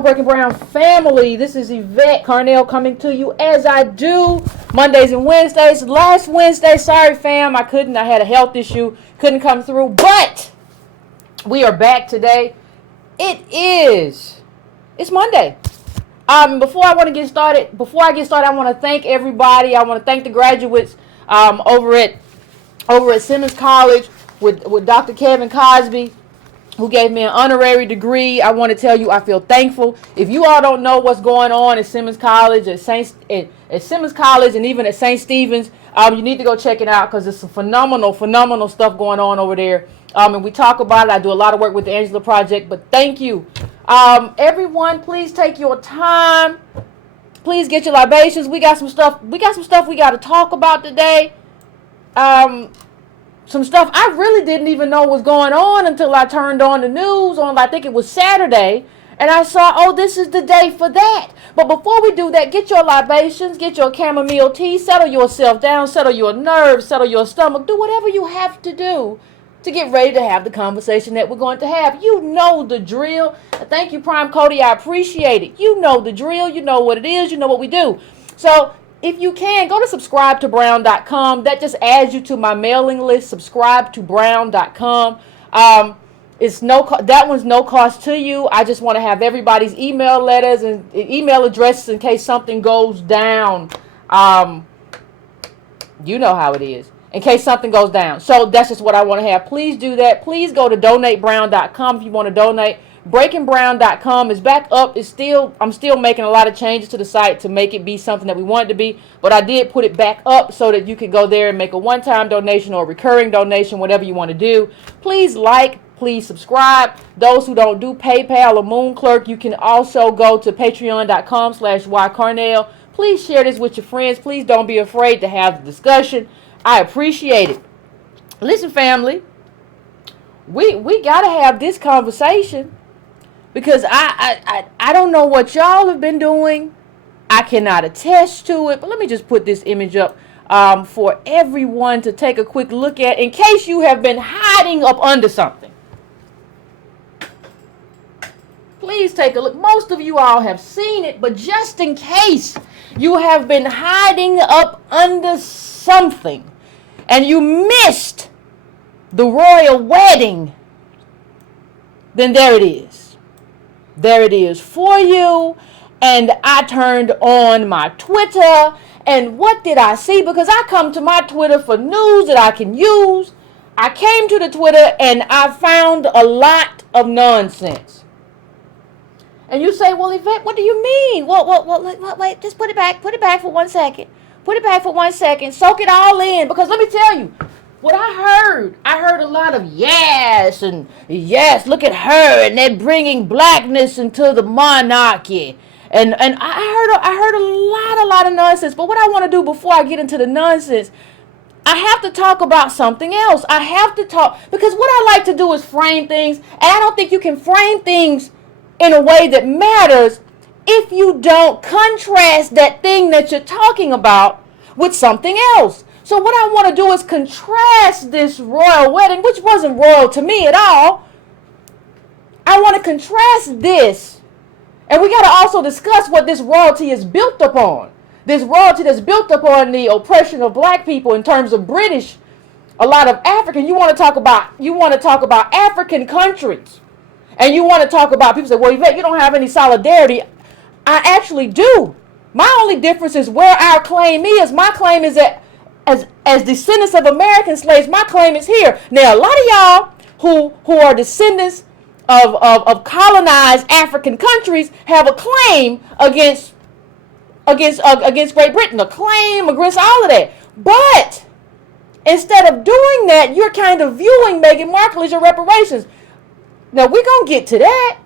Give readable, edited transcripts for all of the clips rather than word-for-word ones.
Brown, Breaking Brown family. This is Yvette Carnell coming to you as I do Mondays and Wednesdays. Last Wednesday, sorry fam, I had a health issue, couldn't come through, but we are back today. It's Monday. Before I get started, I want to thank everybody. I want to thank the graduates over at Simmons College with Dr. Kevin Cosby, who gave me an honorary degree. I want to tell you I feel thankful. If you all don't know what's going on at Simmons College, at Simmons College, and even at St. Stephen's, you need to go check it out because it's some phenomenal stuff going on over there. And we talk about it. I do a lot of work with the Angela Project, but thank you. Everyone, please take your time. Please get your libations. We got some stuff we got to talk about today. Some stuff I really didn't even know was going on until I turned on the news on, I think it was Saturday, and I saw, oh, this is the day for that. But before we do that, get your libations, get your chamomile tea, settle yourself down, settle your nerves, settle your stomach, do whatever you have to do to get ready to have the conversation that we're going to have. You know the drill. Thank you, Prime Cody. I appreciate it. You know the drill. You know what it is. You know what we do. So if you can, go to subscribetobrown.com. That just adds you to my mailing list, subscribetobrown.com. That one's no cost to you. I just want to have everybody's email letters and email addresses in case something goes down. You know how it is. In case something goes down. So that's just what I want to have. Please do that. Please go to donatebrown.com if you want to donate. BreakingBrown.com is back up. I'm still making a lot of changes to the site to make it be something that we want it to be. But I did put it back up so that you can go there and make a one-time donation or a recurring donation, whatever you want to do. Please please subscribe. Those who don't do PayPal or Moonclerk, you can also go to patreon.com/ycarnell. Please share this with your friends. Please don't be afraid to have the discussion. I appreciate it. Listen, family, we got to have this conversation. Because I don't know what y'all have been doing. I cannot attest to it. But let me just put this image up for everyone to take a quick look at in case you have been hiding up under something. Please take a look. Most of you all have seen it, but just in case you have been hiding up under something and you missed the royal wedding, then there it is. There it is for you. And I turned on my Twitter. And what did I see? Because I come to my Twitter for news that I can use. I came to the Twitter and I found a lot of nonsense. And you say, well, Yvette, what do you mean? Well, wait, just put it back. Put it back for 1 second. Put it back for 1 second. Soak it all in. Because let me tell you. What I heard a lot of yes, and yes, look at her, and they're bringing blackness into the monarchy, and I heard a lot of nonsense. But what I want to do before I get into the nonsense, I have to talk about something else. I have to talk, because what I like to do is frame things, and I don't think you can frame things in a way that matters if you don't contrast that thing that you're talking about with something else. So what I want to do is contrast this royal wedding, which wasn't royal to me at all. I want to contrast this. And we got to also discuss what this royalty is built upon. This royalty that's built upon the oppression of black people in terms of British, a lot of African. You want to talk about African countries. And you want to talk about, people say, well, Yvette, you don't have any solidarity. I actually do. My only difference is where our claim is. My claim is that as descendants of American slaves, my claim is here. Now, a lot of y'all who are descendants of colonized African countries have a claim against Great Britain, a claim against all of that. But instead of doing that, you're kind of viewing Meghan Markle as your reparations. Now, we're going to get to that.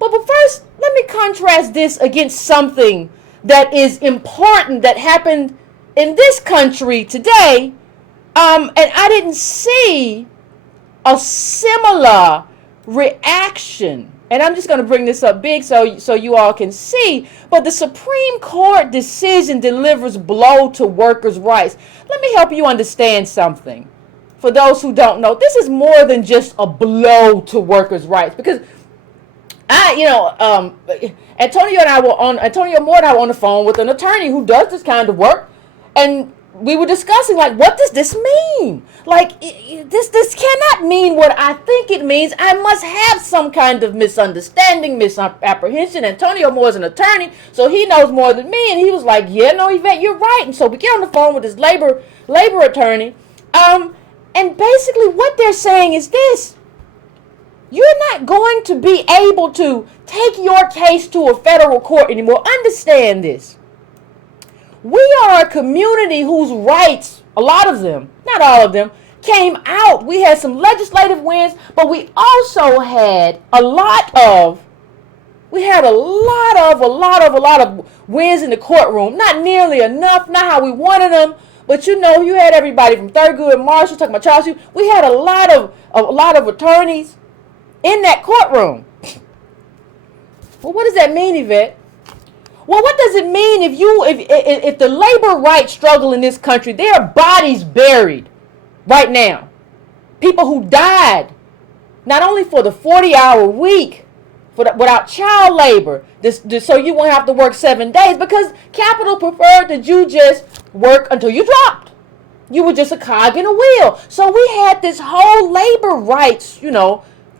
But first, let me contrast this against something that is important that happened in this country today, and I didn't see a similar reaction. And I'm just going to bring this up big so you all can see. But the Supreme Court decision delivers blow to workers' rights. Let me help you understand something. For those who don't know, this is more than just a blow to workers' rights. Because Antonio Moore and I were on the phone with an attorney who does this kind of work, and we were discussing, like, what does this mean? Like, this cannot mean what I think it means. I must have some kind of misunderstanding, misapprehension. Antonio Moore is an attorney, so he knows more than me, and he was like, yeah, no, Yvette, you're right. And so we get on the phone with this labor attorney, and basically what they're saying is this: you're not going to be able to take your case to a federal court anymore. Understand this. We are a community whose rights, a lot of them, not all of them, came out. We had some legislative wins, but we also had a lot of wins in the courtroom. Not nearly enough, not how we wanted them, but you had everybody from Thurgood Marshall talking about Charles Hughes. We had a lot of attorneys in that courtroom. Well, what does that mean, Yvette? Well, what does it mean if the labor rights struggle in this country, there are bodies buried right now. People who died, not only for the 40-hour week, without child labor, so you won't have to work 7 days, because capital preferred that you just work until you dropped. You were just a cog in a wheel. So we had this whole labor rights,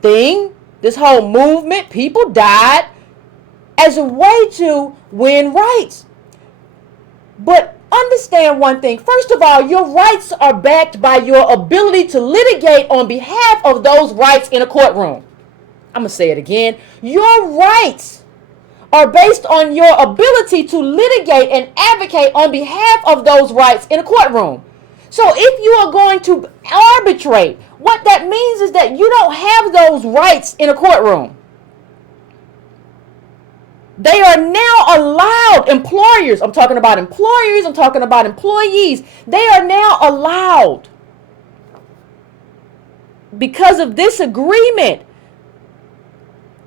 thing, this whole movement. People died as a way to win rights. But understand one thing. First of all, your rights are backed by your ability to litigate on behalf of those rights in a courtroom. I'm going to say it again. Your rights are based on your ability to litigate and advocate on behalf of those rights in a courtroom. So if you are going to arbitrate, what that means is that you don't have those rights in a courtroom. They are now allowed, employers, I'm talking about employers, I'm talking about employees, they are now allowed, because of this agreement,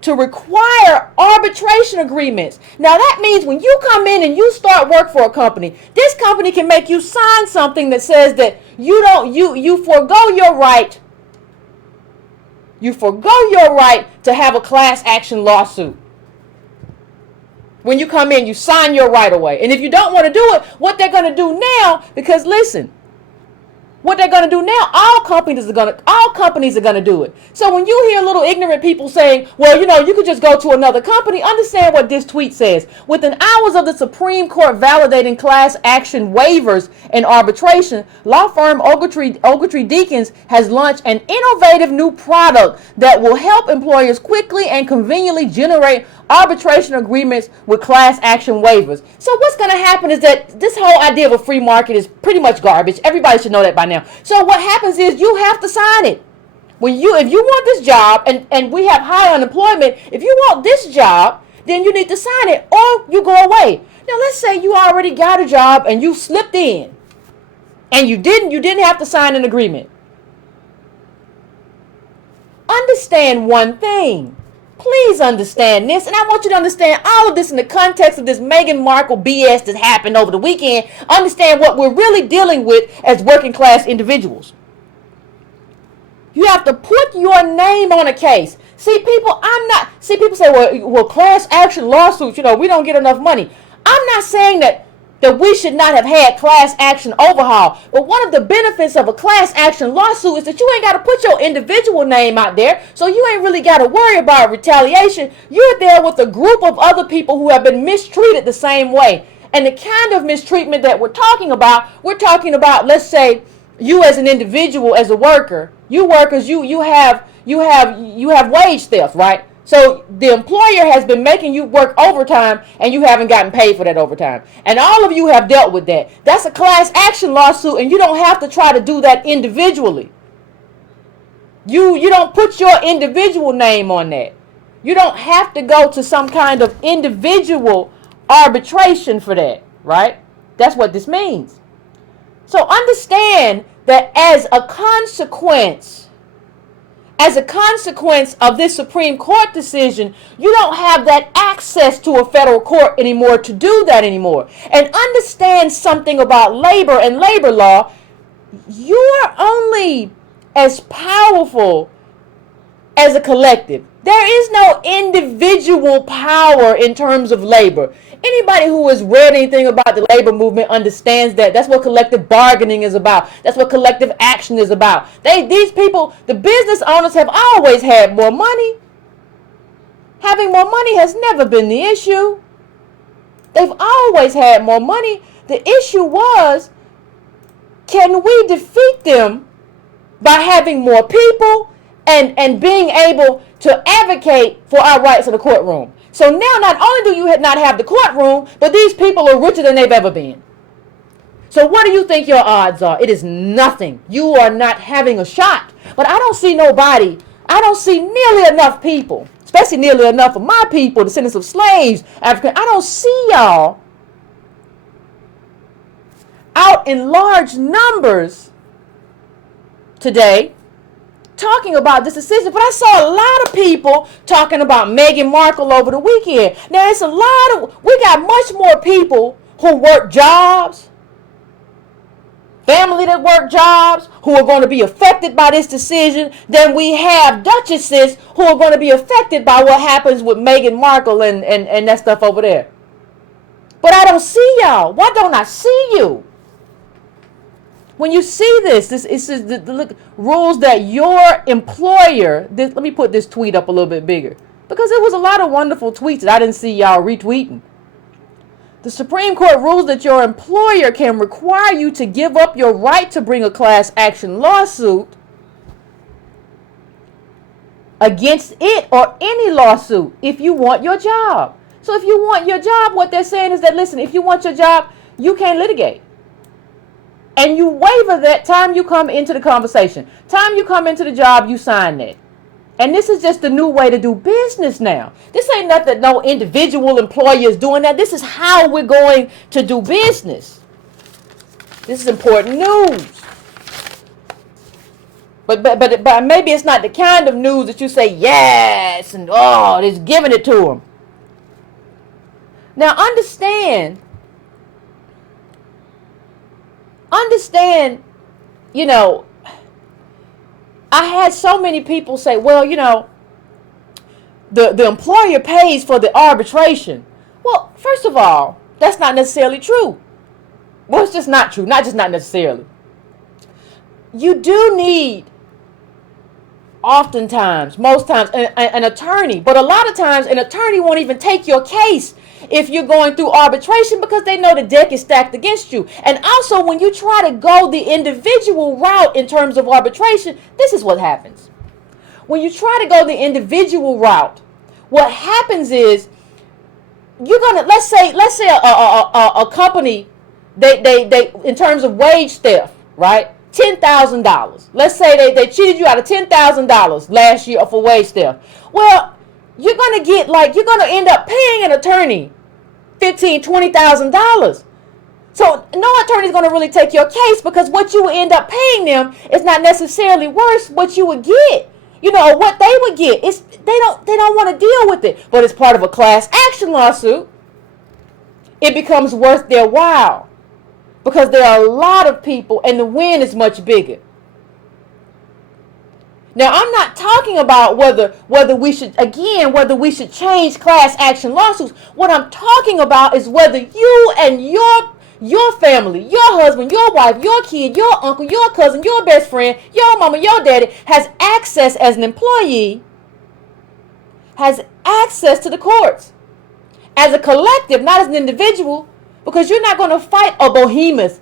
to require arbitration agreements. Now that means when you come in and you start work for a company, this company can make you sign something that says that you forego your right. You forego your right to have a class action lawsuit. When you come in, you sign your right away. And if you don't want to do it, what they're going to do now, because listen, what they're going to do now, all companies are going to do it. So when you hear little ignorant people saying, well, you could just go to another company, understand what this tweet says. Within hours of the Supreme Court validating class action waivers and arbitration, law firm Ogletree Deakins has launched an innovative new product that will help employers quickly and conveniently generate arbitration agreements with class action waivers. So what's going to happen is that this whole idea of a free market is pretty much garbage. Everybody should know that by now. So what happens is you have to sign it. If you want this job, and we have high unemployment, if you want this job, then you need to sign it or you go away. Now let's say you already got a job and you slipped in and you didn't have to sign an agreement. Understand one thing. Please understand this, and I want you to understand all of this in the context of this Meghan Markle BS that happened over the weekend. Understand what we're really dealing with as working class individuals. You have to put your name on a case. People say, well, class action lawsuits, we don't get enough money. I'm not saying that we should not have had class action overhaul. But one of the benefits of a class action lawsuit is that you ain't got to put your individual name out there. So you ain't really got to worry about retaliation. You're there with a group of other people who have been mistreated the same way. And the kind of mistreatment that we're talking about, let's say, you as an individual, as a worker, you workers, you have wage theft, right? So the employer has been making you work overtime and you haven't gotten paid for that overtime. And all of you have dealt with that. That's a class action lawsuit, and you don't have to try to do that individually. You don't put your individual name on that. You don't have to go to some kind of individual arbitration for that, right? That's what this means. So understand that as a consequence of this Supreme Court decision, you don't have that access to a federal court anymore to do that anymore. And understand something about labor and labor law. You're only as powerful as a collective. There is no individual power in terms of labor. Anybody who has read anything about the labor movement understands that. That's what collective bargaining is about. That's what collective action is about. These people, the business owners, have always had more money. Having more money has never been the issue. They've always had more money. The issue was, can we defeat them by having more people and being able to advocate for our rights in the courtroom? So now not only do you not have the courtroom, but these people are richer than they've ever been. So what do you think your odds are? It is nothing. You are not having a shot. But I don't see nobody. I don't see nearly enough people, especially nearly enough of my people, descendants of slaves, African. I don't see y'all out in large numbers today talking about this decision. But I saw a lot of people talking about Meghan Markle over the weekend. Now it's we got much more people who work jobs, family that work jobs, who are going to be affected by this decision than we have duchesses who are going to be affected by what happens with Meghan Markle and that stuff over there. But I don't see y'all. Why don't I see you? When you see this is the rules that your employer, let me put this tweet up a little bit bigger, because there was a lot of wonderful tweets that I didn't see y'all retweeting. The Supreme Court rules that your employer can require you to give up your right to bring a class action lawsuit against it or any lawsuit if you want your job. So if you want your job, what they're saying is that, listen, if you want your job, you can't litigate. And you waiver that time you come into the conversation. Time you come into the job, you sign that. And this is just the new way to do business now. This ain't nothing no individual employer is doing that. This is how we're going to do business. This is important news. But maybe it's not the kind of news that you say yes and oh, it's giving it to them. Now understand, you know, I had so many people say, well, you know, the employer pays for the arbitration. Well, first of all, that's not necessarily true. Well, it's just not true. Not necessarily. You do need, oftentimes, most times, an attorney. But a lot of times, an attorney won't even take your case if you're going through arbitration, because they know the deck is stacked against you. And also, when you try to go the individual route in terms of arbitration, this is what happens. When you try to go the individual route, what happens is you're gonna, let's say a company, they in terms of wage theft, right? $10,000. Let's say they cheated you out of $10,000 last year for wage theft. Well, you're gonna end up paying an attorney $15,000, $20,000. So no attorney is going to really take your case, because what you end up paying them is not necessarily worth what you would get, you know, or what they would get. They don't want to deal with it, but it's part of a class action lawsuit. It becomes worth their while, because there are a lot of people and the win is much bigger. Now, I'm not talking about whether we should change class action lawsuits. What I'm talking about is whether you and your family, your husband, your wife, your kid, your uncle, your cousin, your best friend, your mama, your daddy has access as an employee, has access to the courts as a collective, not as an individual, because you're not going to fight a behemoth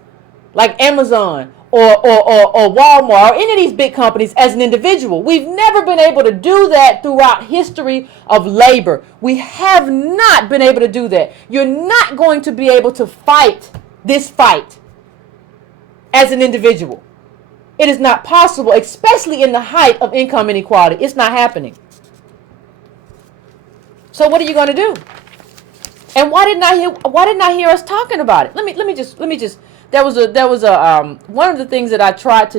like Amazon or Walmart or any of these big companies as an individual. We've never been able to do that throughout history of labor. We have not been able to do that. You're not going to be able to fight this fight as an individual. It is not possible, especially in the height of income inequality. It's not happening. So what are you going to do? And why didn't I hear us talking about it? Let me just There was a one of the things that I tried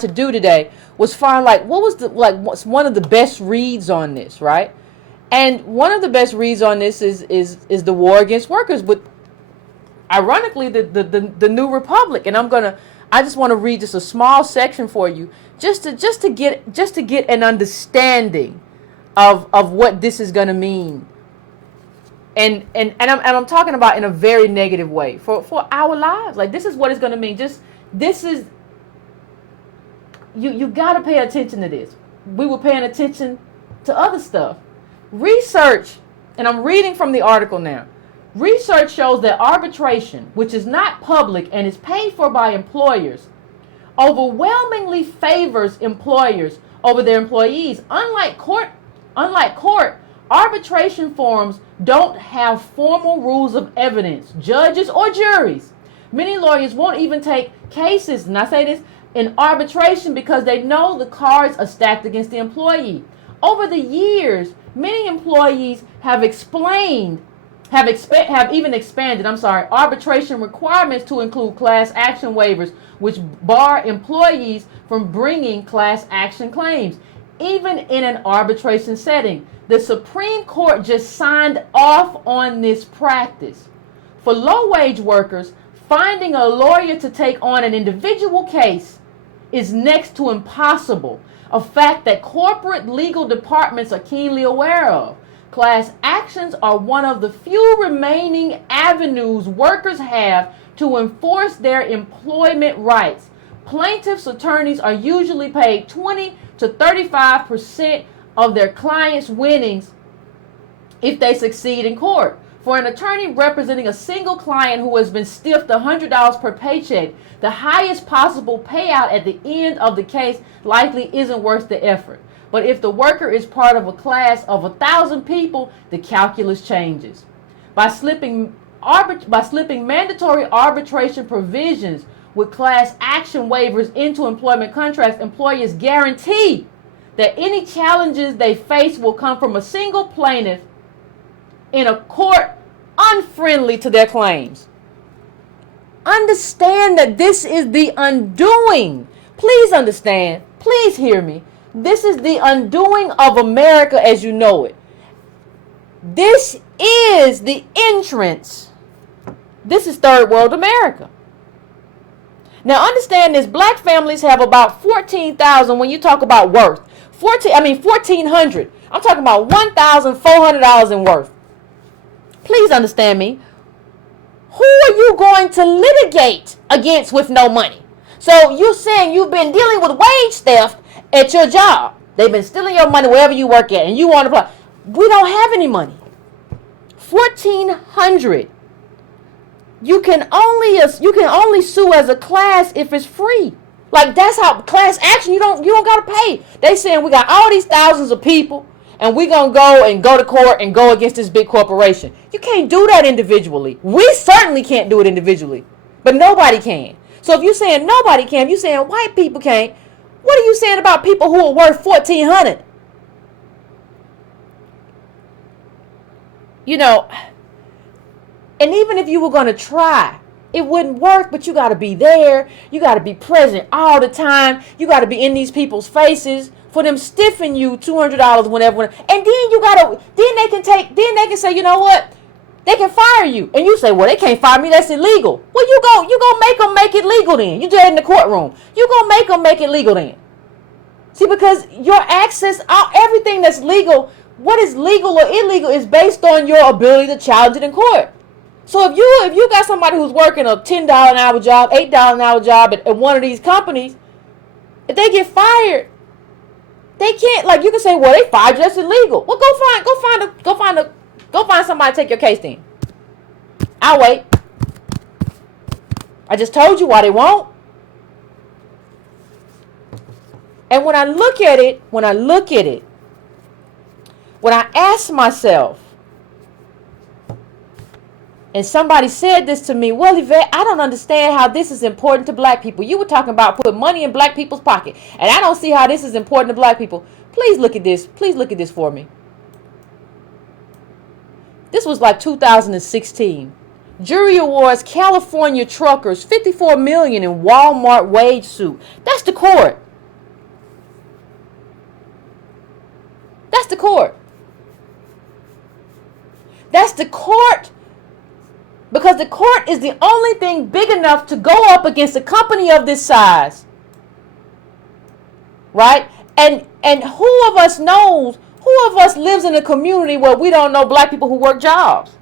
to do today was find what's one of the best reads on this, right? And one of the best reads on this is the war against workers, but ironically the New Republic. And I just want to read just a small section for you, just to get an understanding of what this is going to mean. And I'm talking about in a very negative way for our lives. Like, this is what it's going to mean. This is, you got to pay attention to this. We were paying attention to other stuff. Research, and I'm reading from the article now. Research shows that arbitration, which is not public and is paid for by employers, overwhelmingly favors employers over their employees. Unlike court, arbitration forums don't have formal rules of evidence, judges or juries. Many lawyers won't even take cases, and I say this, in arbitration because they know the cards are stacked against the employee. Over the years, many employees have expanded arbitration requirements to include class action waivers, which bar employees from bringing class action claims, even in an arbitration setting. The Supreme Court just signed off on this practice. For low-wage workers, finding a lawyer to take on an individual case is next to impossible, a fact that corporate legal departments are keenly aware of. Class actions are one of the few remaining avenues workers have to enforce their employment rights. Plaintiffs' attorneys are usually paid 20 to 35% of their clients' winnings if they succeed in court. For an attorney representing a single client who has been stiffed $100 per paycheck, the highest possible payout at the end of the case likely isn't worth the effort. But if the worker is part of a class of 1,000 people, the calculus changes. By slipping mandatory arbitration provisions with class action waivers into employment contracts, employers guarantee that any challenges they face will come from a single plaintiff in a court unfriendly to their claims. Understand that this is the undoing. Please understand. Please hear me. This is the undoing of America as you know it. This is the entrance. This is third world America. Now understand this. Black families have about 14,000 when you talk about worth. 1,400. I'm talking about $1,400 in worth. Please understand me. Who are you going to litigate against with no money? So you're saying you've been dealing with wage theft at your job. They've been stealing your money wherever you work at, and you want to apply. We don't have any money. 1,400. You can only sue as a class if it's free. Like, that's how class action. You don't gotta pay. They saying we got all these thousands of people, and we're going to go to court and go against this big corporation. You can't do that individually. We certainly can't do it individually. But nobody can. So if you're saying nobody can, if you're saying white people can't, what are you saying about people who are worth $1,400? You know, and even if you were going to try, it wouldn't work, but you got to be there. You got to be present all the time. You got to be in these people's faces for them stiffing you $200 whenever. And then then they can say, you know what? They can fire you. And you say, well, they can't fire me. That's illegal. Well, you go make them make it legal then. You just in the courtroom. You go make them make it legal then. See, because your access, everything that's legal, what is legal or illegal is based on your ability to challenge it in court. So if you got somebody who's working a $10 an hour job, $8 an hour job at one of these companies, if they get fired, they can't, like, you can say, well, they fired you, that's illegal. Well, go find somebody to take your case then. I'll wait. I just told you why they won't. And when I look at it, when I ask myself, and somebody said this to me, well, Yvette, I don't understand how this is important to black people. You were talking about putting money in black people's pocket, and I don't see how this is important to black people. Please look at this. Please look at this for me. This was like 2016. Jury awards California truckers $54 million in Walmart wage suit. That's the court. That's the court. That's the court Because the court is the only thing big enough to go up against a company of this size. Right? And who of us knows, who of us lives in a community where we don't know black people who work jobs?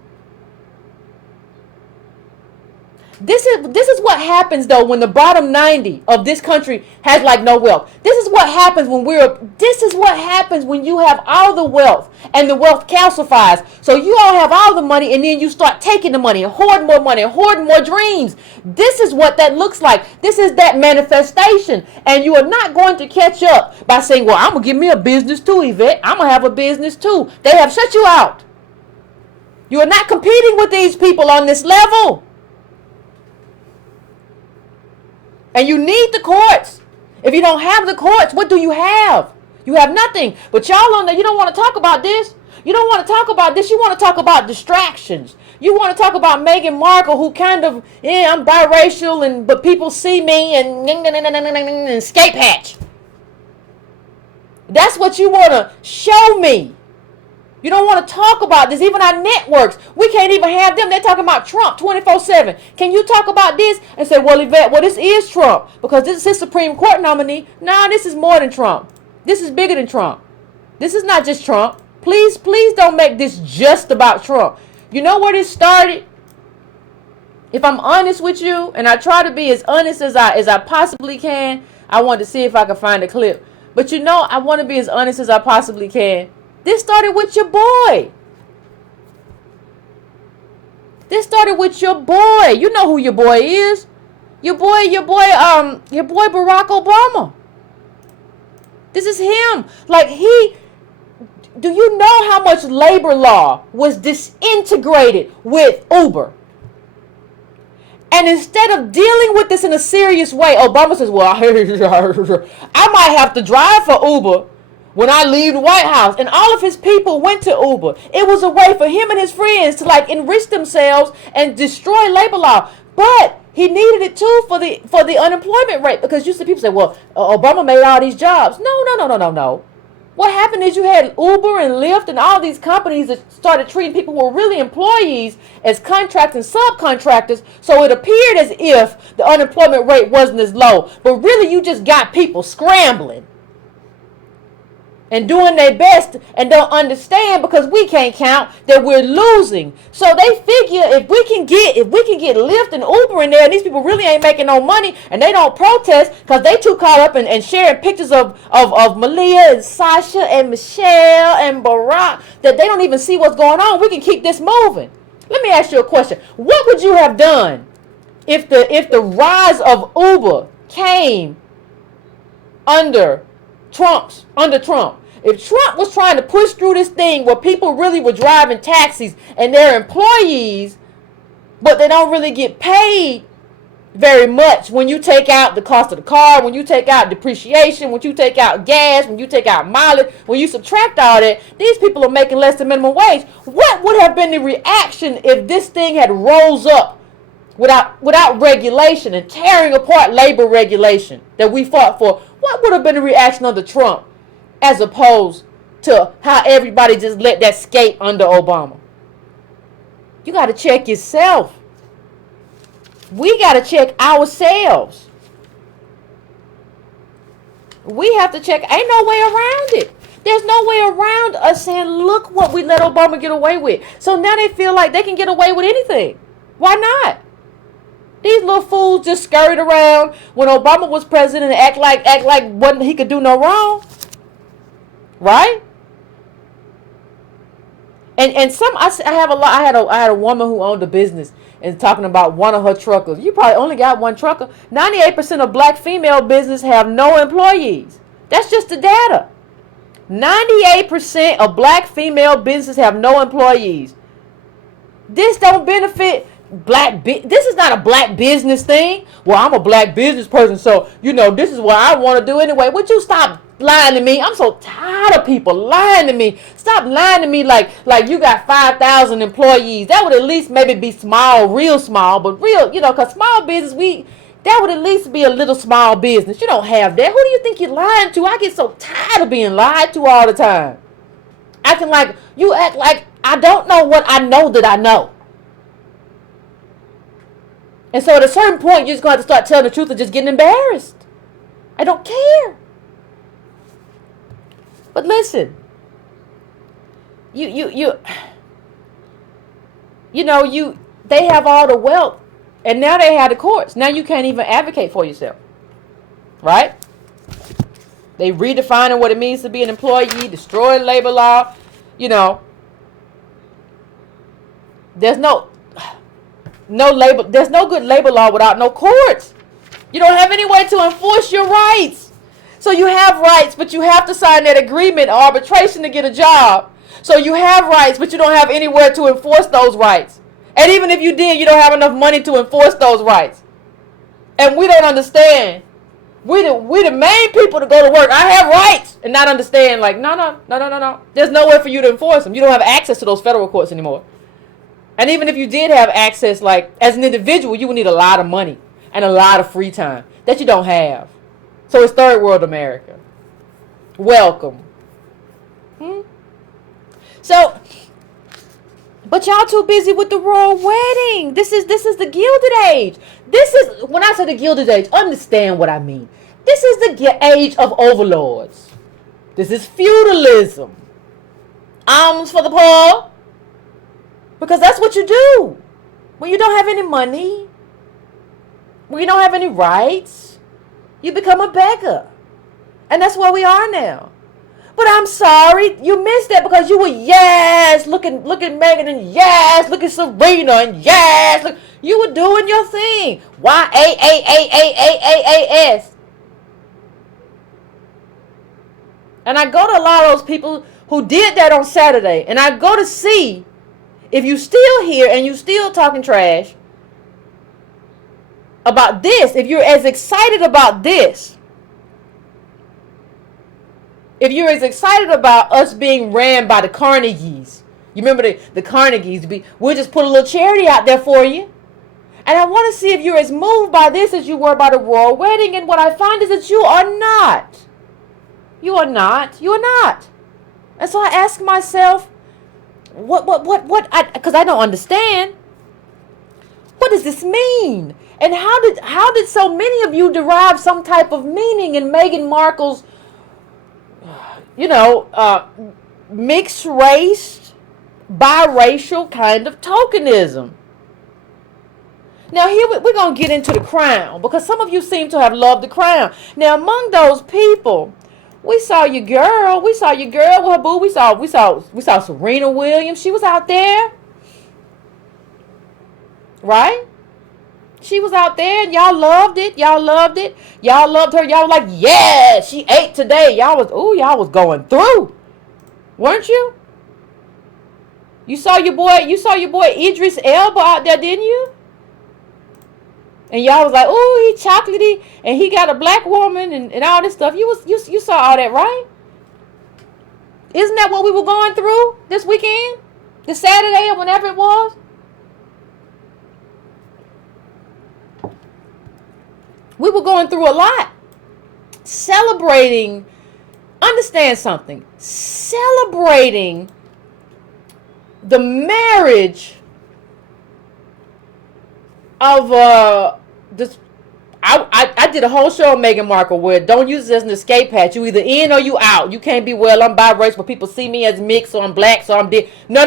This is what happens though when the bottom 90 of this country has like no wealth. This is what happens when you have all the wealth and the wealth calcifies. So you all have all the money and then you start taking the money and hoarding more money and hoarding more dreams. This is what that looks like. This is that manifestation. And you are not going to catch up by saying, well, I'm going to give me a business too, Yvette. I'm going to have a business too. They have shut you out. You are not competing with these people on this level. And you need the courts. If you don't have the courts, what do you have? You have nothing. But y'all on there, you don't want to talk about this. You don't want to talk about this. You want to talk about distractions. You want to talk about Meghan Markle, who kind of, I'm biracial, but people see me and escape hatch. That's what you want to show me. You don't want to talk about this. Even our networks, we can't even have them. They're talking about Trump 24/7. Can you talk about this and say, well, Yvette, this is Trump because this is his Supreme Court nominee. No, this is more than Trump. This is bigger than Trump. This is not just Trump. Please don't make this just about Trump. You know where this started? If I'm honest with you, and I try to be as honest as I possibly can, I want to see if I can find a clip. But I want to be as honest as I possibly can. This started with your boy. This started with your boy. You know who your boy is. Your boy Barack Obama. This is him. Do you know how much labor law was disintegrated with Uber? And instead of dealing with this in a serious way, Obama says, well, I might have to drive for Uber when I leave the White House. And all of his people went to Uber. It was a way for him and his friends to enrich themselves and destroy labor law. But he needed it too for the unemployment rate, because you see people say, well, Obama made all these jobs. No. What happened is you had Uber and Lyft and all these companies that started treating people who were really employees as contractors and subcontractors. So it appeared as if the unemployment rate wasn't as low. But really you just got people scrambling and doing their best and don't understand, because we can't count, that we're losing. So they figure if we can get Lyft and Uber in there, and these people really ain't making no money, and they don't protest because they too caught up and sharing pictures of Malia and Sasha and Michelle and Barack, that they don't even see what's going on. We can keep this moving. Let me ask you a question. What would you have done if the rise of Uber came under Trump? If Trump was trying to push through this thing where people really were driving taxis and they're employees, but they don't really get paid very much when you take out the cost of the car, when you take out depreciation, when you take out gas, when you take out mileage, when you subtract all that, these people are making less than minimum wage. What would have been the reaction if this thing had rose up without regulation and tearing apart labor regulation that we fought for? What would have been the reaction under Trump, as opposed to how everybody just let that skate under Obama? You got to check yourself. We got to check ourselves. We have to check. Ain't no way around it. There's no way around us saying, look what we let Obama get away with. So now they feel like they can get away with anything. Why not? These little fools just scurried around when Obama was president and act like he could do no wrong. Right? And I had a woman who owned a business and talking about one of her truckers. You probably only got one trucker. 98% of black female business have no employees. That's just the data. 98% of black female businesses have no employees. This don't benefit this is not a black business thing. Well, I'm a black business person, so this is what I want to do anyway. Would you stop lying to me? I'm so tired of people lying to me. Stop lying to me like you got 5,000 employees. That would at least maybe be small, real small, but real, because small business, that would at least be a little small business. You don't have that. Who do you think you're lying to? I get so tired of being lied to all the time. You act like I don't know what I know that I know. And so at a certain point, you're just going to have to start telling the truth or just getting embarrassed. I don't care. But listen, they have all the wealth, and now they have the courts. Now you can't even advocate for yourself, right? They redefining what it means to be an employee, destroying labor law. There's no good labor law without no courts. You don't have any way to enforce your rights. So you have rights, but you have to sign that agreement or arbitration to get a job. So you have rights, but you don't have anywhere to enforce those rights. And even if you did, you don't have enough money to enforce those rights. And we don't understand. We the main people to go to work. I have rights, and not understand. Like, no. There's nowhere for you to enforce them. You don't have access to those federal courts anymore. And even if you did have access, like as an individual, you would need a lot of money and a lot of free time that you don't have. So it's third world America. Welcome. So, but y'all too busy with the royal wedding. This is the Gilded Age. When I say the Gilded Age, understand what I mean. This is the age of overlords. This is feudalism. Alms for the poor. Because that's what you do. When you don't have any money, when you don't have any rights, you become a beggar. And that's where we are now. But I'm sorry, you missed that because you were, look at Meghan, and look at Serena, and look, you were doing your thing. YAAAAAAAS. And I go to a lot of those people who did that on Saturday, and I go to see if you still here and you still talking trash about this, if you're as excited about this, if you're as excited about us being ran by the Carnegies, you remember the Carnegies, we'll just put a little charity out there for you. And I want to see if you're as moved by this as you were by the royal wedding. And what I find is that you are not. You are not. You are not. And so I ask myself, because I don't understand. What does this mean? And how did so many of you derive some type of meaning in Meghan Markle's, mixed race, biracial kind of tokenism? Now here we're going to get into the crown, because some of you seem to have loved the crown. Now among those people, we saw your girl with her boo. We saw Serena Williams. She was out there. Right? She was out there and y'all loved it. Y'all loved it. Y'all loved her. Y'all were like, yeah, she ate today. Y'all was going through. Weren't you? You saw your boy Idris Elba out there, didn't you? And y'all was like, ooh, he chocolatey and he got a black woman and all this stuff. You saw all that, right? Isn't that what we were going through this weekend? This Saturday or whenever it was? We were going through a lot. Celebrating, understand something. Celebrating the marriage of this. I did a whole show on Meghan Markle where don't use this as an escape hatch. You either in or you out. You can't be, well, I'm biracial, but people see me as mixed, so I'm black, so I'm dead. No.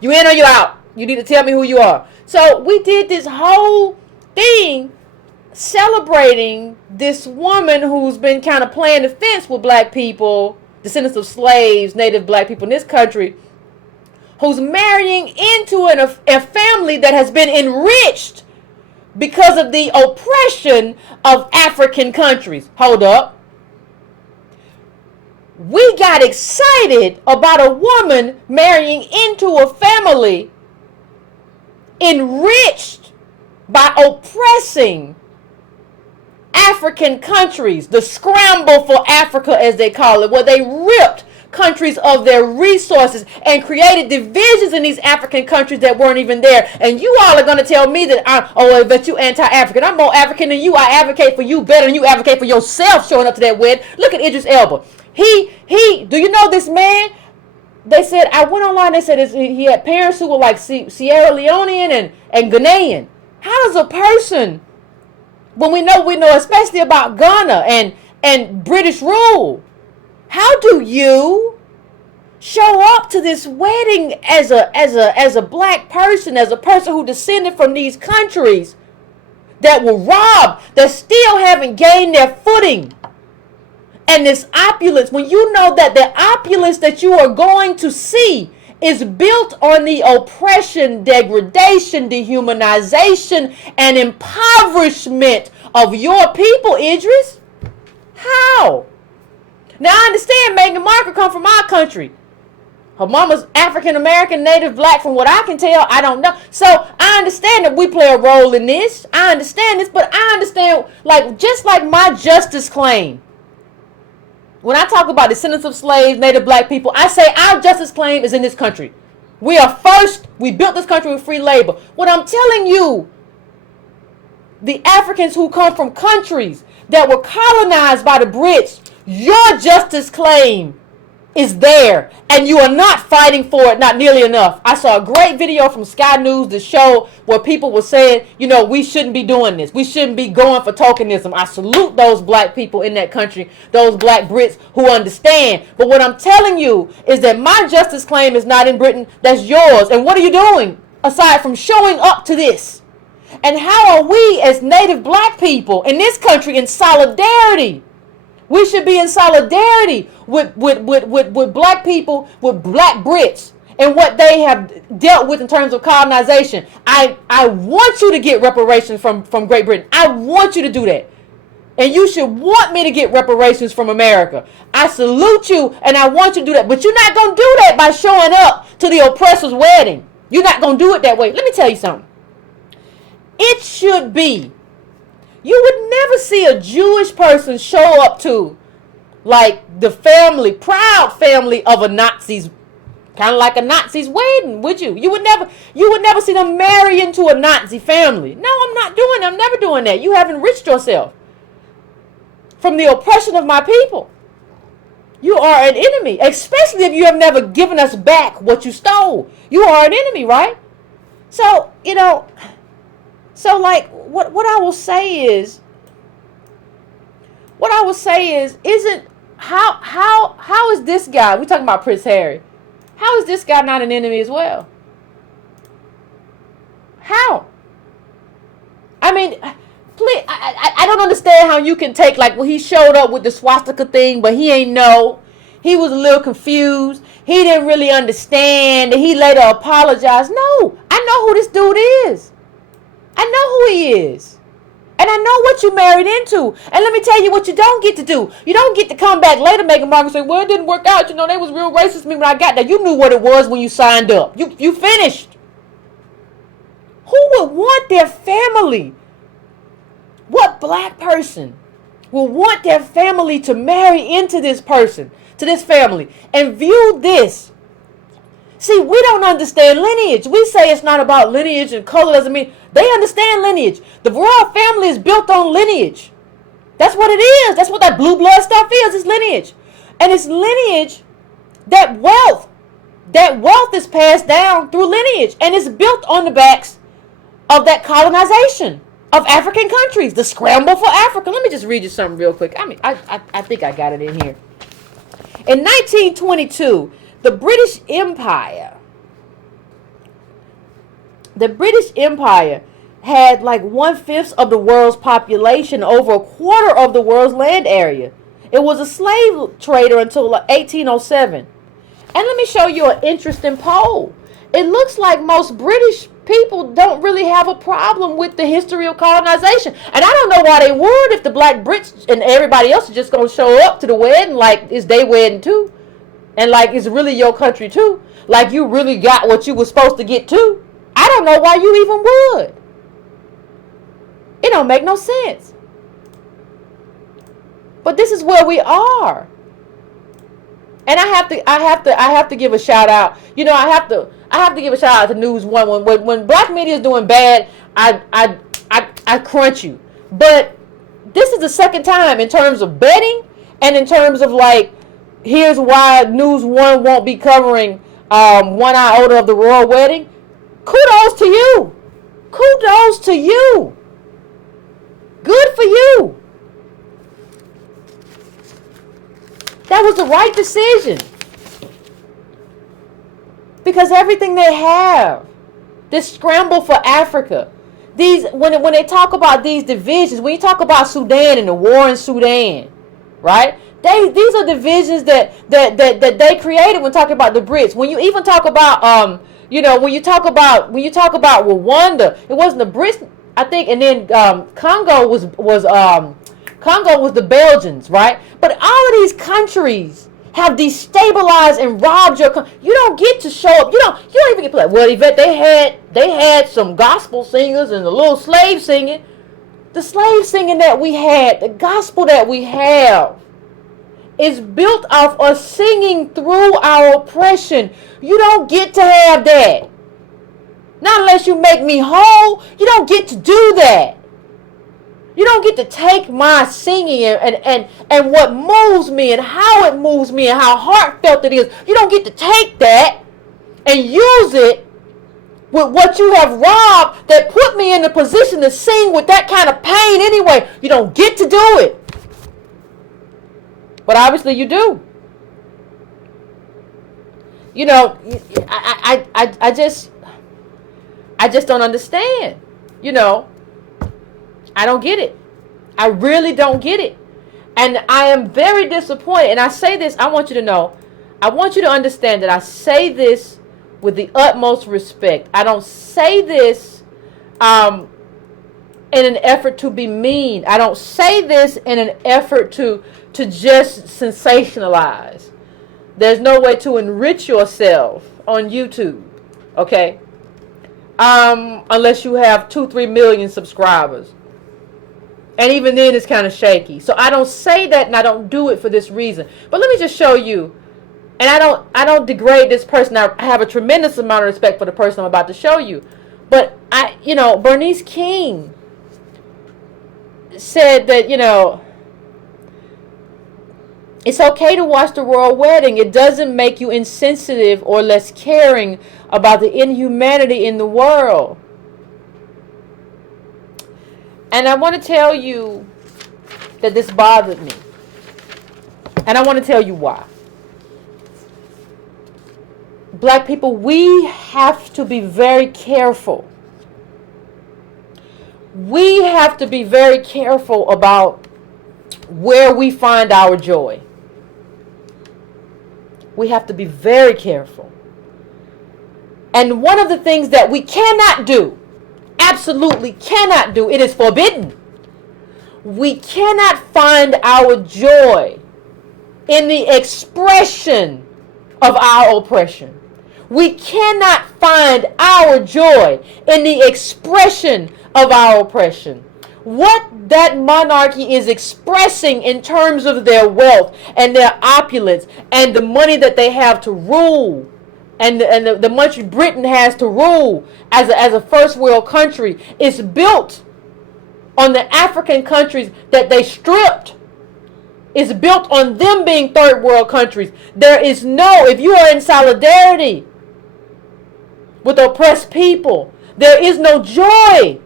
You in or you out. You need to tell me who you are. So we did this whole thing celebrating this woman who's been kind of playing the fence with black people, descendants of slaves, native black people in this country, who's marrying into a family that has been enriched because of the oppression of African countries. Hold up. We got excited about a woman marrying into a family enriched by oppressing African countries, the scramble for Africa as they call it, where they ripped countries of their resources and created divisions in these African countries that weren't even there. And you all are going to tell me that that you anti-African. I'm more African than you. I advocate for you better than you advocate for yourself showing up to that wedding. Look at Idris Elba. Do you know this man? They said, I went online, they said he had parents who were like Sierra Leonean and Ghanaian. How does a person, when we know especially about Ghana and British rule, how do you show up to this wedding as a black person, as a person who descended from these countries that were robbed, that still haven't gained their footing? And this opulence, when you know that the opulence that you are going to see is built on the oppression, degradation, dehumanization, and impoverishment of your people, Idris? How? Now, I understand Meghan Markle come from our country. Her mama's African-American, native black, from what I can tell. I don't know. So, I understand that we play a role in this. I understand this, but I understand, just like my justice claim. When I talk about descendants of slaves, native black people, I say our justice claim is in this country. We are first. We built this country with free labor. What I'm telling you, the Africans who come from countries that were colonized by the Brits, your justice claim is there, and you are not fighting for it, not nearly enough. I saw a great video from Sky News that showed where people were saying, we shouldn't be doing this. We shouldn't be going for tokenism. I salute those black people in that country, those black Brits who understand. But what I'm telling you is that my justice claim is not in Britain. That's yours. And what are you doing aside from showing up to this? And how are we as native black people in this country in solidarity? We should be in solidarity with black people, with black Brits, and what they have dealt with in terms of colonization. I want you to get reparations from Great Britain. I want you to do that. And you should want me to get reparations from America. I salute you, and I want you to do that. But you're not going to do that by showing up to the oppressor's wedding. You're not going to do it that way. Let me tell you something. It should be. You would never see a Jewish person show up to the family, proud family of a Nazi's, kind of like a Nazi's wedding, would you? You would never see them marry into a Nazi family. No, I'm never doing that. You have enriched yourself from the oppression of my people. You are an enemy, especially if you have never given us back what you stole. You are an enemy, right? So, what I will say is, isn't how is this guy? We're talking about Prince Harry. How is this guy not an enemy as well? How? I mean, please, I don't understand how you can take he showed up with the swastika thing, but he ain't know. He was a little confused. He didn't really understand. He later apologized. No, I know who this dude is. I know who he is. And I know what you married into. And let me tell you what you don't get to do. You don't get to come back later, Meghan Markle, and say, well, it didn't work out. They was real racist to me when I got there. You knew what it was when you signed up. You finished. Who would want their family? What black person will want their family to marry into this person, to this family, and view this? See, we don't understand lineage. We say it's not about lineage and color doesn't mean. They understand lineage. The royal family is built on lineage. That's what it is. That's what that blue blood stuff is. It's lineage. And it's lineage, that wealth is passed down through lineage. And it's built on the backs of that colonization of African countries. The scramble for Africa. Let me just read you something real quick. I think I got it in here. In 1922, the British Empire had 1/5 of the world's population, over a quarter of the world's land area. It was a slave trader until 1807. And let me show you an interesting poll. It looks like most British people don't really have a problem with the history of colonization. And I don't know why they would if the black Brits and everybody else is just going to show up to the wedding like it's their wedding too. And it's really your country too. Like you really got what you were supposed to get too. I don't know why you even would. It don't make no sense. But this is where we are. And I have to give a shout out. I have to give a shout out to News One. When black media is doing bad, I crunch you. But this is the second time in terms of betting and in terms of here's why News One won't be covering 1 iota of the royal wedding. Kudos to you. Kudos to you. Good for you. That was the right decision. Because everything they have, this scramble for Africa, these when they talk about these divisions, when you talk about Sudan and the war in Sudan, right? These are divisions that they created when talking about the Brits. When you even talk about when you talk about Rwanda, it wasn't the Brits, I think, and then Congo was the Belgians, right? But all of these countries have destabilized and robbed your country. You don't get to show up. You don't even get to play. Well, Yvette, they had some gospel singers and a little slave singing. The slave singing that we had, the gospel that we have, is built off us singing through our oppression. You don't get to have that. Not unless you make me whole. You don't get to do that. You don't get to take my singing and what moves me and how it moves me and how heartfelt it is. You don't get to take that and use it with what you have robbed that put me in the position to sing with that kind of pain anyway. You don't get to do it. But obviously you do. You know, I just don't understand. You know, I don't get it. I really don't get it. And I am very disappointed. And I say this, I want you to know, I want you to understand that I say this with the utmost respect. I don't say this in an effort to be mean. I don't say this in an effort to just sensationalize. There's no way to enrich yourself on YouTube, okay? Unless you have 2-3 million subscribers. And even then it's kind of shaky. So I don't say that, and I don't do it for this reason. But let me just show you. And I don't degrade this person. I have a tremendous amount of respect for the person I'm about to show you. But Bernice King said that, it's okay to watch the royal wedding. It doesn't make you insensitive or less caring about the inhumanity in the world. And I want to tell you that this bothered me. And I want to tell you why. Black people, we have to be very careful. We have to be very careful about where we find our joy. We have to be very careful. And one of the things that we cannot do, absolutely cannot do, it is forbidden. We cannot find our joy in the expression of our oppression. We cannot find our joy in the expression of our oppression. What that monarchy is expressing in terms of their wealth and their opulence and the money that they have to rule and the much Britain has to rule as a first world country is built on the African countries that they stripped. It's built on them being third world countries. There is no, if you are in solidarity with oppressed people, there is no joy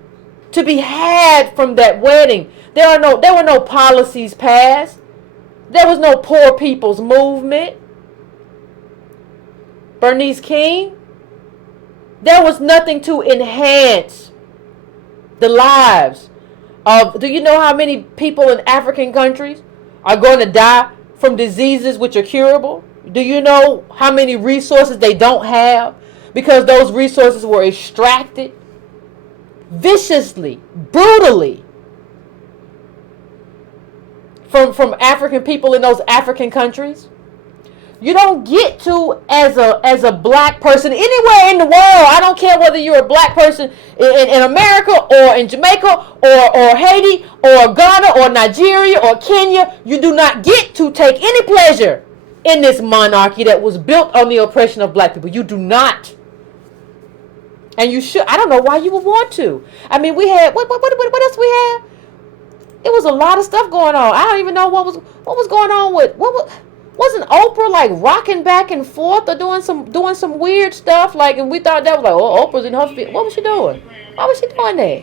to be had from that wedding. There were no policies passed. There was no poor people's movement. Bernice King, there was nothing to enhance the lives of, do you know how many people in African countries are going to die from diseases which are curable? Do you know how many resources they don't have because those resources were extracted viciously, brutally from African people in those African countries? You don't get to, as a black person anywhere in the world, I don't care whether you're a black person in America or in Jamaica or Haiti or Ghana or Nigeria or Kenya, you do not get to take any pleasure in this monarchy that was built on the oppression of black people. You do not. And you should. I don't know why you would want to. I mean, we had, what else we had? It was a lot of stuff going on. I don't even know what was going on with, wasn't Oprah like rocking back and forth or doing some weird stuff, like, and we thought that was like, oh, Oprah's in her feet. What was she doing? Why was she doing that?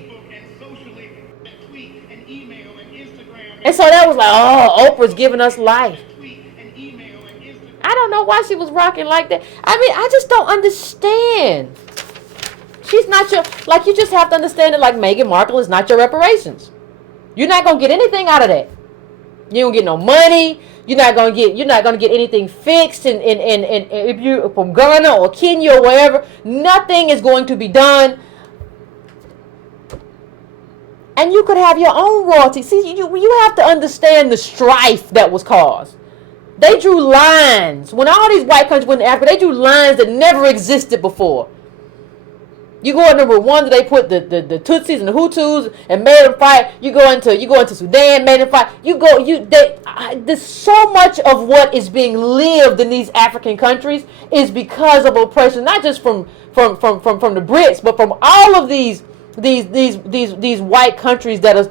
And so that was like, oh, Oprah's giving us life. I don't know why she was rocking like that. I mean, I just don't understand. She's not your, like, you just have to understand it, like Meghan Markle is not your reparations. You're not going to get anything out of that. You don't get no money. You're not going to get anything fixed and if you from Ghana or Kenya or wherever, nothing is going to be done. And you could have your own royalty. See, you have to understand the strife that was caused. They drew lines. When all these white countries went to Africa, they drew lines that never existed before. You go into Rwanda, they put the Tutsis and the Hutus and made them fight. You go into Sudan, made them fight. There's so much of what is being lived in these African countries is because of oppression, not just from the Brits, but from all of these white countries that are,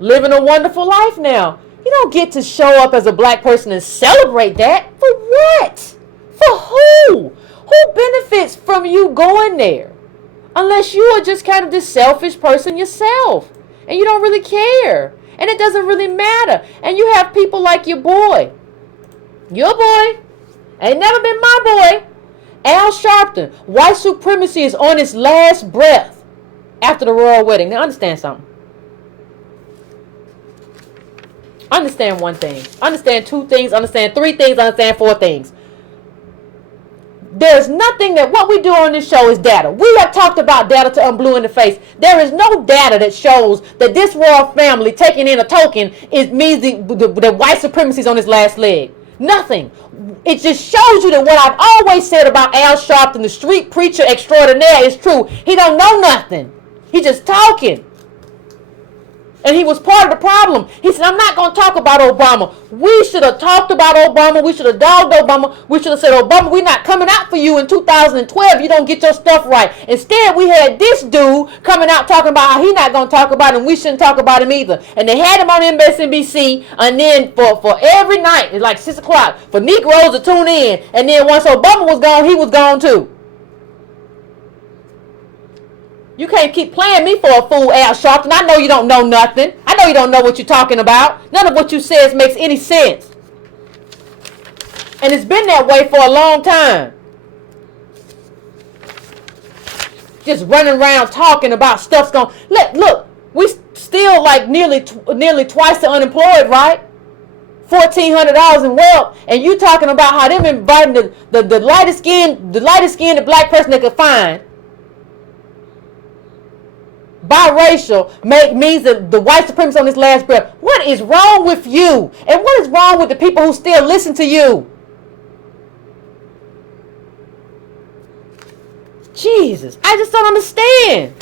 living a wonderful life now. You don't get to show up as a black person and celebrate that. For what? For who? Who benefits from you going there? Unless you are just kind of this selfish person yourself. And you don't really care. And it doesn't really matter. And you have people like your boy. Your boy. Ain't never been my boy. Al Sharpton. White supremacy is on its last breath after the royal wedding. Now understand something. Understand one thing. Understand two things. Understand three things. Understand four things. There's nothing that what we do on this show is data. We have talked about data to unblue in the face. There is no data that shows that this royal family taking in a token means the white supremacy is on its last leg. Nothing. It just shows you that what I've always said about Al Sharpton, the street preacher extraordinaire, is true. He don't know nothing. He just talking. And he was part of the problem. He said, I'm not going to talk about Obama. We should have talked about Obama. We should have dogged Obama. We should have said, Obama, we're not coming out for you in 2012. You don't get your stuff right. Instead, we had this dude coming out talking about how he's not going to talk about him. We shouldn't talk about him either. And they had him on MSNBC. And then for every night, it's like 6 o'clock, for Negroes to tune in. And then once Obama was gone, he was gone too. You can't keep playing me for a fool, Al Sharpton. I know you don't know nothing. I know you don't know what you're talking about. None of what you says makes any sense. And it's been that way for a long time. Just running around talking about stuff's going. Look, we still like nearly twice the unemployed, right? $1,400 in wealth, and you talking about how them inviting the lightest skinned black person they could find. Biracial means that the white supremacy on this last breath. What is wrong with you? And what is wrong with the people who still listen to you? Jesus, I just don't understand.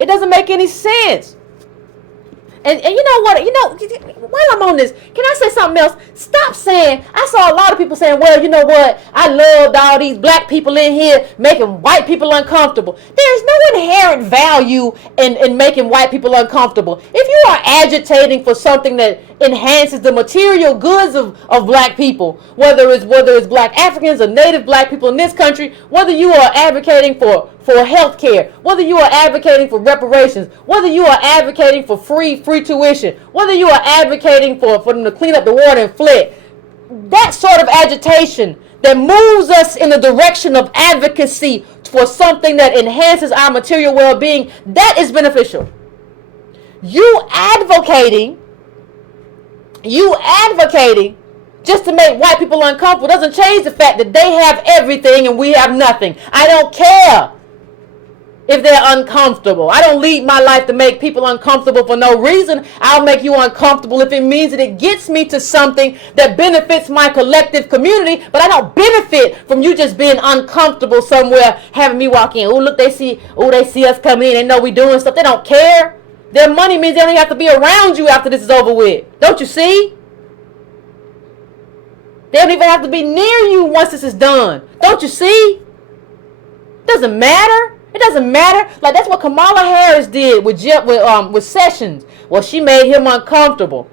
It doesn't make any sense. And you know what? While I'm on this, can I say something else? Stop saying, I saw a lot of people saying, well, you know what? I loved all these black people in here making white people uncomfortable. There's no inherent value in making white people uncomfortable. If you are agitating for something that enhances the material goods of black people, whether it's black Africans or native black people in this country, whether you are advocating for health care, whether you are advocating for reparations, whether you are advocating for free tuition, whether you are advocating for them to clean up the water in Flint, that sort of agitation that moves us in the direction of advocacy for something that enhances our material well-being, that is beneficial. You advocating just to make white people uncomfortable doesn't change the fact that they have everything and we have nothing. I don't care if they're uncomfortable. I don't lead my life to make people uncomfortable for no reason. I'll make you uncomfortable if it means that it gets me to something that benefits my collective community, but I don't benefit from you just being uncomfortable somewhere, having me walk in. Oh, look, they see us come in. They know we doing stuff. They don't care. Their money means they don't have to be around you after this is over with. Don't you see? They don't even have to be near you once this is done. Don't you see? Doesn't matter. It doesn't matter. Like, that's what Kamala Harris did with Sessions. Well, she made him uncomfortable.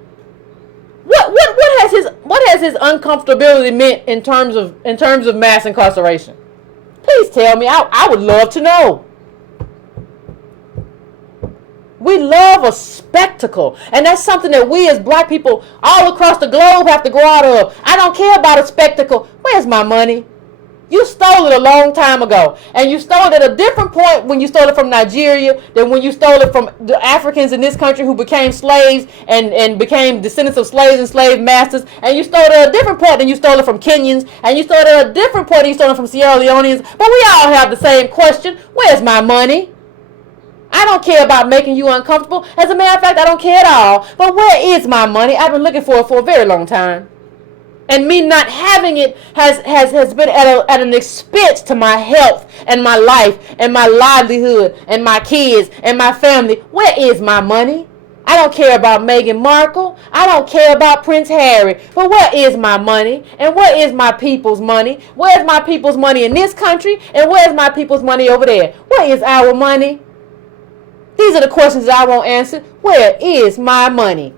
What has his uncomfortability meant in terms of mass incarceration? Please tell me. I would love to know. We love a spectacle. And that's something that we as black people all across the globe have to grow out of. I don't care about a spectacle. Where's my money? You stole it a long time ago. And you stole it at a different point when you stole it from Nigeria than when you stole it from the Africans in this country who became slaves and became descendants of slaves and slave masters. And you stole it at a different point than you stole it from Kenyans. And you stole it at a different point than you stole it from Sierra Leoneans. But we all have the same question. Where's my money? I don't care about making you uncomfortable. As a matter of fact, I don't care at all. But where is my money? I've been looking for it for a very long time. And me not having it has been at an expense to my health and my life and my livelihood and my kids and my family. Where is my money? I don't care about Meghan Markle. I don't care about Prince Harry. But where is my money? And where is my people's money? Where is my people's money in this country? And where is my people's money over there? Where is our money? These are the questions that I won't answer. Where is my money?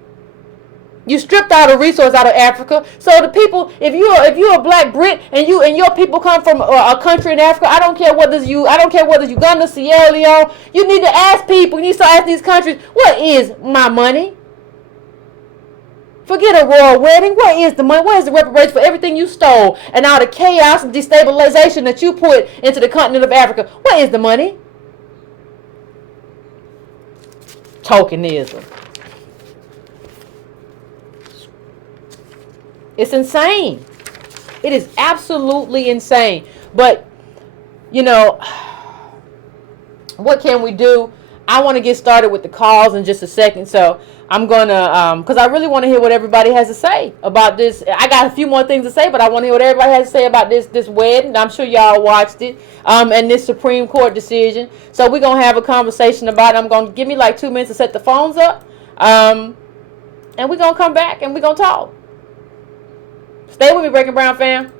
You stripped all the resource out of Africa. So the people, if you're a black Brit and your people come from a country in Africa, I don't care whether Uganda, Sierra Leone. You need to ask people. You need to ask these countries, what is my money? Forget a royal wedding. Where is the money? Where is the reparations for everything you stole and all the chaos and destabilization that you put into the continent of Africa? Where is the money? Tokenism. It's insane. It is absolutely insane. But, you know, what can we do? I want to get started with the calls in just a second. So I'm going to, because I really want to hear what everybody has to say about this. I got a few more things to say, but I want to hear what everybody has to say about this wedding. I'm sure y'all watched it, and this Supreme Court decision. So we're going to have a conversation about it. I'm going to give me like 2 minutes to set the phones up. And we're going to come back and we're going to talk. Stay with me, Breaking Brown fam.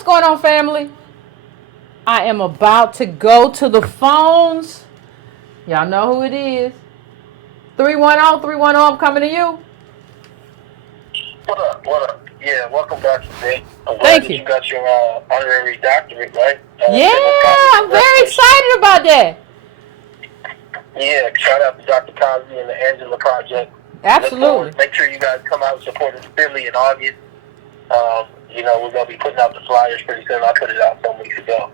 What's going on, family? I am about to go to the phones. Y'all know who it is. 310, I'm coming to you. What up? What up? Yeah, welcome back today. I'm glad Thank that you. you got your honorary doctorate, right? Yeah, I'm very excited about that. Yeah, shout out to Dr. Cosby and the Angela Project. Absolutely. Make sure you guys come out and support us Philly in August. You know, we're going to be putting out the flyers pretty soon. I put it out some weeks ago.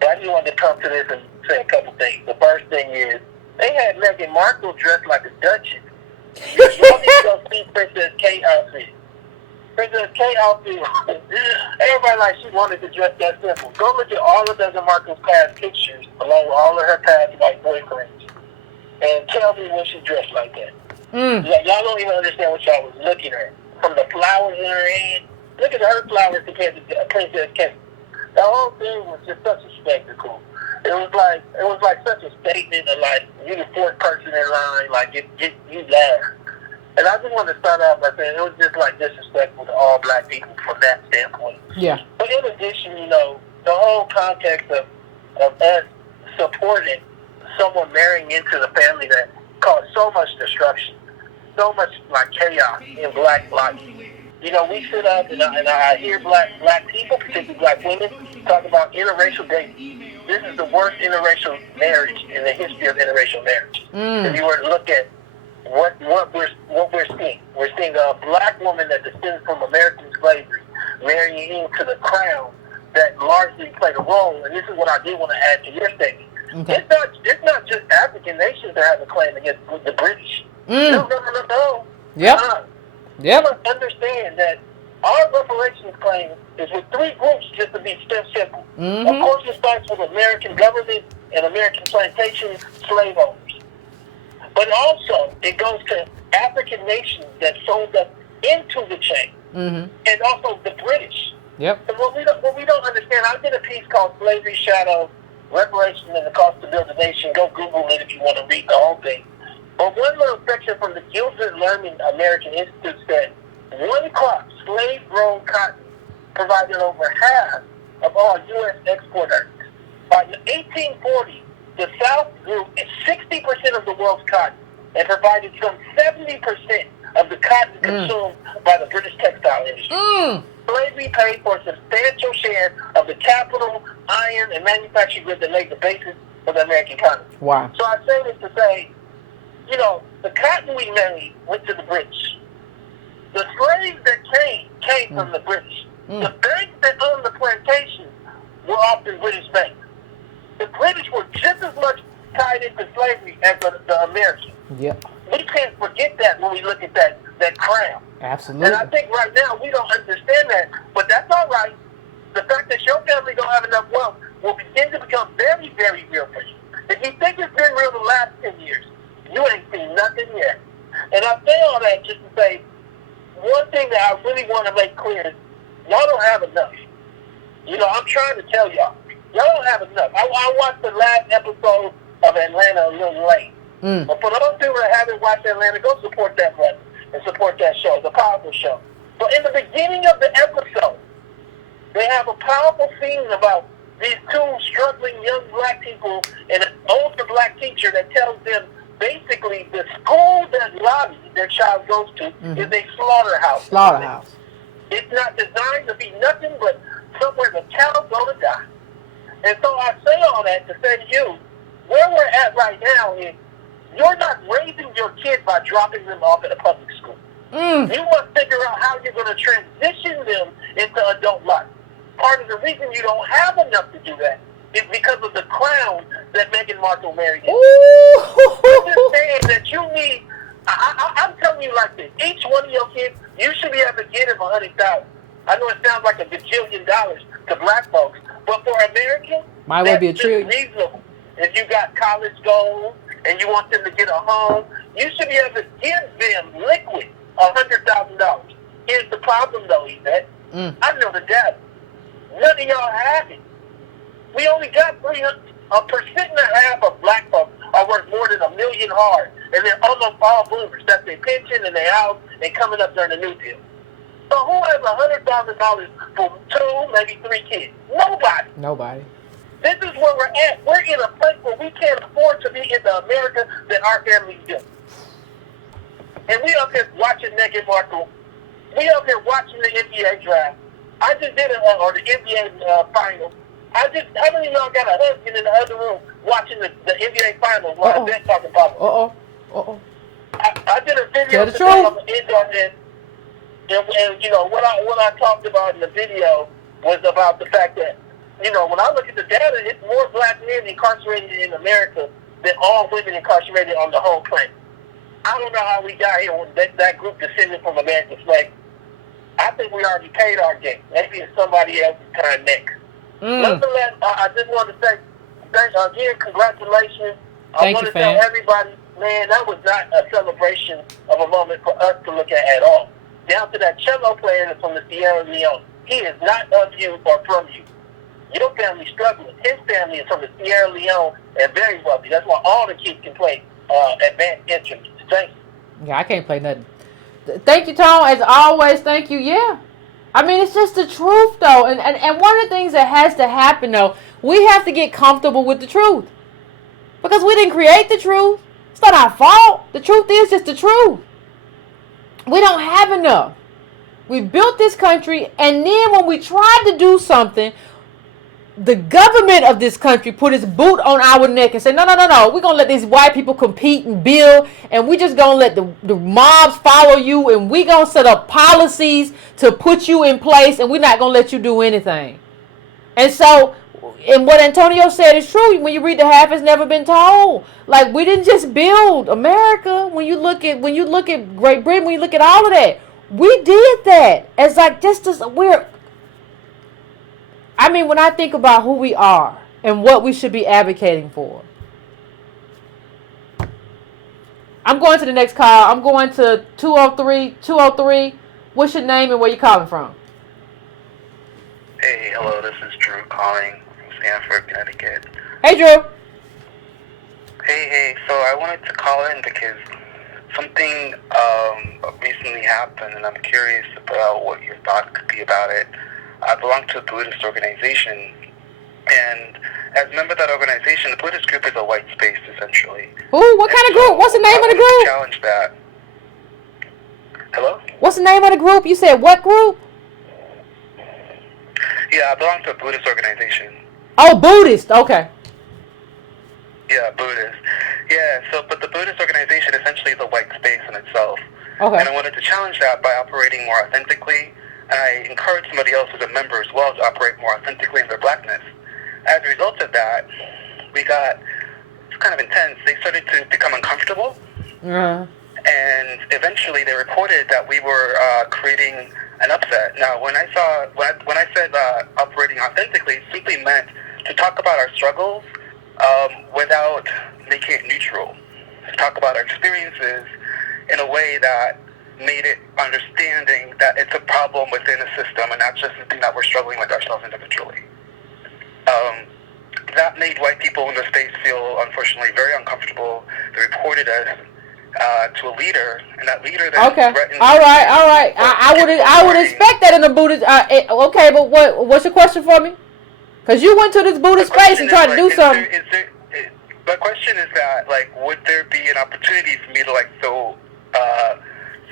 But I just wanted to come to this and say a couple things. The first thing is, they had Meghan Markle dressed like a duchess. Y'all need to go see Princess Kate outfit. Princess Kate outfit. Everybody like she wanted to dress that simple. Go look at all of Meghan Markle's past pictures along with all of her past white boyfriends. And tell me when she dressed like that. Y'all don't even understand what y'all was looking at. From the flowers in her hand. Look at her flowers compared to Princess Kate. The whole thing was just such a spectacle. It was like such a statement of like you the fourth person in line, like you laugh. And I just want to start out by saying it was just like disrespectful to all black people from that standpoint. Yeah. But in addition, you know, the whole context of us supporting someone marrying into the family that caused so much destruction, so much like chaos in black life. You know, we sit up and I hear black people, particularly black women, talk about interracial dating. This is the worst interracial marriage in the history of interracial marriage. If you were to look at what we're seeing, we're seeing a black woman that descends from American slavery marrying into the crown that largely played a role. And this is what I did want to add to your statement. Okay. It's not just African nations that have a claim against the British. No. Yep. You must understand that our reparations claim is with three groups, just to be simple. Of course, it starts with American government and American plantation slave owners. But also, it goes to African nations that sold us into the chain. And also the British. Yep. And what we don't understand, I did a piece called Slavery Shadow, Reparations and the Cost to Build a Nation. Go Google it if you want to read the whole thing. But one little section from the Gilbert Learning American Institute said, one crop, slave-grown cotton, provided over half of all U.S. export earnings. By 1840, the South grew 60% of the world's cotton and provided some 70% of the cotton consumed by the British textile industry. Slavery paid for a substantial share of the capital, iron, and manufacturing goods that laid the basis for the American economy. Wow. So I say this to say, you know, the cotton we made went to the British. The slaves that came from the British. The banks that owned the plantations were often British banks. The British were just as much tied into slavery as the Americans. Yep. We can't forget that when we look at that crown. Absolutely. And I think right now we don't understand that, but that's all right. The fact that your family don't have enough wealth will begin to become very, very real for you. If you think it's been real the last 10 years, you ain't seen nothing yet. And I say all that just to say, one thing that I really want to make clear is, y'all don't have enough. You know, I'm trying to tell y'all don't have enough. I watched the last episode of Atlanta a little late. But for those people that haven't watched Atlanta, go support that brother and support that show. It's a powerful show. But in the beginning of the episode, they have a powerful scene about these two struggling young black people and an older black teacher that tells them basically the school that Lobby, their child goes to, is a slaughterhouse. Slaughterhouse. It's not designed to be nothing but somewhere the child's going to die. And so I say all that to say to you, where we're at right now is you're not raising your kid by dropping them off at a public school. You must figure out how you're going to transition them into adult life. Part of the reason you don't have enough to do that is because of the crown that Meghan Markle married into. I'm just saying that you need, I'm telling you like this, each one of your kids, you should be able to get him $100,000. I know it sounds like $1 gajillion to black folks, but for Americans, might well be a trillion. Reasonable. If you got college goals and you want them to get a home, you should be able to give them liquid $100,000. Here's the problem though, Yvette. I know the data. None of y'all have it. We only got 1.5% of black folks are worth more than $1 million hard, and they're almost all boomers. That's their pension and their house and coming up during the New Deal. So who has $100,000 for 2, maybe 3 kids? Nobody. Nobody. This is where we're at. We're in a place where we can't afford to be in the America that our families do. And we up here watching Meghan Markle. We up here watching the NBA draft. I just did or the NBA finals. How many of y'all got a husband in the other room watching the NBA finals while Yvette talking about it? I did a video today on the internet, and you know what I talked about in the video was about the fact that, you know, when I look at the data, it's more black men incarcerated in America than all women incarcerated on the whole planet. I don't know how we got here when that group descended from American slavery. I think we already paid our debt. Maybe it's somebody else's time next. Nonetheless, I just want to say, again, congratulations. I want to tell everybody, man, that was not a celebration of a moment for us to look at all. Down to that cello player that's from the Sierra Leone. He is not of you or from you. Your family's struggling. His family is from the Sierra Leone and very wealthy. That's why all the kids can play advanced instruments. Thank you. Yeah, I can't play nothing. Thank you, Tom. As always, thank you. Yeah. I mean, it's just the truth, though. And one of the things that has to happen, though, we have to get comfortable with the truth. Because we didn't create the truth. It's not our fault. The truth is just the truth. We don't have enough. We built this country, and then when we tried to do something, the government of this country put its boot on our neck and said, no. We're going to let these white people compete and build, and we just going to let the mobs follow you, and we going to set up policies to put you in place, and we're not going to let you do anything. And so, and what Antonio said is true. When you read the half, it's never been told. Like, we didn't just build America. When you look at Great Britain, when you look at all of that, we did that. It's like just as I mean, when I think about who we are and what we should be advocating for. I'm going to the next call. I'm going to 203. What's your name and where you calling from? Hey, hello, this is Drew calling from Stamford, Connecticut. Hey, Drew. Hey, so I wanted to call in because something recently happened, and I'm curious about what your thoughts could be about it. I belong to a Buddhist organization, and as a member of that organization, the Buddhist group is a white space, essentially. Ooh, what kind of group? What's the name of the group? Challenge that. Hello? What's the name of the group? You said what group? Yeah, I belong to a Buddhist organization. Oh, Buddhist. Okay. Yeah, Buddhist. Yeah, but the Buddhist organization essentially is a white space in itself. Okay. And I wanted to challenge that by operating more authentically. And I encourage somebody else who's a member as well to operate more authentically in their blackness. As a result of that, it's kind of intense. They started to become uncomfortable. Yeah. And eventually they reported that we were creating an upset. Now, when I said operating authentically, it simply meant to talk about our struggles without making it neutral. To talk about our experiences in a way that made it understanding that it's a problem within a system and not just something that we're struggling with ourselves individually. That made white people in the space feel, unfortunately, very uncomfortable. They reported us to a leader, and that leader then threatened... All right. I would expect that in a Buddhist... okay, but what's your question for me? Because you went to this Buddhist space and tried to do something. My question is that, like, would there be an opportunity for me to, like, throw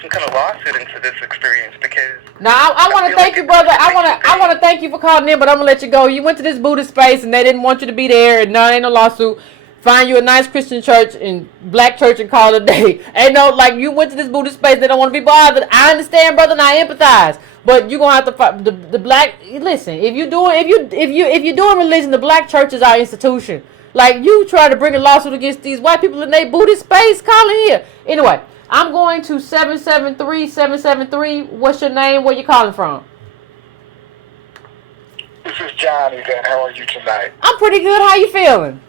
some kind of lawsuit into this experience? Because I want to thank you, brother. I want to thank you for calling in, but I'm gonna let you go. You went to this Buddhist space and they didn't want you to be there, and no, ain't no lawsuit. Find you a nice Christian church and black church and call it a day. Ain't no, like, you went to this Buddhist space. They don't want to be bothered. I understand, brother, and I empathize. But you gonna have to fight the black. Listen, if you're doing religion, the black church is our institution. Like, you try to bring a lawsuit against these white people in their Buddhist space, call in here. Anyway, I'm going to 773. What's your name? Where you calling from? This is John, Yvette. How are you tonight? I'm pretty good. How you feeling?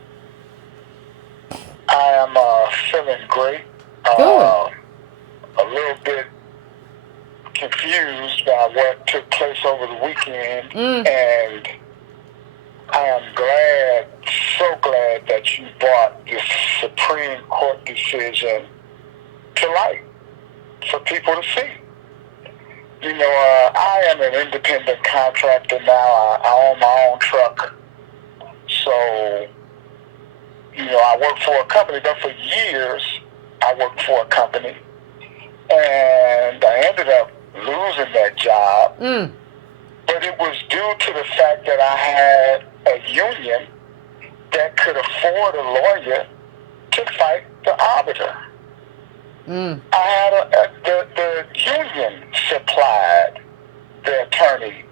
I am feeling great. Good. A little bit confused by what took place over the weekend, and I am so glad that you brought this Supreme Court decision to light for people to see. I am an independent contractor now. I own my own truck. So, I work for a company, but for years, I worked for a company. And I ended up losing that job. But it was due to the fact that I had a union that could afford a lawyer to fight the arbiter. I had the union supplied the attorney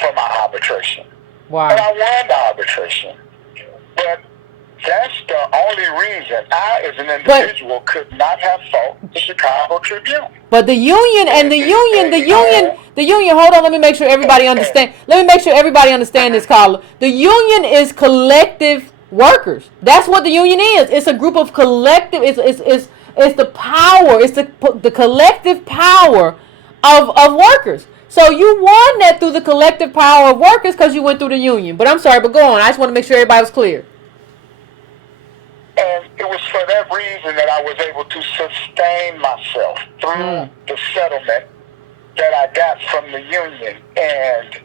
for my arbitration. Wow. And I won the arbitration. But that's the only reason I, as an individual, could not have fought the Chicago Tribune. But the union, hold on, let me make sure everybody understand. Let me make sure everybody understand this, Carla. The union is collective workers. That's what the union is. It's a group of collective, it's the power, it's the collective power of workers. So you won that through the collective power of workers because you went through the union. But I'm sorry, but go on. I just want to make sure everybody was clear. And it was for that reason that I was able to sustain myself through the settlement that I got from the union. And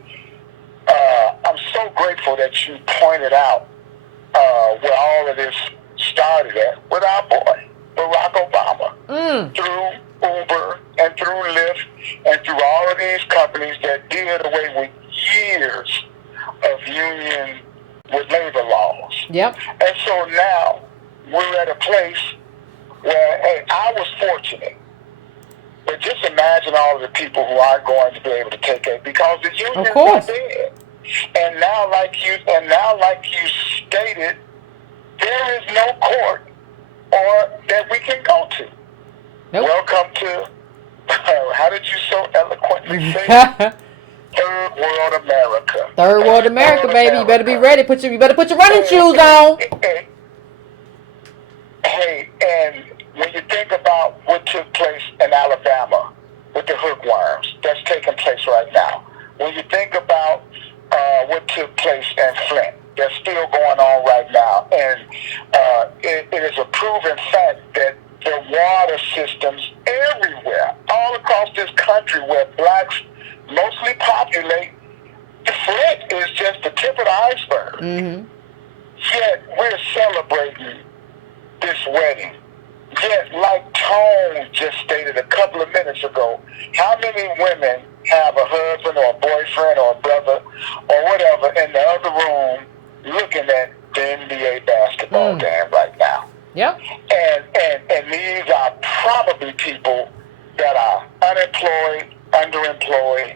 I'm so grateful that you pointed out where all of this started at with our boy, Barack Obama, through Uber and through Lyft and through all of these companies that did away with years of union with labor laws. Yep. And so now we're at a place where, hey, I was fortunate. But just imagine all of the people who aren't going to be able to take it because the unions are dead. And now, like you stated, there is no court or that we can go to. Nope. Welcome to, how did you so eloquently say it? Third World America. Third World America, baby. You better be ready. You better put your running shoes on. Hey, and when you think about what took place in Alabama with the hookworms, that's taking place right now. When you think about what took place in Flint, that's still going on right now. And it is a proven fact that the water systems everywhere, all across this country where blacks mostly populate, Flint is just the tip of the iceberg. Yet we're celebrating this wedding. Yet, like Tone just stated a couple of minutes ago, how many women have a husband or a boyfriend or a brother or whatever in the other room looking at the NBA basketball game right now? Yep. And these are probably people that are unemployed, underemployed.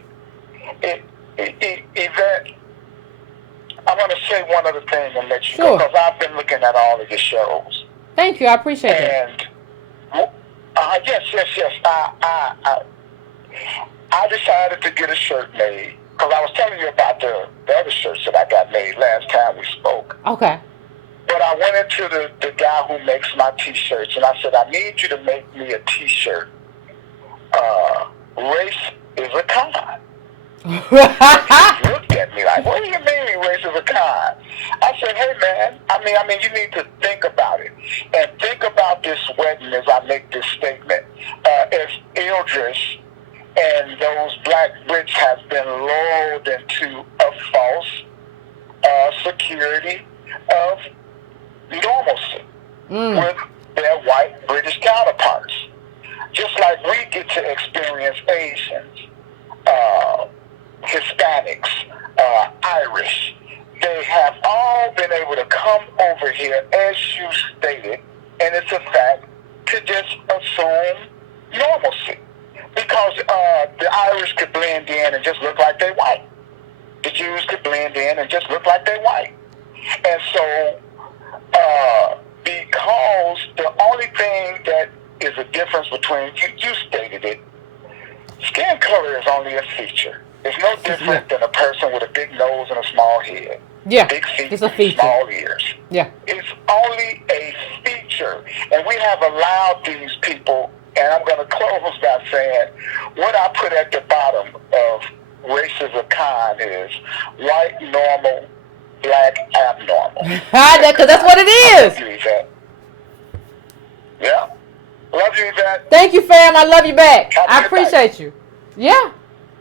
Yvette, I want to say one other thing and let you go because I've been looking at all of your shows. Thank you. I appreciate it. And yes. I decided to get a shirt made because I was telling you about the other shirts that I got made last time we spoke. Okay. But I went into the guy who makes my T-shirts and I said, I need you to make me a T-shirt. Race is a con. He looked at me like, what do you mean race is a con? I said, hey man, I mean, you need to think about it. And think about this wedding as I make this statement. As Eldridge and those black Brits have been lulled into a false security of normalcy with their white British counterparts. Just like we get to experience Asians, Hispanics, Irish. They have all been able to come over here, as you stated, and it's a fact, to just assume normalcy. Because the Irish could blend in and just look like they white. The Jews could blend in and just look like they white. And so, because the only thing that is a difference between, you stated it, skin color is only a feature. It's no different than a person with a big nose and a small head. Yeah, big feet, it's a feature. Small ears. Yeah. It's only a feature. And we have allowed these people, and I'm going to close by saying, what I put at the bottom of race is a con is white normal, black abnormal. Because that's what it is. I love you, Yvette. Yeah. Love you, Yvette. Thank you, fam. I love you back. Have a I good appreciate night. you. Yeah.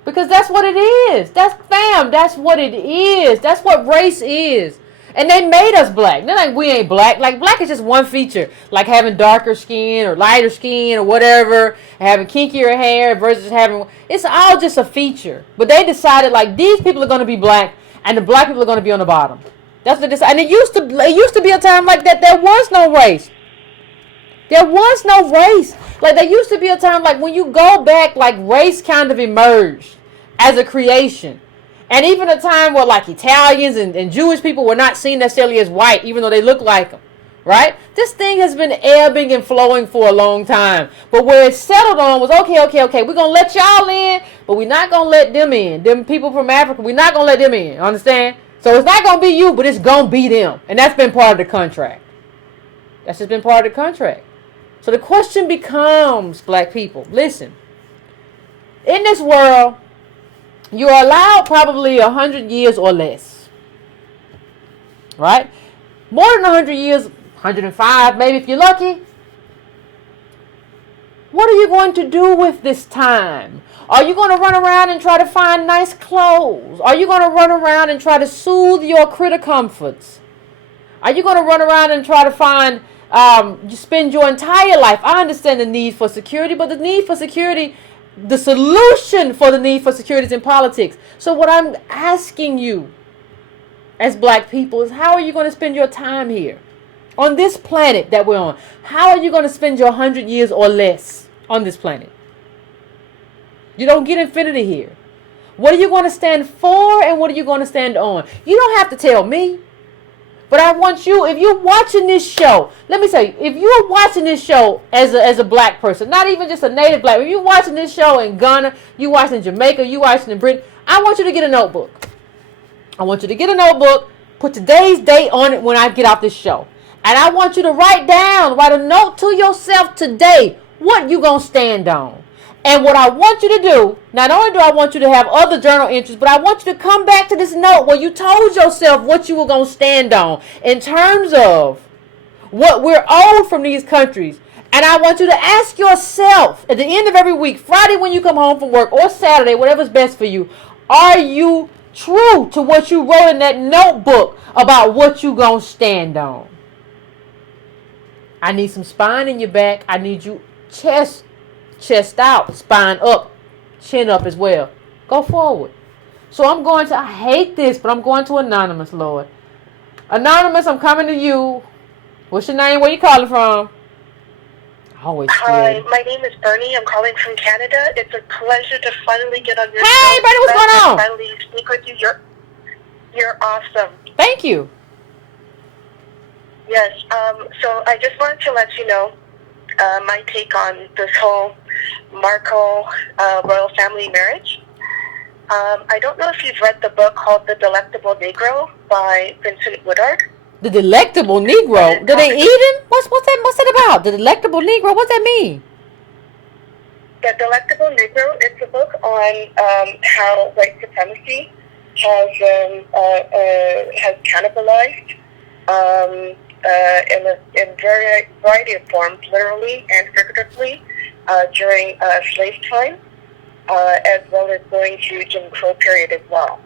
Because that's what it is. That's what it is. That's what race is. And they made us black. They're like, we ain't black. Like, black is just one feature. Like having darker skin or lighter skin or whatever. Having kinkier hair versus having... It's all just a feature. But they decided, like, these people are going to be black and the black people are going to be on the bottom. That's what they decided. And it used to be a time like that. There was no race. There was no race. Like, there used to be a time, like, when you go back, like, race kind of emerged as a creation. And even a time where, like, Italians and Jewish people were not seen necessarily as white, even though they look like them, right? This thing has been ebbing and flowing for a long time. But where it settled on was, okay, we're going to let y'all in, but we're not going to let them in. Them people from Africa, we're not going to let them in, understand? So it's not going to be you, but it's going to be them. And that's been part of the contract. That's just been part of the contract. So the question becomes, black people, listen. In this world, you are allowed probably 100 years or less. Right? More than 100 years, 105 maybe if you're lucky. What are you going to do with this time? Are you going to run around and try to find nice clothes? Are you going to run around and try to soothe your critter comforts? Are you going to run around and try to find, you spend your entire life? I understand the need for security, but the need for security, the solution for the need for security is in politics. So what I'm asking you as black people is, how are you going to spend your time here on this planet that we're on? How are you going to spend your 100 years or less on this planet? You don't get infinity here. What are you going to stand for and what are you going to stand on? You don't have to tell me. But I want you, if you're watching this show, let me say, if you're watching this show as a black person, not even just a native black, if you're watching this show in Ghana, you watching in Jamaica, you watching in Britain, I want you to get a notebook. I want you to get a notebook, put today's date on it when I get off this show. And I want you to write a note to yourself today, what you gonna stand on. And what I want you to do, not only do I want you to have other journal entries, but I want you to come back to this note where you told yourself what you were going to stand on in terms of what we're owed from these countries. And I want you to ask yourself at the end of every week, Friday when you come home from work or Saturday, whatever's best for you, are you true to what you wrote in that notebook about what you going to stand on? I need some spine in your back. I need you chest out, spine up, chin up as well. Go forward. So I hate this, but I'm going to Anonymous, Lord. Anonymous, I'm coming to you. What's your name? Where you calling from? Always scared. Hi, my name is Bernie. I'm calling from Canada. It's a pleasure to finally get on your show. Hey, Bernie, what's going on? Finally speak with you. You're awesome. Thank you. Yes, so I just wanted to let you know my take on this whole Marco royal family marriage. I don't know if you've read the book called The Delectable Negro by Vincent Woodard. The Delectable Negro? Do they eat him? What's that about? The Delectable Negro? What's that mean? The Delectable Negro, it's a book on how white supremacy has cannibalized in a variety of forms, literally and figuratively, during slave time, as well as going through Jim Crow period as well.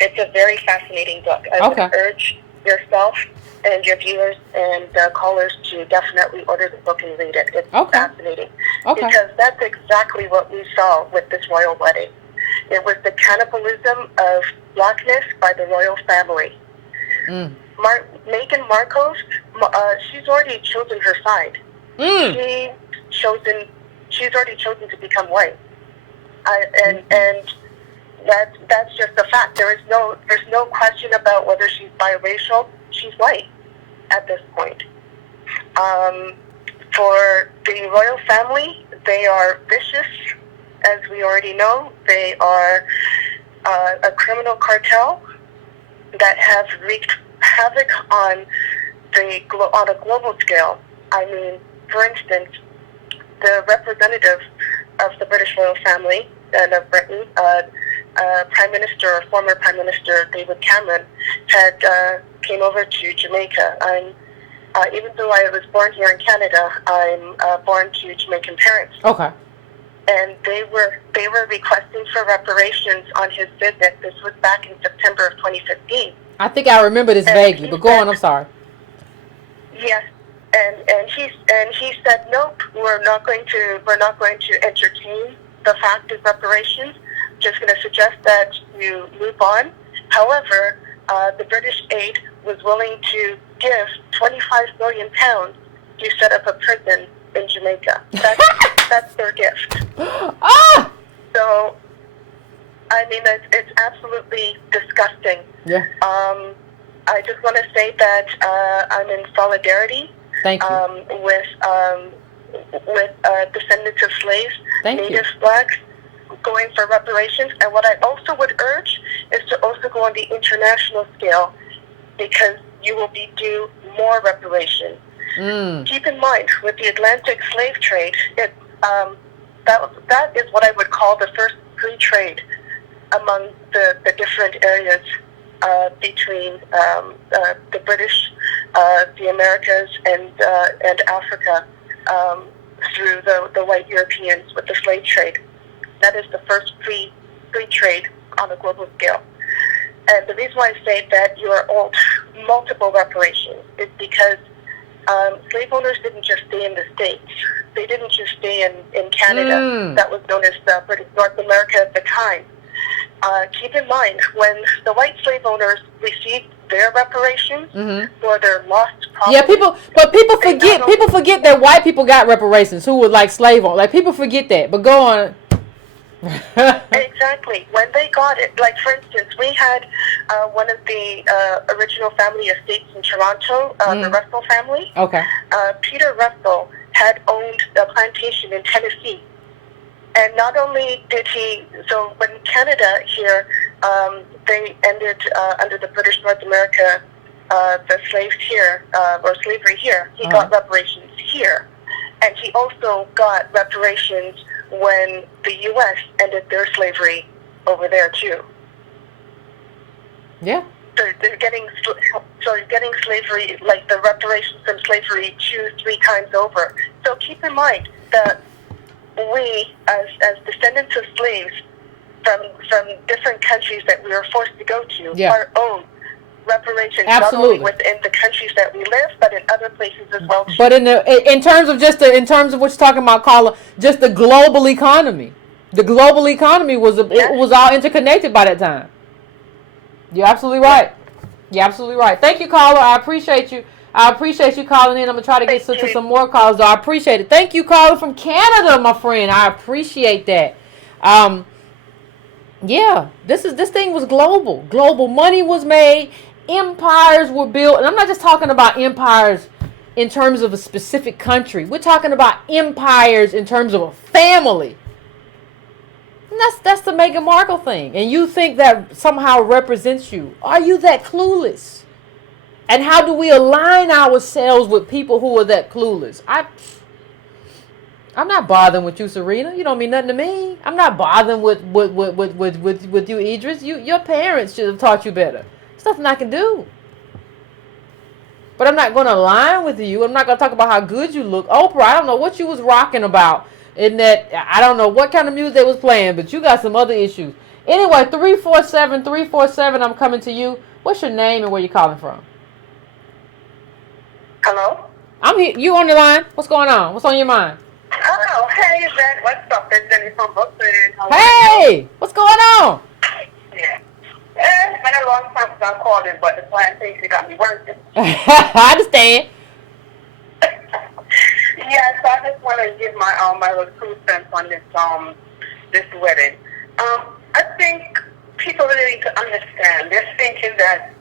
It's a very fascinating book. I would urge yourself and your viewers and callers to definitely order the book and read it. It's fascinating. Because that's exactly what we saw with this royal wedding. It was the cannibalism of blackness by the royal family. Meghan Markle, she's already chosen her side. She's already chosen to become white, and that's just a fact. There's no question about whether she's biracial. She's white at this point. For the royal family, they are vicious, as we already know. They are a criminal cartel that have wreaked havoc on a global scale. I mean, for instance, the representative of the British royal family and of Britain, former Prime Minister David Cameron, had came over to Jamaica. Even though I was born here in Canada, I'm born to Jamaican parents. and they were requesting for reparations on his visit. This was back in September of 2015. I think I remember this And vaguely, he but go on. said- I'm sorry. Yes, and he said, nope, we're not going to entertain the fact of reparations. Just going to suggest that you move on. However, the British aid was willing to give £25 million to set up a prison in Jamaica. That's their gift. Ah! So, I mean, it's absolutely disgusting. Yeah. I just want to say that I'm in solidarity Thank you. with descendants of slaves, Thank you. Native blacks, going for reparations. And what I also would urge is to also go on the international scale, because you will be due more reparations. Keep in mind, with the Atlantic slave trade, that is what I would call the first free trade among the different areas between the British, the Americas, and Africa through the white Europeans with the slave trade. That is the first free trade on a global scale. And the reason why I say that you are owed multiple reparations is because slave owners didn't just stay in the States. They didn't just stay in Canada. That was known as British North America at the time. Keep in mind, when the white slave owners received their reparations for their lost property. Yeah, people forget that white people got reparations who were like slave owners. Like, people forget that. But go on. Exactly. When they got it, like for instance, we had one of the original family estates in Toronto, the Russell family. Okay. Peter Russell had owned a plantation in Tennessee. And not only did he, so when Canada here, they ended under the British North America, the slaves here, or slavery here, he got reparations here. And he also got reparations when the U.S. ended their slavery over there too. Yeah. So they're getting slavery, like the reparations from slavery 2-3 times over. So keep in mind that we, as descendants of slaves from different countries that we were forced to go to, are owed reparations. Absolutely. Not only within the countries that we live, but in other places as well too. But in terms of what you're talking about, Carla, just the global economy. The global economy it was all interconnected by that time. You're absolutely right. You're absolutely right. Thank you, Carla. I appreciate you. I appreciate you calling in. I'm going to try to get to some more calls, though. I appreciate it. Thank you, Carla from Canada, my friend. I appreciate that. Yeah, this thing was global. Global money was made. Empires were built. And I'm not just talking about empires in terms of a specific country. We're talking about empires in terms of a family. And that's the Meghan Markle thing. And you think that somehow represents you. Are you that clueless? And how do we align ourselves with people who are that clueless? I'm not bothering with you, Serena. You don't mean nothing to me. I'm not bothering with you, Idris. Your parents should have taught you better. There's nothing I can do. But I'm not going to align with you. I'm not going to talk about how good you look. Oprah, I don't know what you was rocking about. In that, I don't know what kind of music they was playing, but you got some other issues. Anyway, 347, I'm coming to you. What's your name and where you calling from? Hello? I'm here. You on the line? What's going on? What's on your mind? Oh, hey, Yvette. What's up? It's Jenny from Brooklyn. Hey, what's going on? Yeah. It's been a long time since I called in, but the plantation got me working. I understand. Yeah, so I just want to give my little 2 cents on this wedding. I think people really need to understand. They're thinking that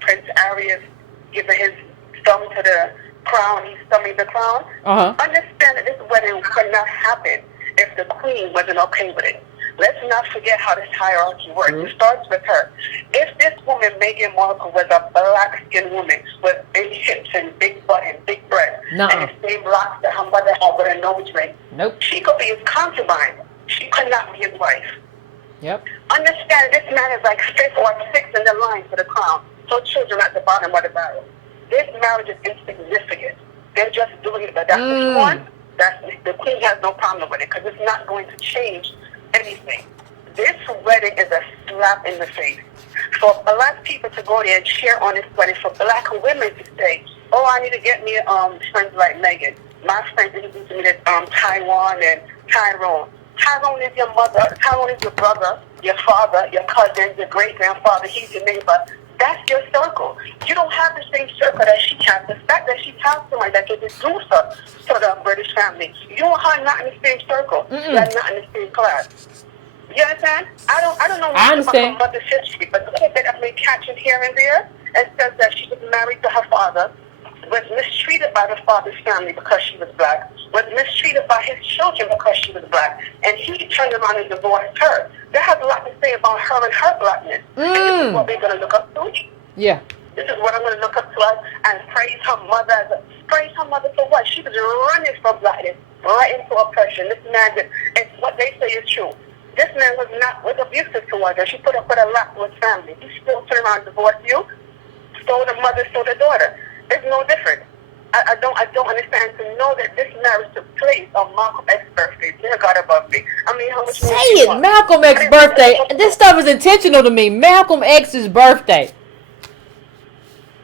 Prince Arias giving his thumb to the crown, he's thumbing the crown. Understand that this wedding could not happen if the queen wasn't okay with it. Let's not forget how this hierarchy works. It starts with her. If this woman, Meghan Markle, was a black-skinned woman with big hips and big butt and big breasts, and the same locks that her mother had with a nose ring, she could be his concubine. She could not be his wife. Yep. Understand, this man is like 5th or 6th in the line for the crown. So children at the bottom of the barrel. This marriage is insignificant. They're just doing it, but that's what you want. The queen has no problem with it because it's not going to change anything. This wedding is a slap in the face. For black people to go there and cheer on this wedding, for black women to say, oh, I need to get me friends like Megan. My friends introduced me to Taiwan and Tyrone. Tyrone is your mother. Tyrone is your brother, your father, your cousin, your great-grandfather. He's your neighbor. That's your circle. You don't have the same circle that she has. The fact that she has somebody that can introduce her to the British family, you and her not in the same circle. You're not in the same class. You understand? I don't know much about her mother's history, but the little bit I've been catching here and there, it says that she was married to her father, was mistreated by the father's family because she was black, was mistreated by his children because she was black, and he turned around and divorced her. That has a lot to say about her and her blackness. And this is what we're going to look up to. Yeah. This is what I'm going to look up to us and praise her mother. Praise her mother for what? She was running from blackness, right into oppression. This man, and what they say is true. This man was abusive towards her. She put up with a lot to his family. He still turned around and divorced you. Stole the mother, stole the daughter. It's no different. I don't understand to know that this marriage took place on Malcolm X's birthday. Dear God above me. I mean, how much say it, Malcolm X's birthday. This stuff is intentional to me. Malcolm X's birthday.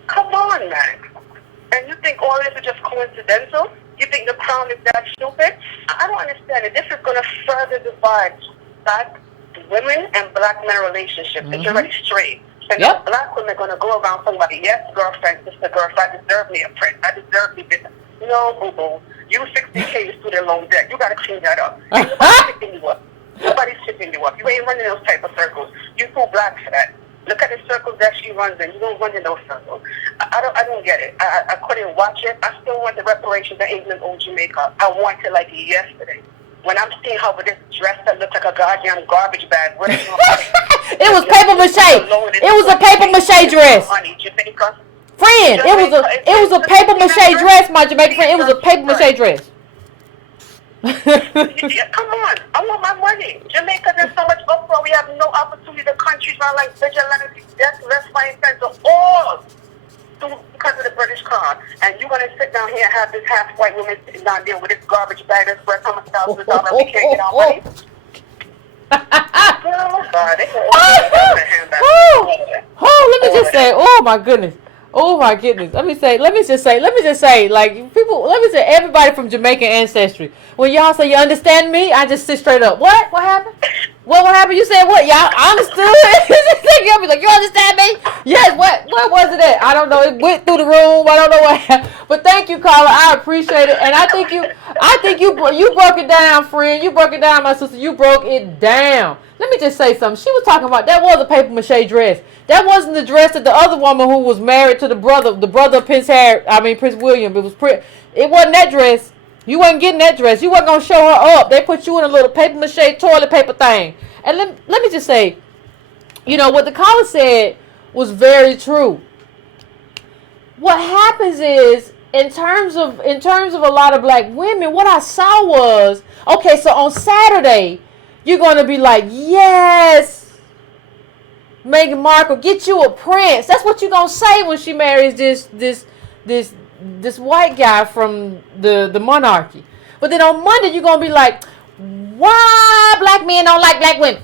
Come on, man. And you think all this is just coincidental? You think the crown is that stupid? I don't understand it. This is going to further divide black women and black men relationships. It's already straight. And black women are going to go around talking about, yes, girlfriend, sister, girlfriend, I deserve me a prince. I deserve me this. No, boo-boo. You 60K student loan debt. You got to clean that up. Ain't nobody picking you up. Nobody's picking you up. You ain't running those type of circles. You too black for that. Look at the circles that she runs in. You don't run in those circles. I don't get it. I couldn't watch it. I still want the reparations that England owed Jamaica. I want it like yesterday. When I'm seeing her with this dress that looks like a goddamn garbage bag. It was paper mache. It was a paper mache dress. Friend, it was a paper mache dress, my Jamaican friend. It was a paper mache dress. Yeah, come on. I want my money. Jamaica, there's so much uproar. We have no opportunity. The countries are like vigilante, death, left, right, and center, all because of the British crown. And you're going to sit down here and have this half-white woman sitting down there with this garbage bag that's worth how much thousands of dollars we can't get our money? Let me just say, oh my goodness. Oh my goodness. Let me just say, like people, everybody from Jamaican ancestry. When y'all say you understand me, I just sit straight up. What? What happened? What happened? You said what? Y'all understood? Y'all be like, you understand me? Yes. What was it at? I don't know. It went through the room. I don't know what happened. But thank you, Carla. I appreciate it. And I think you broke it down, friend. You broke it down, my sister. You broke it down. Let me just say something. She was talking about, that was a paper mache dress. That wasn't the dress that the other woman who was married to the brother of Prince William. It wasn't that dress. You wasn't getting that dress. You wasn't going to show her up. They put you in a little paper mache toilet paper thing. And let me just say, what the caller said was very true. What happens is, in terms of a lot of black women, what I saw was, okay, so on Saturday, you're going to be like, yes, Meghan Markle, get you a prince. That's what you're going to say when she marries this white guy from the monarchy. But then on Monday, you're going to be like, why black men don't like black women?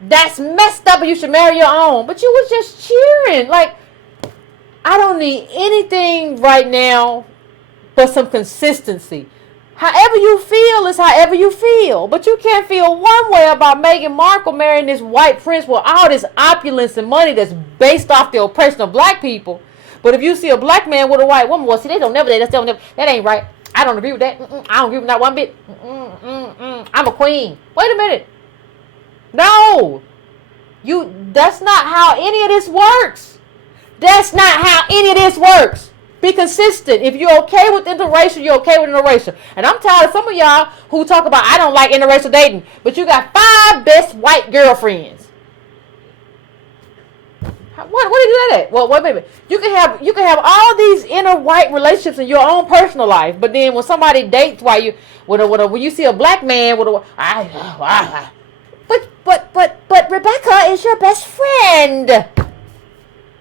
That's messed up and you should marry your own. But you was just cheering. Like, I don't need anything right now but some consistency. However you feel is however you feel. But you can't feel one way about Meghan Markle marrying this white prince with all this opulence and money that's based off the oppression of black people. But if you see a black man with a white woman, well, see, they don't never date. That ain't right. I don't agree with that. I don't agree with that one bit. I'm a queen. Wait a minute. No. That's not how any of this works. That's not how any of this works. Be consistent. If you're okay with interracial, you're okay with interracial. And I'm tired of some of y'all who talk about, I don't like interracial dating, but you got 5 best white girlfriends. What do you do that at? Well, wait a minute. You can have all these inner white relationships in your own personal life, but then when somebody dates when you see a black man with a but Rebecca is your best friend.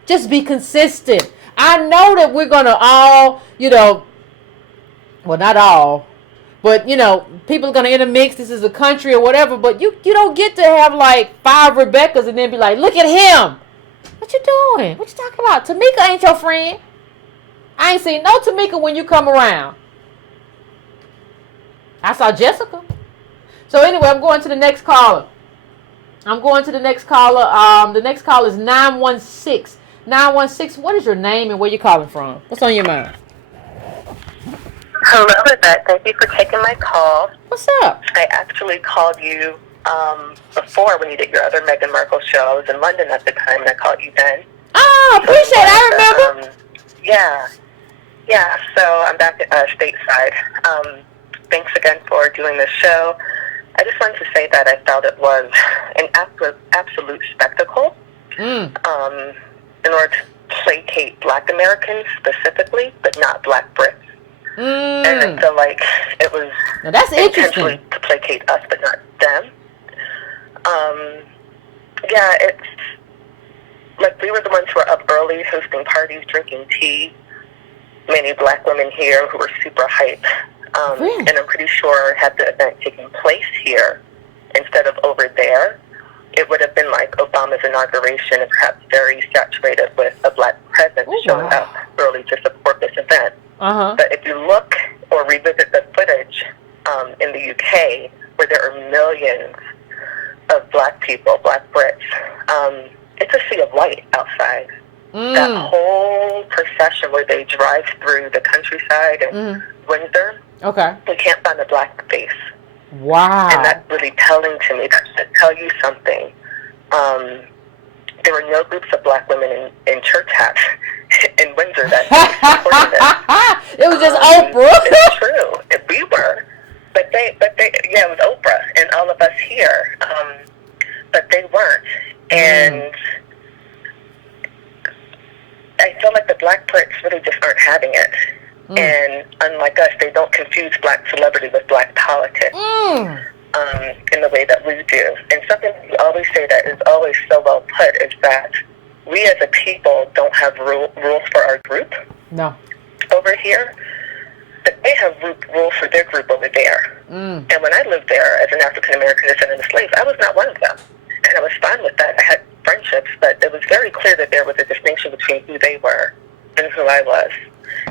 Just be consistent. I know that we're gonna all, well, not all, But, you know, people are going to intermix. This is a country or whatever. But you don't get to have, like, 5 Rebeccas and then be like, look at him. What you doing? What you talking about? Tamika ain't your friend. I ain't seen no Tamika when you come around. I saw Jessica. So, anyway, I'm going to the next caller. The next caller is 916. 916, what is your name and where you calling from? What's on your mind? Hello, Yvette. Thank you for taking my call. What's up? I actually called you before when you did your other Meghan Markle show. I was in London at the time, and I called you then. Oh, appreciate it. I remember. Yeah. So I'm back at stateside. Thanks again for doing this show. I just wanted to say that I felt it was an absolute spectacle in order to placate Black Americans specifically, but not Black Brits. And I feel like it was now that's intentionally interesting. to placate us, but not them. It's like we were the ones who were up early, hosting parties, drinking tea. Many Black women here who were super hyped. Really? And I'm pretty sure had the event taken place here instead of over there, it would have been like Obama's inauguration and perhaps very saturated with a Black presence showing up early to support this event. But if you look or revisit the footage in the UK, where there are millions of Black people, Black Brits, it's a sea of light outside. That whole procession where they drive through the countryside and Windsor, we can't find a Black face. Wow. And that's really telling to me. That should tell you something. There were no groups of Black women in church hats in Windsor that supported it. It was just Oprah. It's true. We were. But they, it was Oprah and all of us here. But they weren't. And I feel like the Black Brits really just aren't having it. And unlike us, they don't confuse Black celebrity with Black politics in the way that we do. And something we always say that is always so well put is that we as a people don't have rules for our group over here, but they have rules for their group over there. And when I lived there as an African-American descendant of slaves, I was not one of them. And I was fine with that. I had friendships, but it was very clear that there was a distinction between who they were and who I was.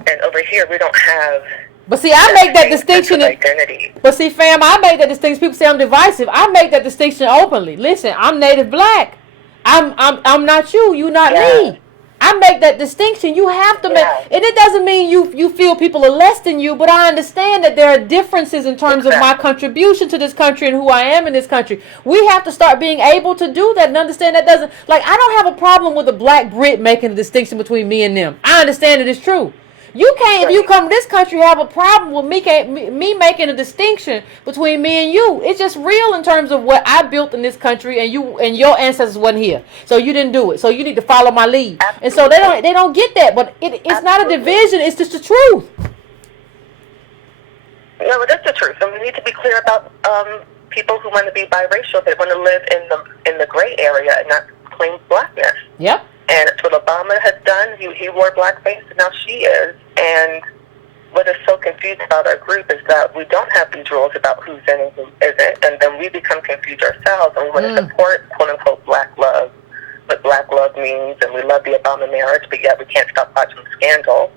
And over here, we don't have. But see, I make that distinction. Identity. But see, fam, I make that distinction. People say I'm divisive. I make that distinction openly. Listen, I'm Native Black. I'm not you. You not me. I make that distinction. You have to make, and it doesn't mean you feel people are less than you. But I understand that there are differences in terms of my contribution to this country and who I am in this country. We have to start being able to do that and understand that doesn't like I don't have a problem with a Black Brit making a distinction between me and them. I understand it is true. You can't, if you come to this country, have a problem with me making a distinction between me and you. It's just real in terms of what I built in this country, and you and your ancestors wasn't here, so you didn't do it. So you need to follow my lead. Absolutely. And so they don't get that, but it's not a division. It's just the truth. No, but that's the truth, and we need to be clear about people who want to be biracial. They want to live in the gray area and not claim Blackness. Yep. And it's what Obama has done. He wore blackface, and now she is. And what is so confused about our group is that we don't have these rules about who's in and who isn't, and then we become confused ourselves, and we want to support, quote-unquote, Black love, what Black love means, and we love the Obama marriage, but yet we can't stop watching Scandal.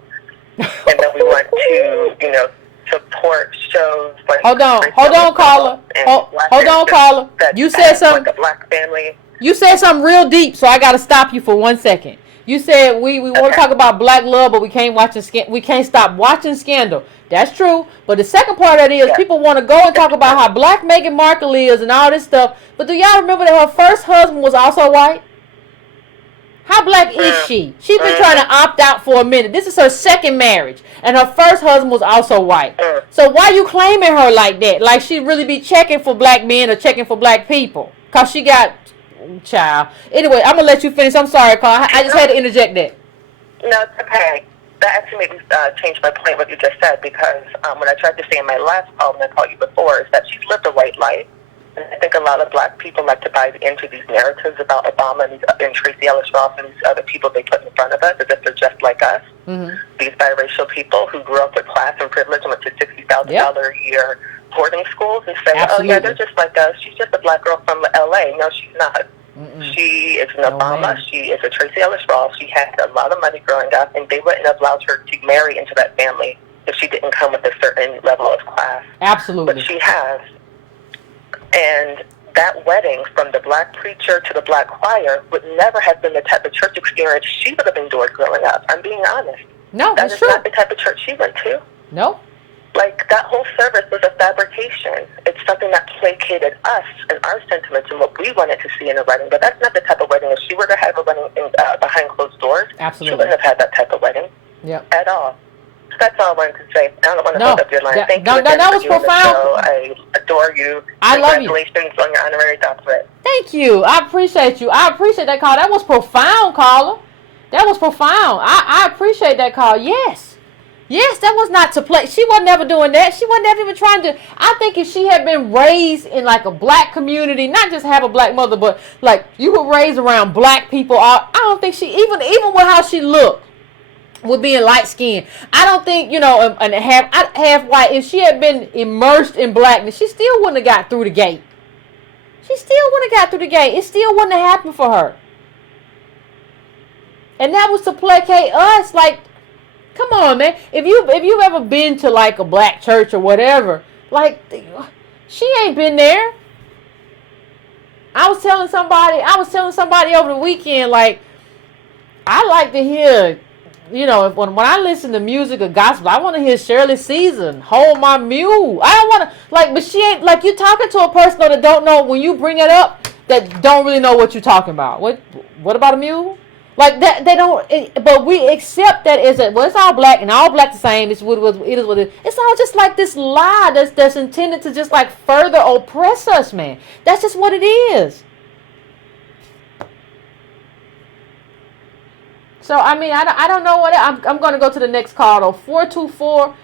And then we want to, support shows like... Hold on, caller. Hold on, caller. You said something... Like a Black family... You said something real deep, so I got to stop you for 1 second. You said we want to talk about Black love, but we can't stop watching Scandal. That's true. But the second part of that is people want to go and talk about how Black Meghan Markle is and all this stuff. But do y'all remember that her first husband was also white? How Black is she? She's been trying to opt out for a minute. This is her second marriage, and her first husband was also white. So why you claiming her like that? Like she really be checking for Black men or checking for Black people? Because she got... Child. Anyway, I'm gonna let you finish. I'm sorry, Carl. I just had to interject that. No, it's okay. That actually made me change my point, what you just said, because what I tried to say in my last call when I called you before is that she's lived a white life. And I think a lot of black people like to buy into these narratives about Obama and Tracy Ellis Ross and these other people they put in front of us as if they're just like us. Mm-hmm. These biracial people who grew up with class and privilege and went to $60,000 a year boarding schools and say, Absolutely. oh, yeah, they're just like us. She's just a black girl from L.A. No, she's not. Mm-mm. She is an Obama. Man. She is a Tracy Ellis Ross. She had a lot of money growing up, and they wouldn't have allowed her to marry into that family if she didn't come with a certain level of class. Absolutely. But she has. And that wedding from the black preacher to the black choir would never have been the type of church experience she would have enjoyed growing up. I'm being honest. No, that that's is true. not the type of church she went to. No. Like, that whole service was a fabrication. It's something that placated us and our sentiments and what we wanted to see in a wedding. But that's not the type of wedding. If she were to have a wedding behind closed doors, Absolutely. she wouldn't have had that type of wedding at all. So that's all I wanted to say. I don't want to hold up your line. Thank you again that was for doing profound. the show. I adore you. I love you. Congratulations on your honorary doctorate. Thank you. I appreciate you. I appreciate that call. That was profound, caller. That was profound. I appreciate that call. Yes. Yes, that was not to play. She wasn't ever doing that. She wasn't ever even trying to. I think if she had been raised in like a black community, not just have a black mother, but like you were raised around black people, I don't think she, even with how she looked, with being light skinned, I don't think, and half white, if she had been immersed in blackness, she still wouldn't have got through the gate. She still wouldn't have got through the gate. It still wouldn't have happened for her. And that was to placate us. Like, come on, man. If you've ever been to like a black church or whatever, like, she ain't been there. I was telling somebody over the weekend, like, I like to hear, when I listen to music or gospel, I want to hear Shirley Caesar, Hold My Mule. I don't want to, like, but she ain't, like, you're talking to a person that don't know, when you bring it up, that don't really know what you're talking about. What about a mule? Like, that, they don't, but we accept that it's all black, and all black the same. It is what it is. It's all just like this lie that's intended to just, like, further oppress us, man. That's just what it is. So, I mean, I don't know what, I'm going to go to the next call, though. 424,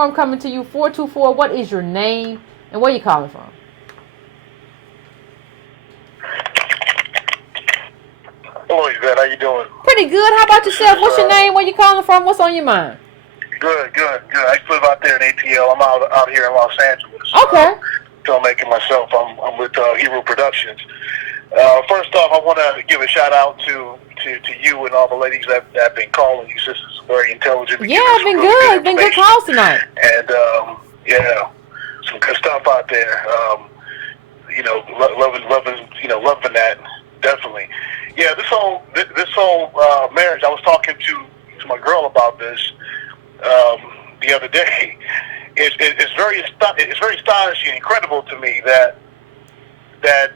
I'm coming to you. 424, what is your name, and where you calling from? Hello, Yvette. How you doing? Pretty good. How about yourself? What's your name? Where you calling from? What's on your mind? Good. I live out there in ATL. I'm out here in Los Angeles. Okay. Filmmaking myself. I'm with Hero Productions. First off, I want to give a shout out to you and all the ladies that have been calling. You sisters are very intelligent. Yeah, it's been good. It's been good calls tonight. And yeah, some good stuff out there. Loving that, definitely. Yeah, this whole marriage. I was talking to my girl about this the other day. It's very astonishing and incredible to me that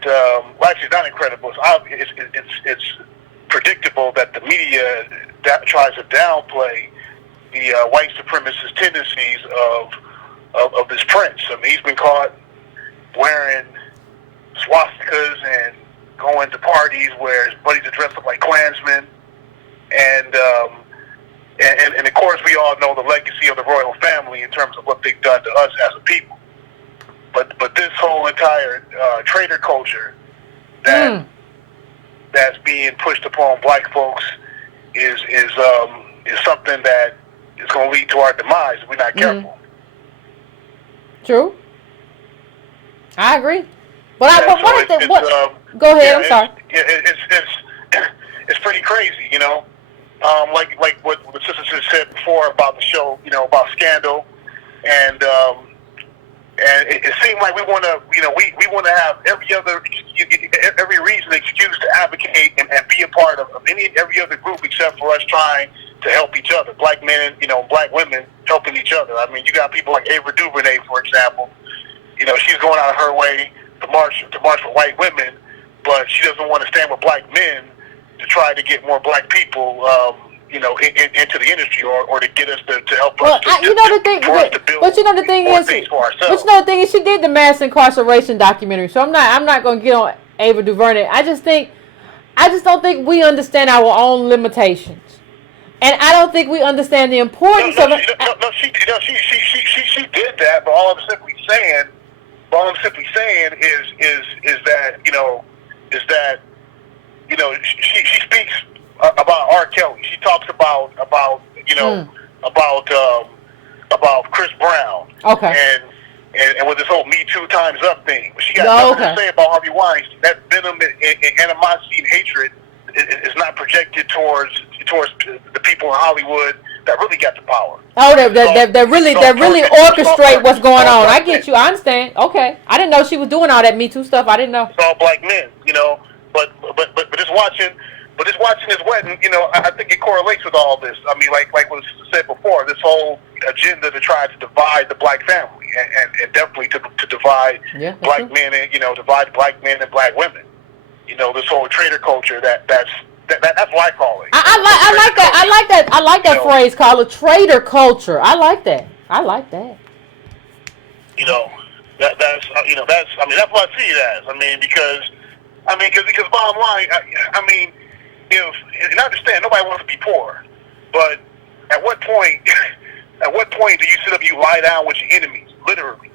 well, actually not incredible. It's predictable that the media tries to downplay the white supremacist tendencies of this prince. I mean, he's been caught wearing swastikas and going to parties where his buddies are dressed up like Klansmen, and of course we all know the legacy of the royal family in terms of what they've done to us as a people. But this whole entire traitor culture that's being pushed upon black folks is something that is going to lead to our demise if we're not careful. True. I agree. But go ahead. I'm sorry. It's pretty crazy, like what the sisters just said before about the show, about Scandal, and it seemed like we want to, we want to have every reason, excuse to advocate and be a part of every other group except for us trying to help each other. Black men, black women helping each other. I mean, you got people like Ava DuVernay, for example. She's going out of her way to march for white women, but she doesn't want to stand with black men to try to get more black people, into the industry or to get us to help us. The thing is, she did the mass incarceration documentary. So I'm not going to get on Ava DuVernay. I just don't think we understand our own limitations, and I don't think we understand the importance of it. She did that, but all I'm simply saying all I'm simply saying is that she speaks about R. Kelly. She talks about Chris Brown. Okay. And with this whole Me Too Times Up thing, she got nothing to say about Harvey Weinstein. That venom and animosity and hatred is not projected towards the people in Hollywood that really got the power. Oh, that really orchestrate what's going on. I get you. I understand. Okay. I didn't know she was doing all that Me Too stuff. I didn't know. It's all black men, But just watching this wedding, I think it correlates with all this. I mean, like what was said before, this whole agenda to try to divide the black family and definitely to divide black men and divide black men and black women. This whole traitor culture that's what I call it. I like that phrase called a traitor culture. I like that. That's what I see it as. Because bottom line, and I understand nobody wants to be poor, but at what point do you sit up, you lie down with your enemies, literally,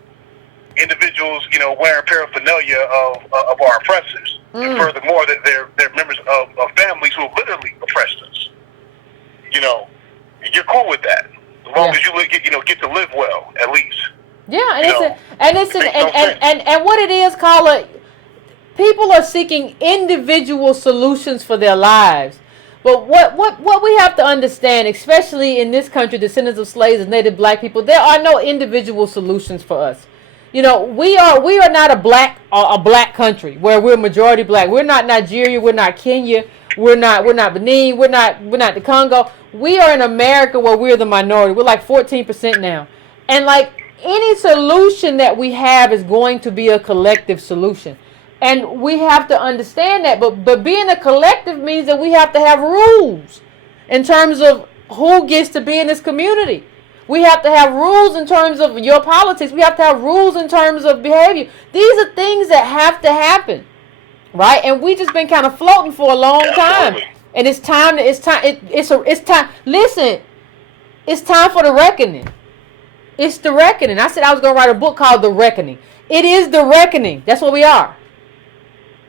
individuals, wearing paraphernalia of our oppressors, and furthermore that they're members of families who have literally oppressed us. You're cool with that as long as you get to live well, at least. Yeah, and what it is, Carla, people are seeking individual solutions for their lives. But what we have to understand, especially in this country, descendants of slaves and native black people, there are no individual solutions for us. We are not a black country where we're majority black. We're not Nigeria, we're not Kenya, we're not Benin, we're not the Congo. We are in America where we're the minority. We're like 14% now. And like any solution that we have is going to be a collective solution. And we have to understand that, but being a collective means that we have to have rules in terms of who gets to be in this community. We have to have rules in terms of your politics. We have to have rules in terms of behavior. These are things that have to happen, right? And we just been kind of floating for a long time. And it's time. Listen, it's time for the reckoning. It's the reckoning. I said I was going to write a book called The Reckoning. It is the reckoning. That's what we are.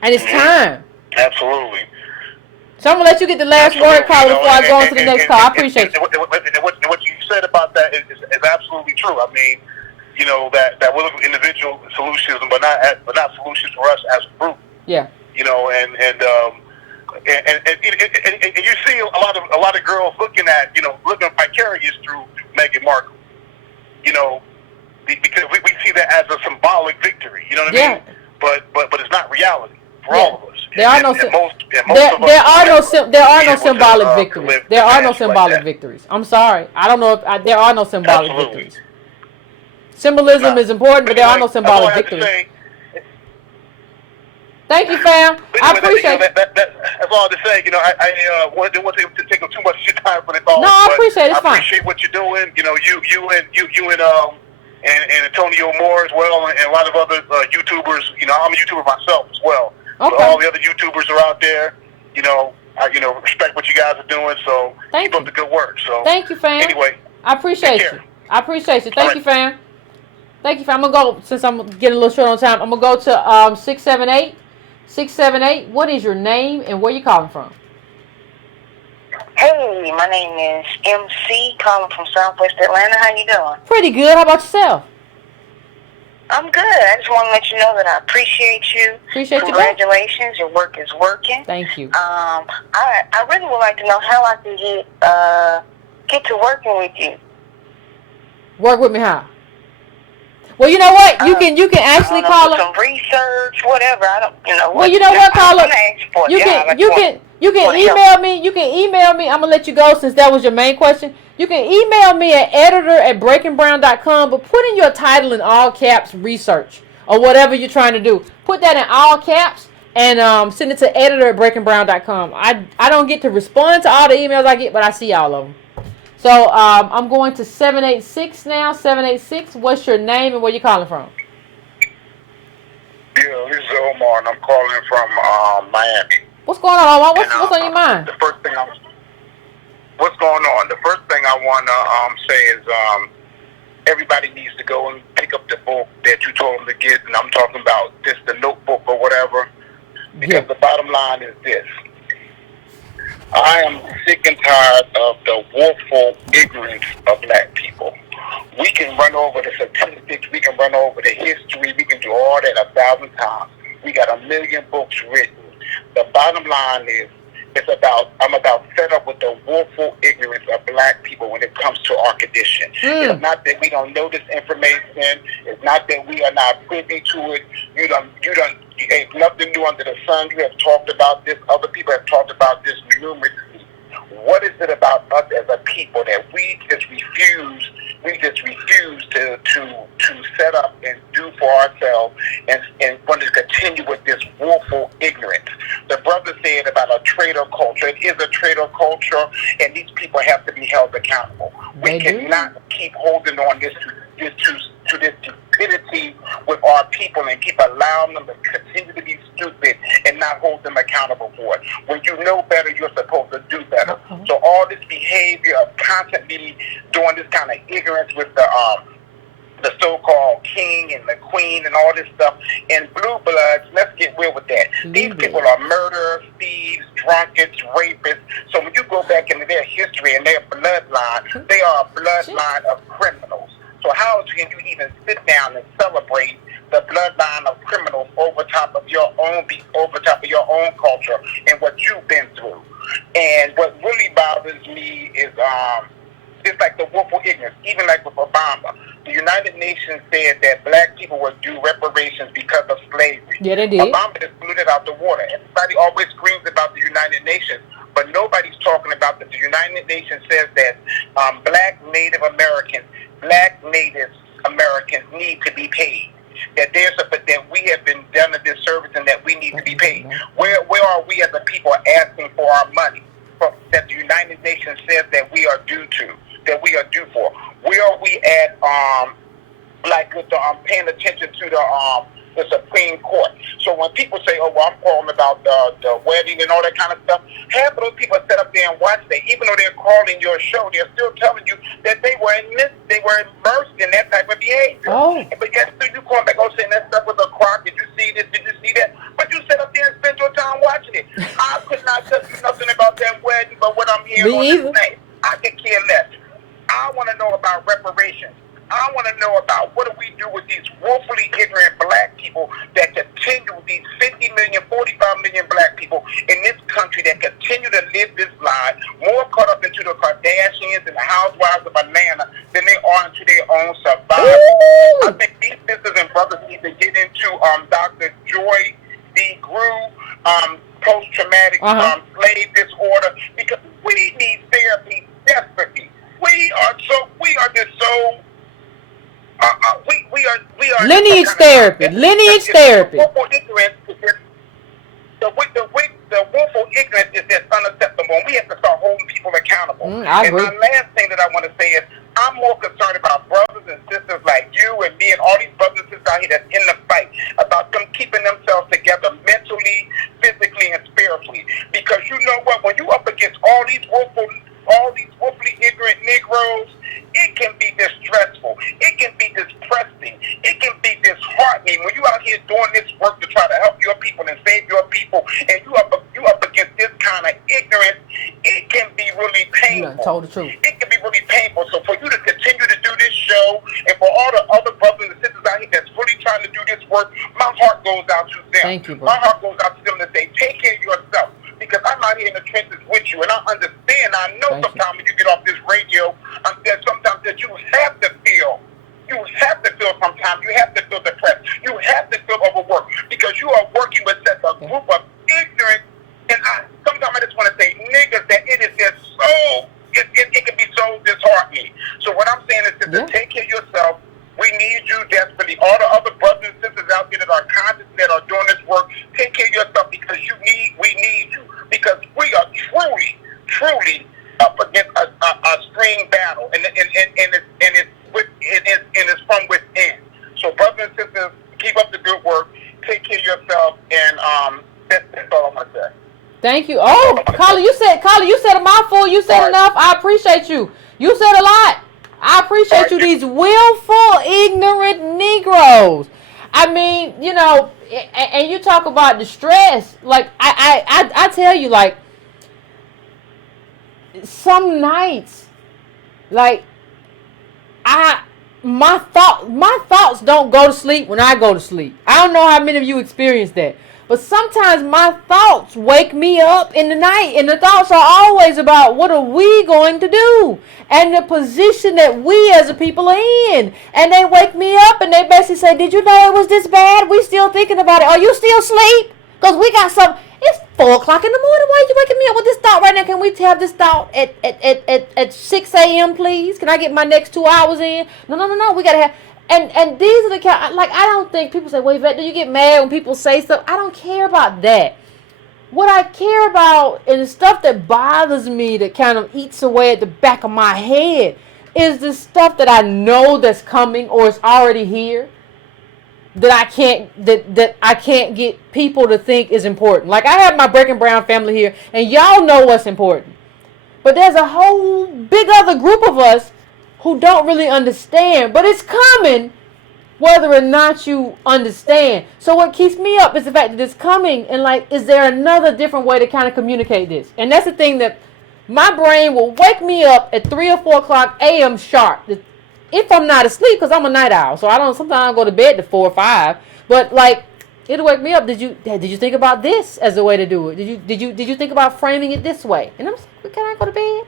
And it's time. Absolutely. So I'm going to let you get the last word, Carla, before I go on to the next call. I appreciate you. What you said about that is absolutely true. I mean, that we're looking for individual solutions, but not solutions for us as a group. Yeah. And you see a lot of girls looking vicarious through Meghan Markle. Because we see that as a symbolic victory. You know what I mean? But it's not reality for all of us. There are no symbolic victories. There are no symbolic victories. I'm sorry. I don't know if there are no symbolic victories. Symbolism is important, but there are no symbolic victories. Thank you, fam. I appreciate it. That's all to say. I didn't want to take up too much of your time for the call. No, I appreciate it. It's fine. I appreciate what you're doing. You and Antonio Moore as well, and a lot of other YouTubers. I'm a YouTuber myself as well. Okay. So all the other YouTubers are out there. I respect what you guys are doing. So keep up the good work. So thank you, fam. Anyway, I appreciate you. I appreciate you. Thank you, fam. Thank you, fam. I'm gonna go, since I'm getting a little short on time. I'm gonna go to 678. 678. What is your name and where you calling from? Hey, my name is MC, calling from Southwest Atlanta. How you doing? Pretty good. How about yourself? I'm good. I just want to let you know that I appreciate you. Appreciate you. Congratulations. Your work is working. Thank you. I really would like to know how I can get to working with you. Work with me how? Well, you know what? You can actually call some research, whatever. I don't. Well, you know what, Carla? You can email me. You can email me. I'm gonna let you go since that was your main question. You can email me at editor@breakingbrown.com, but put in your title in all caps, research, or whatever you're trying to do. Put that in all caps and send it to editor@breakingbrown.com. I don't get to respond to all the emails I get, but I see all of them. So I'm going to 786 now. 786. What's your name and where you calling from? Yeah, this is Omar, and I'm calling from Miami. What's going on, Omar? What's on your mind? What's going on? The first thing I want to say is everybody needs to go and pick pick up the book that you told them to get, and I'm talking about just the notebook or whatever. Because the bottom line is this. I am sick and tired of the woeful ignorance of black people. We can run over the statistics, we can run over the history, we can do all that 1,000 times. We got 1 million books written. The bottom line is, I'm about fed up with the woeful ignorance of black people when it comes to our condition. It's not that we don't know this information. It's not that we are not privy to it. It's nothing new under the sun. You have talked about this. Other people have talked about this numerous. What is it about us as a people that we just refuse to set up and do for ourselves and want to continue with this woeful ignorance? The brother said about a traitor culture. It is a traitor culture, and these people have to be held accountable. We cannot keep holding on to this stupidity with our people and keep allowing them to continue to be stupid and not hold them accountable for it. When you know better, you're supposed to do better. So all this behavior of constantly doing this kind of ignorance with the so-called king and the queen and all this stuff, and blue bloods, let's get real with that. These people are murderers, thieves, drunkards, rapists. So when you go back into their history and their bloodline, they are a bloodline of criminals. So how can you even sit down and celebrate the bloodline of criminals over top of your own culture and what you've been through? And what really bothers me is it's like the woeful ignorance. Even like with Obama, the United Nations said that black people were due reparations because of slavery. Yeah, they did. Obama just blew it out the water. Everybody always screams about the United Nations, but nobody's talking about that the United Nations says that black Native Americans need to be paid. That we have been done a disservice and that we need to be paid. Where are we as a people asking for our money that the United Nations says that we are due for? Where are we at paying attention to the Supreme Court? So when people say, oh, well, I'm calling about the wedding and all that kind of stuff, half of those people sit up there and watch that. Even though they're calling your show, they're still telling you that they were immersed in that type of behavior. But yet you call back saying that stuff was a crock. Did you see this? Did you see that? But you sit up there and spend your time watching it. I could not tell you nothing about that wedding, but what I'm hearing on this thing, I could care less. I want to know about reparations. I want to know about what do we do with these woefully ignorant black people that continue, these 50 million, 45 million black people in this country that continue to live this lie, more caught up into the Kardashians and the housewives of Atlanta than they are into their own survival. I think these sisters and brothers need to get into Dr. Joy D. Grew, post-traumatic slave disorder, because we need therapy desperately. We are just so we are lineage therapy. The woeful ignorance is just unacceptable. We have to start holding people accountable. I agree. And my last thing that I want to say is I'm more concerned about brothers and sisters like you and me and all these brothers and sisters out here that's in the fight, about them keeping themselves together mentally, physically, and spiritually. Because you know what? When you up against all these woefully ignorant Negroes, it can be distressful. It can be depressing. It can be disheartening when you out here doing this work to try to help your people and save your people, and you up against this kind of ignorance. It can be really painful. You told the truth. It can be really painful. So for you to continue to do this show, and for all the other brothers and sisters out here that's really trying to do this work, my heart goes out to them. Thank you, bro. My heart goes out to them to say, take care of yourself. Because I'm out here in the trenches with you, and I understand. I know sometimes when you get off this radio, there's sometimes that you have to feel. Sometimes you have to feel depressed. You have to feel overworked because you are working with such a group of ignorant, and sometimes I just want to say niggas, that it is just so. It can be so disheartening. So what I'm saying is to take care of yourself. We need you desperately. All the other brothers and sisters out there that are conscious, that are doing this work, take care of yourself because we need you. Because we are truly up against a string battle, and it's from within. So brothers and sisters, keep up the good work. Take care of yourself, and that's all I'm gonna say. Thank you. Oh, Carla, you said a mouthful. You said enough. I appreciate you. You said a lot. I appreciate you, these willful, ignorant Negroes. I mean, you know, and you talk about the stress. Like, I tell you, like, some nights, like, my thoughts don't go to sleep when I go to sleep. I don't know how many of you experience that. But sometimes my thoughts wake me up in the night, and the thoughts are always about what are we going to do and the position that we as a people are in. And they wake me up and they basically say, did you know it was this bad? We still thinking about it. Are you still asleep? Because we got some. It's 4 o'clock in the morning. Why are you waking me up with this thought right now? Can we have this thought at 6 a.m., please? Can I get my next 2 hours in? No. We got to have... And these are the kind, like, I don't think people say, well, Yvette, do you get mad when people say stuff? I don't care about that. What I care about and the stuff that bothers me that kind of eats away at the back of my head is the stuff that I know that's coming or is already here that I can't get people to think is important. Like, I have my Breaking Brown family here, and y'all know what's important. But there's a whole big other group of us who don't really understand, but it's coming whether or not you understand. So what keeps me up is the fact that it's coming, and like, is there another different way to kind of communicate this? And that's the thing, that my brain will wake me up at 3 or 4 o'clock a.m. sharp if I'm not asleep, because I'm a night owl. So sometimes I don't go to bed at 4 or 5, but like, it'll wake me up. Did you think about this as a way to do it? Did you think about framing it this way? And I'm like, can I go to bed?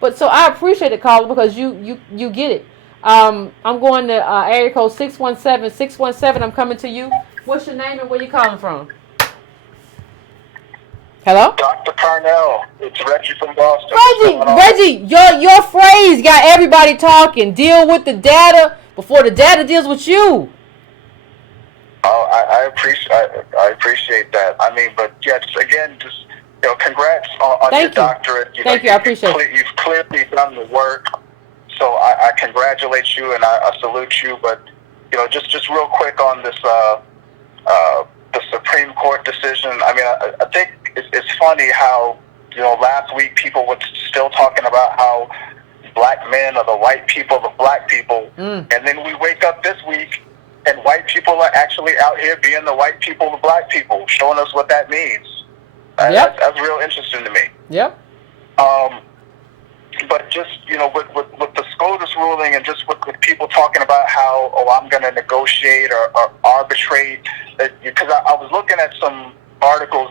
But so I appreciate it, caller, because you get it. I'm going to area code 617. 617, I'm coming to you. What's your name and where you calling from? Hello? Dr. Carnell, it's Reggie from Boston. Reggie, your phrase got everybody talking. Deal with the data before the data deals with you. Oh, I appreciate that. I mean, but yeah, just congrats on your doctorate. Thank you. I appreciate it. You've clearly done the work, so I congratulate you and I salute you. But just real quick on this the Supreme Court decision. I mean, I think it's funny how last week people were still talking about how black men are the white people, the black people, and then we wake up this week and white people are actually out here being the white people, the black people, showing us what that means. Yep. That's real interesting to me. Yep. But just, with the SCOTUS ruling and just with people talking about how, I'm going to negotiate or arbitrate, because I was looking at some articles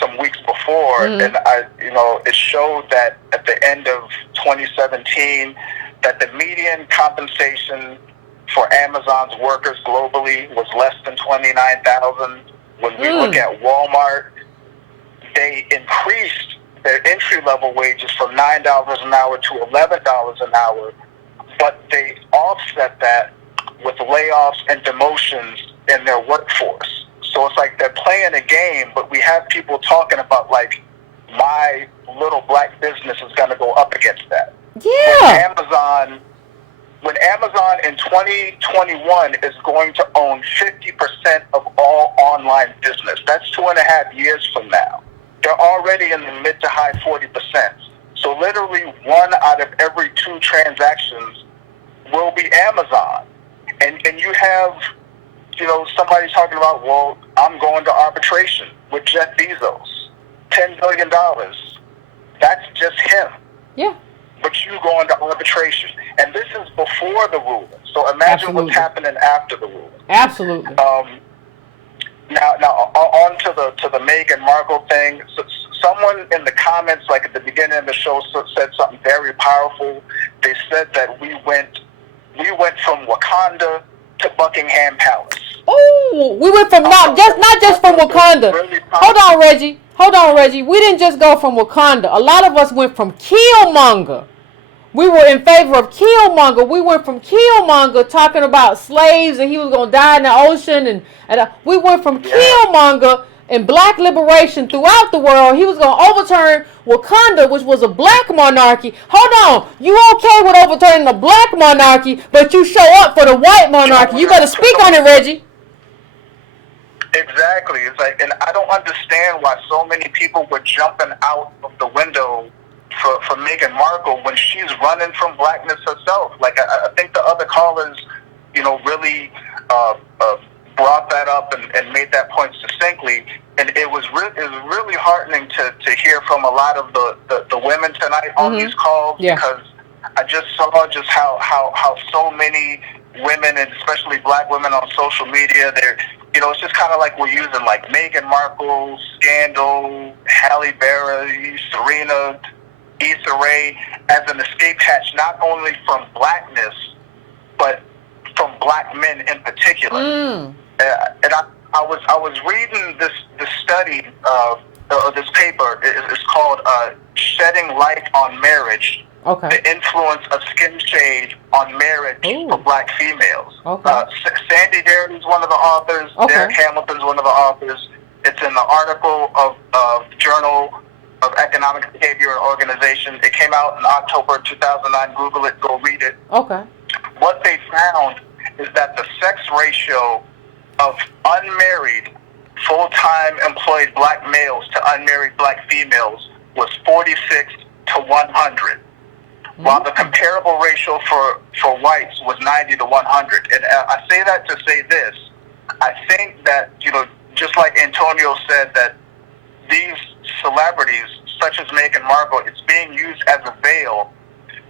some weeks before, and it showed that at the end of 2017, that the median compensation for Amazon's workers globally was less than $29,000. When we look at Walmart, they increased their entry-level wages from $9 an hour to $11 an hour, but they offset that with layoffs and demotions in their workforce. So it's like they're playing a game, but we have people talking about, like, my little black business is going to go up against that. Yeah. When Amazon in 2021 is going to own 50% of all online business, that's 2.5 years from now. They're already in the mid to high 40%. So literally 1 out of every 2 transactions will be Amazon. And you have, somebody talking about, well, I'm going to arbitration with Jeff Bezos. $10 billion. That's just him. Yeah. But you go into arbitration. And this is before the ruling. So imagine what's happening after the ruling. Absolutely. Now on to the Meghan Markle thing. So someone in the comments, like at the beginning of the show, said something very powerful. They said that we went from Wakanda to Buckingham Palace. Oh, we went from not just from Wakanda. Really Hold on, Reggie. We didn't just go from Wakanda. A lot of us went from Killmonger. We were in favor of Killmonger. We went from Killmonger talking about slaves and he was going to die in the ocean. And we went from Killmonger and black liberation throughout the world. He was going to overturn Wakanda, which was a black monarchy. Hold on. You okay with overturning a black monarchy, but you show up for the white monarchy. You better speak on it, Reggie. Exactly. It's like, and I don't understand why so many people were jumping out of the window for Meghan Markle when she's running from blackness herself. Like I think the other callers, really brought that up and made that point succinctly. And it was really heartening to hear from a lot of the women tonight on these calls, because I just saw just how so many women, and especially black women on social media, it's just kind of like we're using like Meghan Markle, Scandal, Halle Berry, Serena, Issa Rae as an escape hatch, not only from blackness, but from black men in particular. And I was reading this study, this paper. It's called "Shedding Light on Marriage: The Influence of Skin Shade on Marriage for Black Females." Sandy Darity is one of the authors. Derek Hamilton's one of the authors. It's in the article of Journal of Economic Behavior and Organization. It came out in October 2009. Google it. Go read it. What they found is that the sex ratio of unmarried full-time employed black males to unmarried black females was 46 to 100, while the comparable ratio for whites was 90 to 100. And I say that to say this: I think that just like Antonio said, that these celebrities, such as Meghan Markle, it's being used as a veil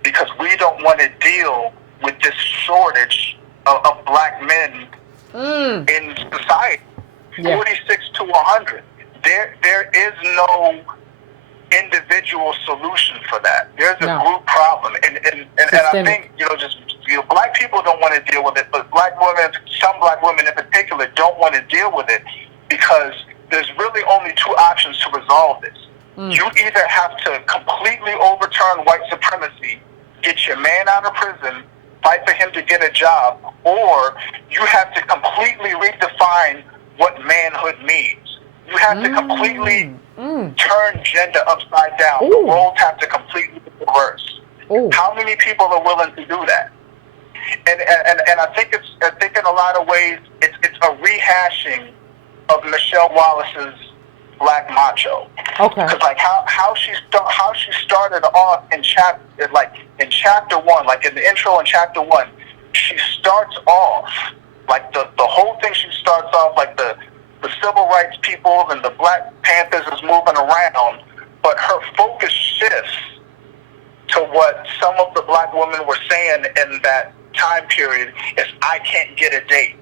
because we don't want to deal with this shortage of black men in society. 46 to 100. There is no individual solution for that. There's a group problem, and I think black people don't want to deal with it, but some black women in particular, don't want to deal with it because there's really only two options to resolve this. You either have to completely overturn white supremacy, get your man out of prison, fight for him to get a job, or you have to completely redefine what manhood means. You have to completely turn gender upside down. The roles have to completely reverse. How many people are willing to do that? And I think in a lot of ways it's a rehashing of Michelle Wallace's Black Macho. Because like how she started off in chapter 1, like in the intro in chapter 1, she starts off like the whole thing. She starts off like the civil rights people and the Black Panthers is moving around, but her focus shifts to what some of the black women were saying in that time period is, I can't get a date.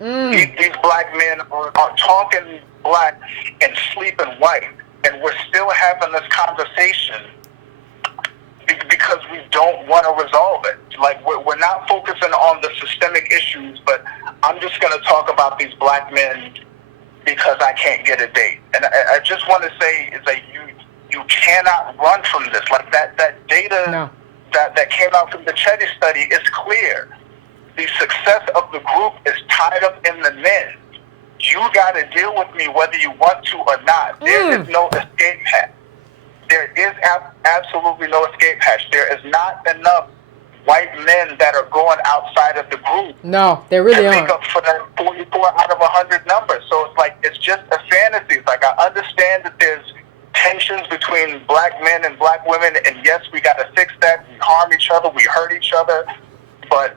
These black men are talking black and sleeping white, and we're still having this conversation because we don't want to resolve it. Like, we're not focusing on the systemic issues, but I'm just going to talk about these black men because I can't get a date. And I just want to say is that you cannot run from this. Like that data that came out from the Chetty study is clear. The success of the group is tied up in the men. You got to deal with me whether you want to or not. There is no escape hatch. There is absolutely no escape hatch. There is not enough white men that are going outside of the group. No, they really aren't. To make up for that 44 out of 100 number. So it's like, it's just a fantasy. It's like, I understand that there's tensions between black men and black women, and yes, we got to fix that. We harm each other. We hurt each other. But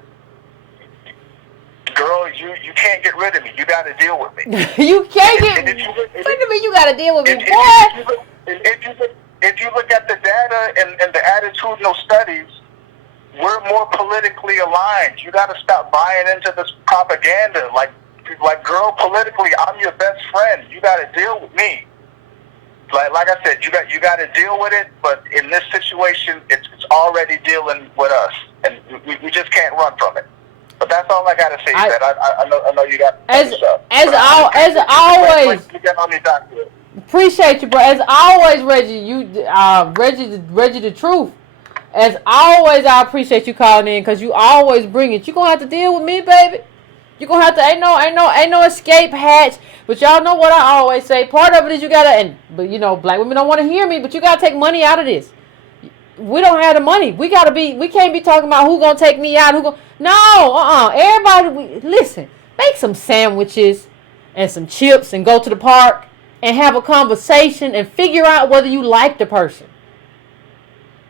girl, you can't get rid of me. You got to deal with me. You can't get rid of me. You got to deal with me. If you look at the data and the attitudinal studies, we're more politically aligned. You got to stop buying into this propaganda. Like, girl, politically, I'm your best friend. You got to deal with me. Like I said, you got to deal with it. But in this situation, it's already dealing with us, and we just can't run from it. But that's all I got to say. I know you got as always. Appreciate you, bro. As always, Reggie, Reggie the truth. As always, I appreciate you calling in because you always bring it. You gonna have to deal with me, baby. You gonna have to. Ain't no escape hatch. But y'all know what I always say. Part of it is you gotta. But black women don't want to hear me. But you gotta take money out of this. We don't have the money. We can't be talking about who gonna take me out. No. Everybody, listen. Make some sandwiches and some chips and go to the park and have a conversation and figure out whether you like the person.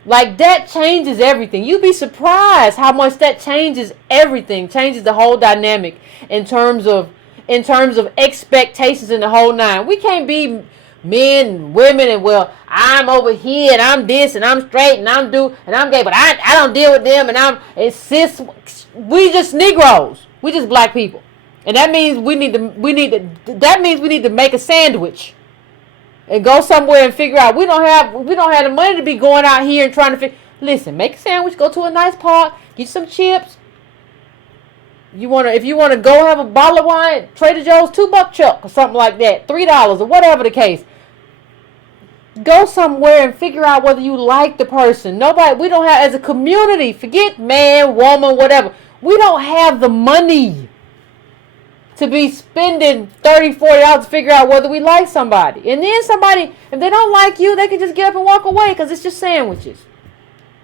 Like, that changes everything. You'd be surprised how much that changes everything. Changes the whole dynamic in terms of expectations in the whole nine. We can't be men, women, and well, I'm over here and I'm this and I'm straight and I'm gay, but I don't deal with them and it's cis. We just Negroes. We just black people, and that means we need to make a sandwich and go somewhere and figure out. We don't have the money to be going out here and trying to figure. Listen, make a sandwich, go to a nice park, get some chips. If you wanna go have a bottle of wine, Trader Joe's $2 chuck or something like that, $3 or whatever the case. Go somewhere and figure out whether you like the person. We don't have, as a community, forget man, woman, whatever. We don't have the money to be spending $30, $40 to figure out whether we like somebody. And then somebody, if they don't like you, they can just get up and walk away because it's just sandwiches.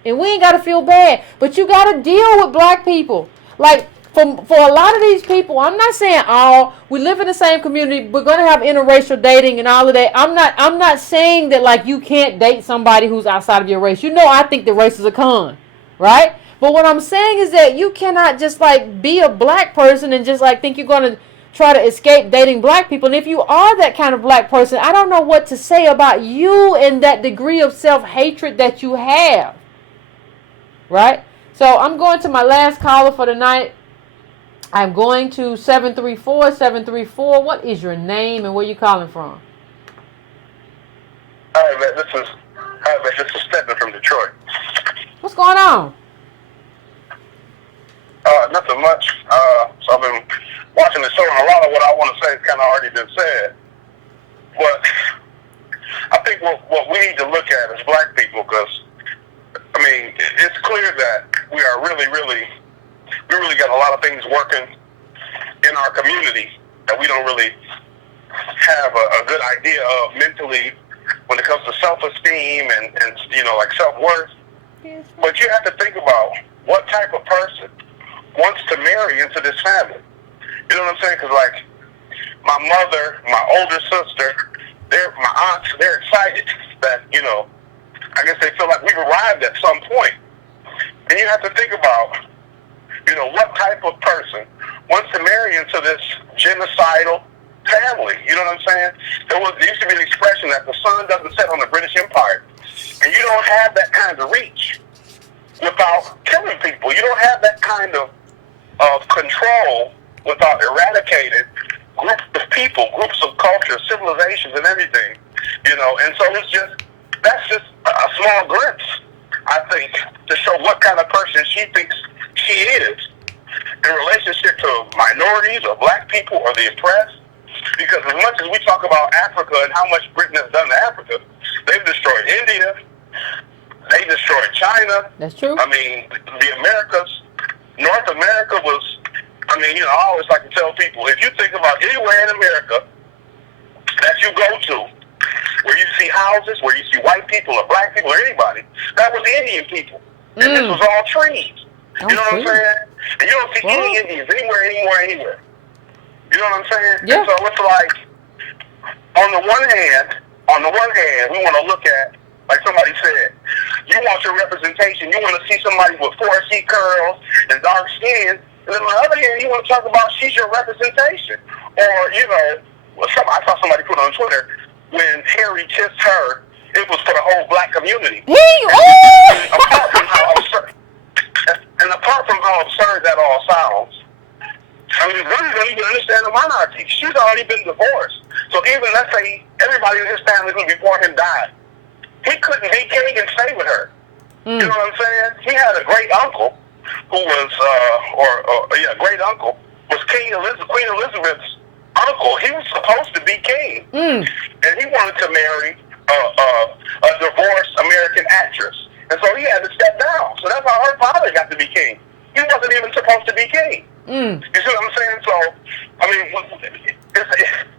And we ain't got to feel bad. But you got to deal with black people. Like, for a lot of these people, I'm not saying all. We live in the same community. We're going to have interracial dating and all of that. I'm not saying that, like, you can't date somebody who's outside of your race. You know, I think the race is a con, right? But what I'm saying is that you cannot just, like, be a black person and just, like, think you're going to try to escape dating black people. And if you are that kind of black person, I don't know what to say about you and that degree of self-hatred that you have, right? So I'm going to my last caller for the night. I'm going to 734. 734. What is your name and where you calling from? Hi, man. This is Stephen from Detroit. What's going on? Nothing much. So I've been watching the show, and a lot of what I want to say is kind of already been said. But I think what we need to look at as black people, because, I mean, it's clear that we are we really got a lot of things working in our community that we don't really have a good idea of mentally when it comes to self-esteem and like self-worth. But you have to think about what type of person wants to marry into this family. You know what I'm saying? Because, like, my mother, my older sister, my aunts, they're excited that, I guess they feel like we've arrived at some point. And you have to think about, what type of person wants to marry into this genocidal family. You know what I'm saying? There used to be an expression that the sun doesn't set on the British Empire. And you don't have that kind of reach without killing people. You don't have that kind of control without eradicating groups of people, groups of cultures, civilizations, and everything. And so that's just a small glimpse, I think, to show what kind of person she thinks she is in relationship to minorities or black people or the oppressed. Because as much as we talk about Africa and how much Britain has done to Africa, they've destroyed India, they destroyed China. That's true. I mean, the Americas, North America was, I always like to tell people, if you think about anywhere in America that you go to, where you see houses, where you see white people or black people or anybody, that was Indian people. And this was all trees. You know what I'm saying? And you don't see any Indians anywhere. You know what I'm saying? Yeah. And so it's like, on the one hand, we want to look at, like somebody said, you want your representation. You want to see somebody with 4C curls and dark skin. And then on the other hand, you want to talk about she's your representation. Or, I saw somebody put on Twitter, when Harry kissed her, it was for the whole black community. Apart from how absurd that all sounds, really don't even understand the monarchy. She's already been divorced. So even, let's say, everybody in his family who before him died, he couldn't be king and stay with her. You know what I'm saying? He had a great uncle who was, great uncle was Queen Elizabeth's uncle. He was supposed to be king, and he wanted to marry a divorced American actress, and so he had to step down. So that's how her father got to be king. He wasn't even supposed to be king. You see what I'm saying? So,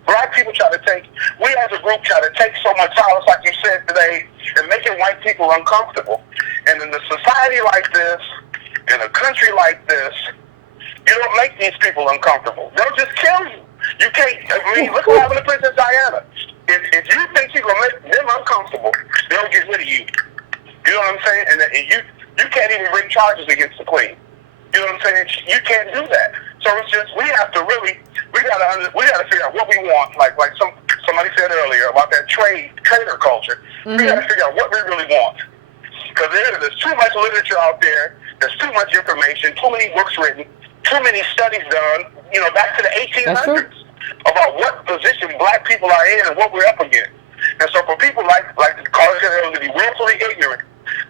black people we as a group try to take so much solace, like you said today, in making white people uncomfortable. And in a society like this, in a country like this, you don't make these people uncomfortable. They'll just kill you. You can't, look what happened to Princess Diana. If you think you're going to make them uncomfortable, they'll get rid of you. You know what I'm saying? And you can't even bring charges against the queen. You know what I'm saying? You can't do that. So it's just we have to really we gotta figure out what we want. Like somebody said earlier about that trader culture. We gotta figure out what we really want. Because there's too much literature out there. There's too much information. Too many books written. Too many studies done. You know, back to the 1800s about what position black people are in and what we're up against. And so for people like the college to be willfully ignorant,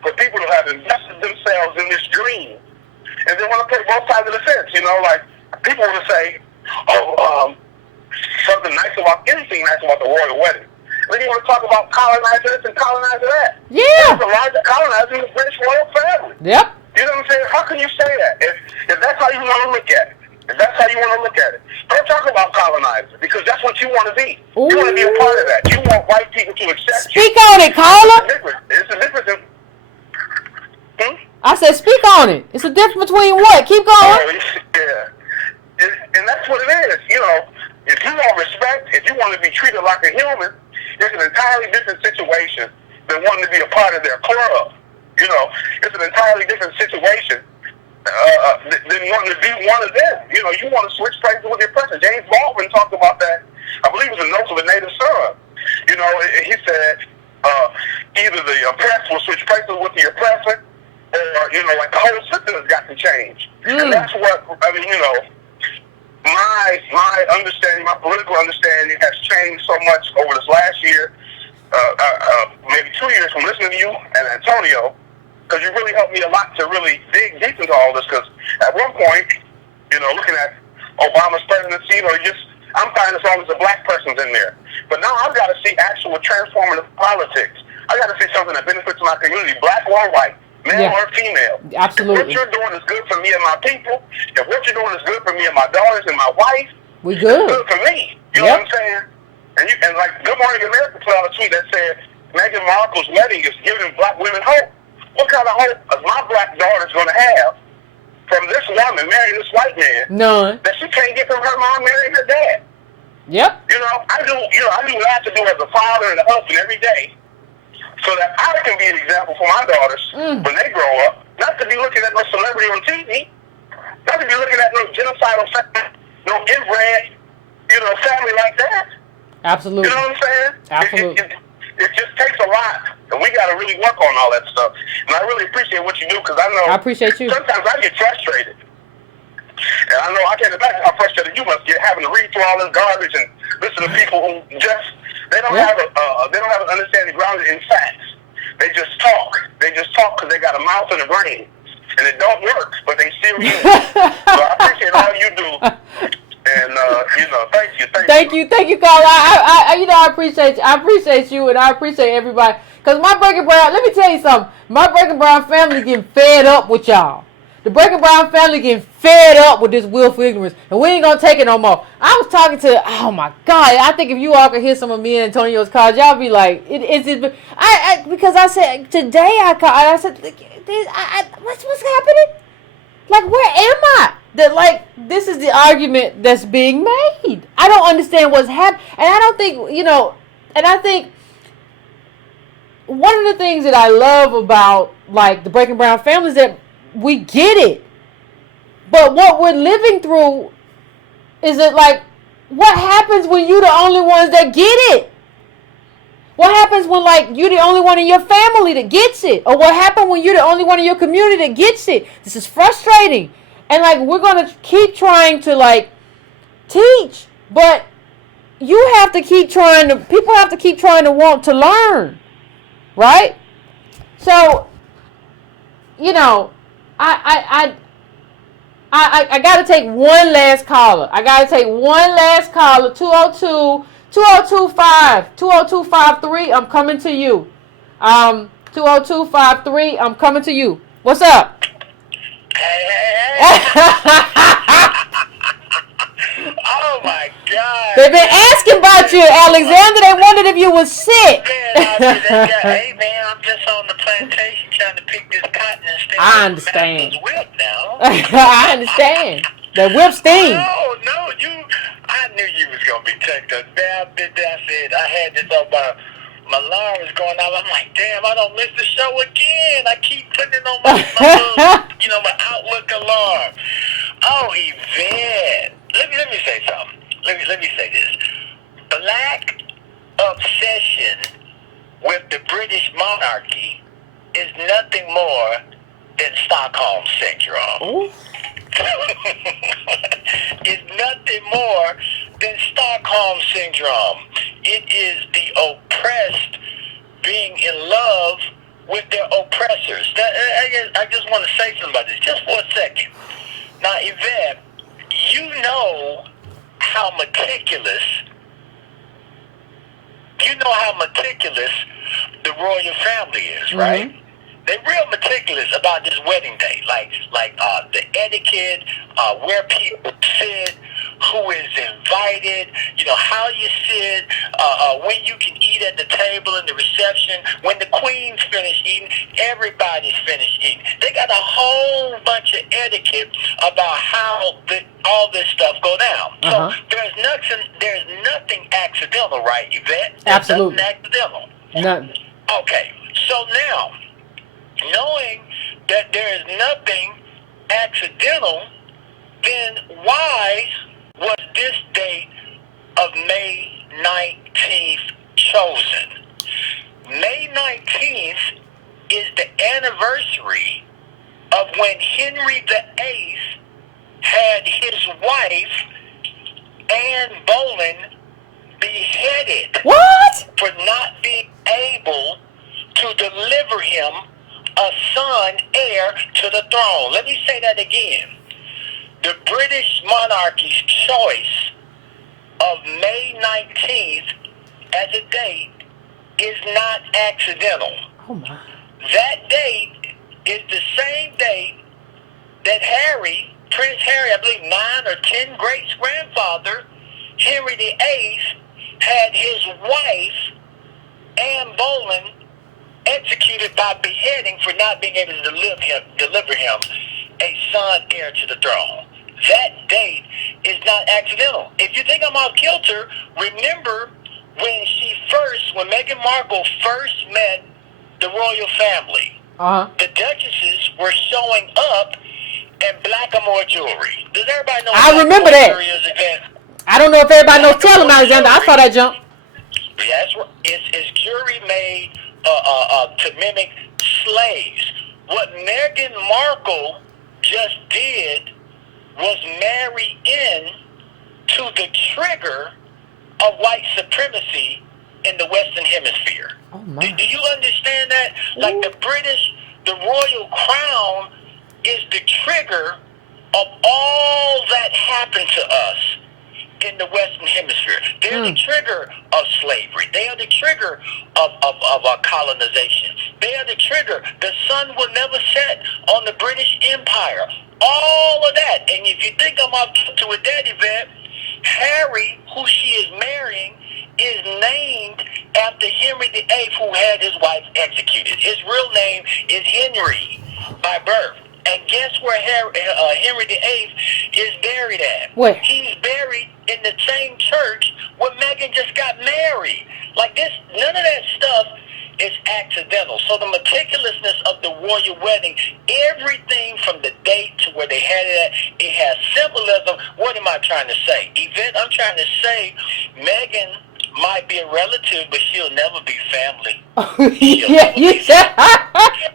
for people who have invested themselves in this dream, and they want to play both sides of the fence, you know, like people want to say, something nice about anything nice about the royal wedding. Then you want to talk about colonizer this and colonizer that. Yeah. The largest colonizer in the British royal family. Yep. You know what I'm saying? How can you say that? If that's how you want to look at it. If that's how you want to look at it. Don't talk about colonizer because that's what you want to be. Ooh. You want to be a part of that. You want white people to accept you. Speak on it, caller. It's a difference in... I said speak on it. It's a difference between what? Keep going. Yeah. And that's what it is. You know, if you want respect, if you want to be treated like a human, it's an entirely different situation than wanting to be a part of their club. You know, it's an entirely different situation than wanting to be one of them. You know, you want to switch places with your person. James Baldwin talked about that. I believe it was a Notes of a Native Son. You know, he said either the oppressed will switch places with the oppressor, or, you know, like the whole system has got to change. And that's what, I mean, you know, my understanding, my political understanding has changed so much over this last year, maybe 2 years from listening to you and Antonio, because you really helped me a lot to really dig deep into all this, because at one point, you know, looking at Obama's presidency, or I'm fine as long as a black person's in there. But now I've got to see actual transformative politics. I got to see something that benefits my community, black or white, male or female. Absolutely. If what you're doing is good for me and my people, if what you're doing is good for me and my daughters and my wife, we good. It's good for me. You know what I'm saying? And like Good Morning America put out a tweet that said Meghan Markle's wedding is giving black women hope. What kind of hope is my black daughter's going to have from this woman marrying this white man? None. That she can't get from her mom marrying her dad. Yep. You know, I do what I have to do as a father and a husband every day, so that I can be an example for my daughters when they grow up. Not to be looking at no celebrity on TV, not to be looking at no genocidal family, no inbred, you know, family like that. Absolutely. You know what I'm saying? Absolutely. It just takes a lot, and we got to really work on all that stuff. And I really appreciate what you do, because I know I appreciate you. Sometimes I get frustrated. And I know I can't imagine how frustrated you must get having to read through all this garbage and listen to people who just they don't have an understanding grounded in facts. They just talk. They just talk because they got a mouth and a brain, and it don't work, but they still use it. So I appreciate all you do, and you know, thank you, Carl. I appreciate you. I appreciate you, and I appreciate everybody. Cause my Breaking Brown, let me tell you something. My Breaking Brown family getting fed up with y'all. The Breaking Brown family getting fed up with this willful ignorance, and we ain't gonna take it no more. I was talking to, oh my God, I think if you all could hear some of me and Antonio's calls, y'all be like, because I said today I said, what's happening? Like, where am I? That like this is the argument that's being made. I don't understand what's happening, and I don't think and I think one of the things that I love about like the Breaking Brown family is that we get it. But what we're living through is that like, what happens when you're the only ones that get it? What happens when like you're the only one in your family that gets it? Or what happens when you're the only one in your community that gets it? This is frustrating. And like, we're going to keep trying to like teach, but you have to keep trying to, people have to keep trying to want to learn. Right? So, you know, I got to take one last caller. 202-2025-2023. I'm coming to you. 202-53. I'm coming to you. What's up? Hey. Oh my God. They've been asking about you, Alexander. They wondered if you was sick. Hey man, I'm just on the plantation trying to pick this cotton and stay I understand. Whip now. I understand. The whip sting. No, I knew you was gonna be checked up. I said I had this on my alarm is going off. I'm like, damn, I don't miss the show again. I keep putting it on my little, my Outlook alarm. Oh, Yvette. Let me say something. Let me say this. Black obsession with the British monarchy is nothing more than Stockholm syndrome. Oh. It's nothing more than Stockholm syndrome. It is the oppressed being in love with their oppressors. I just want to say something about this just for a second. Now, Yvette, you know how meticulous the royal family is, right? They're real meticulous about this wedding day, like the etiquette, where people sit, who is invited, how you sit, when you can eat at the table in the reception. When the queen's finished eating, everybody's finished eating. They got a whole bunch of etiquette about how all this stuff go down. So there's nothing accidental, right, Yvette? Absolutely. Nothing accidental. Nothing. Okay, so now, knowing that there is nothing accidental, then why was this date of May 19th chosen? May 19th is the anniversary of when Henry VIII had his wife, Anne Boleyn, beheaded. What? For not being able to deliver him a son heir to the throne. Let me say that again. The British monarchy's choice of May 19th as a date is not accidental. Oh my. That date is the same date that Prince Harry, I believe 9 or 10 great-grandfather, Henry VIII, had his wife, Anne Boleyn, executed by beheading for not being able to deliver him a son heir to the throne. That date is not accidental. If you think I'm off kilter, remember when Meghan Markle first met the royal family, the duchesses were showing up in Blackamoor jewelry. Does everybody know? I remember that. I don't know if everybody knows. Tell them, Alexander. I saw that jump. Yes, it's jewelry made to mimic slaves. What Meghan Markle just did was marry in to the trigger of white supremacy in the Western Hemisphere. Oh my. Do you understand that? Like the royal crown is the trigger of all that happened to us in the Western Hemisphere. They're the trigger of slavery. They are the trigger of our colonization. They are the trigger. The sun will never set on the British Empire. All of that. And if you think I'm up to with that event, Harry, who she is marrying, is named after Henry VIII, who had his wife executed. His real name is Henry by birth. And guess where Henry VIII is buried at? Where? He's buried in the same church where Meghan just got married. Like this, none of that stuff is accidental. So the meticulousness of the royal wedding, everything from the date to where they had it at, it has symbolism. What am I trying to say? Yvette, I'm trying to say Meghan might be a relative, but she'll never be family. Yeah, you said.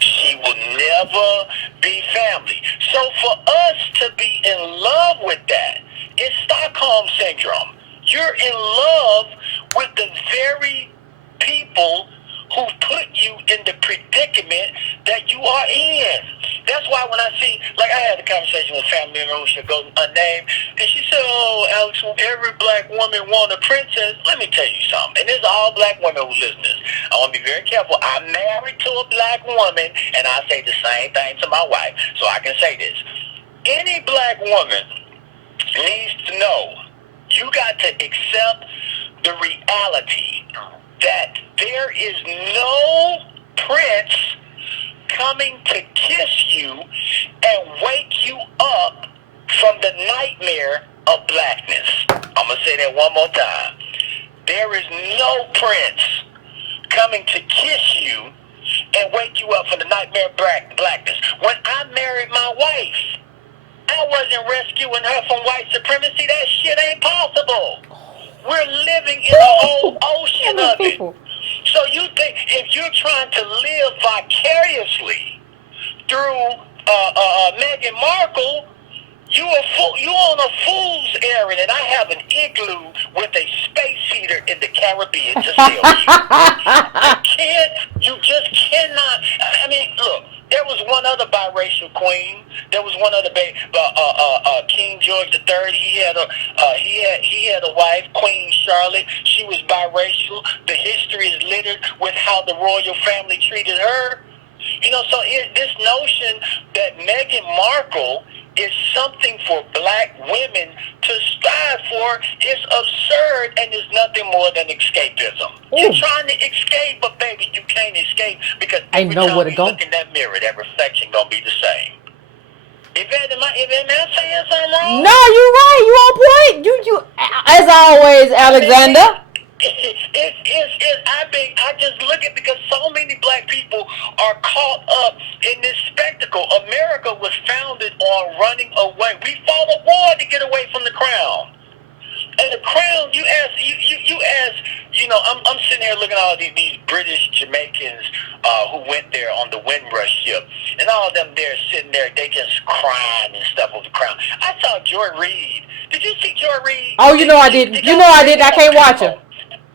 She will never be family. So for us to be in love with that, it's Stockholm syndrome. You're in love with the very people who put you in the predicament that you are in. That's why when I see, like I had a conversation with a family member who should go unnamed, and she said, oh, Alex, every black woman want a princess. Let me tell you something, and there's all black women who listen to this. I want to be very careful. I'm married to a black woman, and I say the same thing to my wife, so I can say this. Any black woman needs to know you got to accept the reality that there is no prince coming to kiss you and wake you up from the nightmare of blackness. I'm going to say that one more time. There is no prince coming to kiss you and wake you up from the nightmare blackness. When I married my wife, I wasn't rescuing her from white supremacy. That shit ain't possible. We're living in a whole ocean of it. So you think if you're trying to live vicariously through Meghan Markle, you on a fool's errand, and I have an igloo with a space heater in the Caribbean to sell you. You just cannot. I mean, look, there was one other biracial queen. There was one other King George III. He had a wife, Queen Charlotte. She was biracial. The history is littered with how the royal family treated her. You know, so this notion that Meghan Markle is something for black women to strive for is absurd and is nothing more than escapism. You're trying to escape, but baby, you can't escape because every time you look in that mirror, that reflection gonna be the same. Yvette, am I saying something wrong? No, you're right. You on point. You as always, Alexander. I just look at because so many black people are caught up in this spectacle. America was founded on running away. We fought a war to get away from the crown. And the crown, you ask, you know, I'm sitting here looking at all these British Jamaicans who went there on the Windrush ship, and all of them there sitting there, they just crying and stuff over the crown. I saw Joy Reid. Did you see Joy Reid? Oh, you know I didn't. You know I didn't. I can't watch her.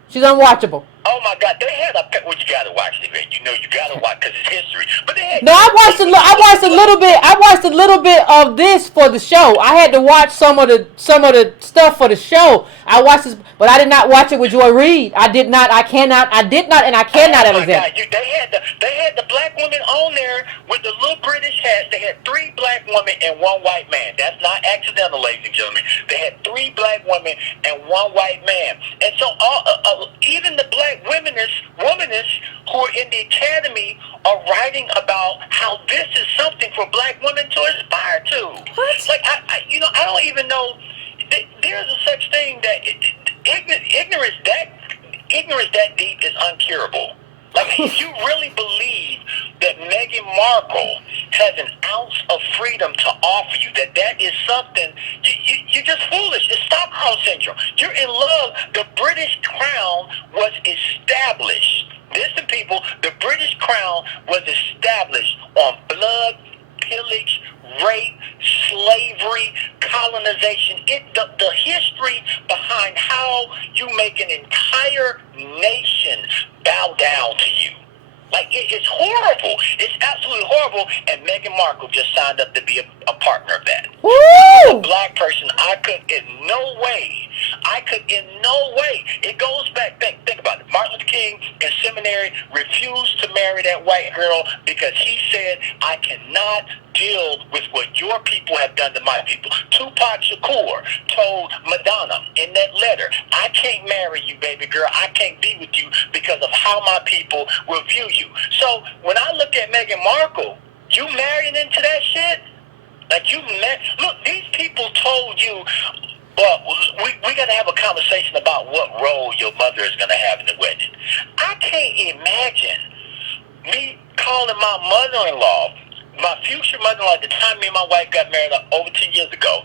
She's unwatchable. Oh my God, they had well, you gotta watch it. You know, you gotta watch because it's history. But they had. No, I watched a little bit. I watched a little bit of this for the show. I had to watch some of the stuff for the show. I watched this, but I did not watch it with Joy Reid. I did not. I cannot. I did not, and I cannot. Oh my Alexander. God, they had the black women on there with the little British hats. They had 3 black women and 1 white man. That's not accidental, ladies and gentlemen. They had 3 black women and 1 white man. And so even the black womanists who are in the academy are writing about how this is something for black women to aspire to. What? Like I don't even know. There's a such thing that ignorance that deep is uncurable. Like if you really believe that Meghan Markle has an ounce of freedom to offer you, that is something, you're just foolish. It's Stockholm Syndrome. You're in love. The British crown was established. Listen, people, the British crown was established on blood, pillage, rape, slavery, colonization. The history behind how you make an entire nation bow down to you. Like, it's horrible. It's absolutely horrible. And Meghan Markle just signed up to be a partner of that. Woo! As a black person, I could in no way. It goes back, think about it. Martin Luther King in seminary refused to marry that white girl because he said, I cannot deal with what your people have done to my people. Tupac Shakur told Madonna in that letter, I can't marry you, baby girl. I can't be with you because of how my people will view you. So when I look at Meghan Markle, you marrying into that shit? Like look, these people told you, well, we got to have a conversation about what role your mother is going to have in the wedding. I can't imagine me calling my mother-in-law, my future mother-in-law at the time me and my wife got married over 10 years ago,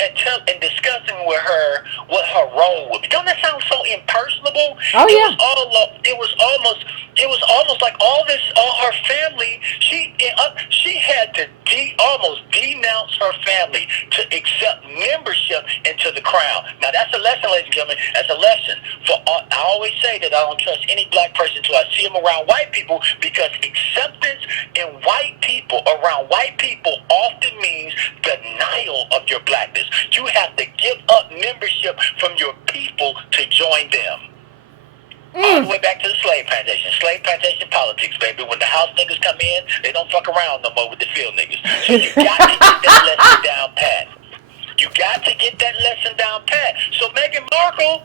and discussing with her what her role would be. Don't that sound so impersonable? Oh, yeah. It was almost like all her family, she had to almost denounce her family to accept membership into the crown. Now that's a lesson, ladies and gentlemen. That's a lesson. I always say that I don't trust any black person until I see them around white people, because acceptance in white people around white people often means denial of your blackness. You have to give up membership from your people to join them. All the way back to the slave plantation politics, baby. When the house niggas come in, they don't fuck around no more with the field niggas. So you got to get that lesson down pat. So Meghan Markle,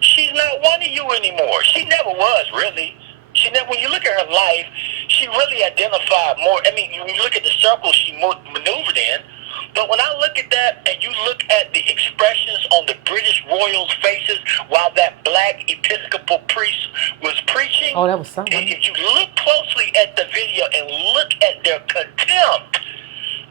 she's not one of you anymore. She never was, really. When you look at her life, she really identified more. I mean, when you look at the circle she maneuvered in, But when I look at that and you look at the expressions on the British royals' faces while that black Episcopal priest was preaching, Oh, that was something. if you look closely at the video and look at their contempt,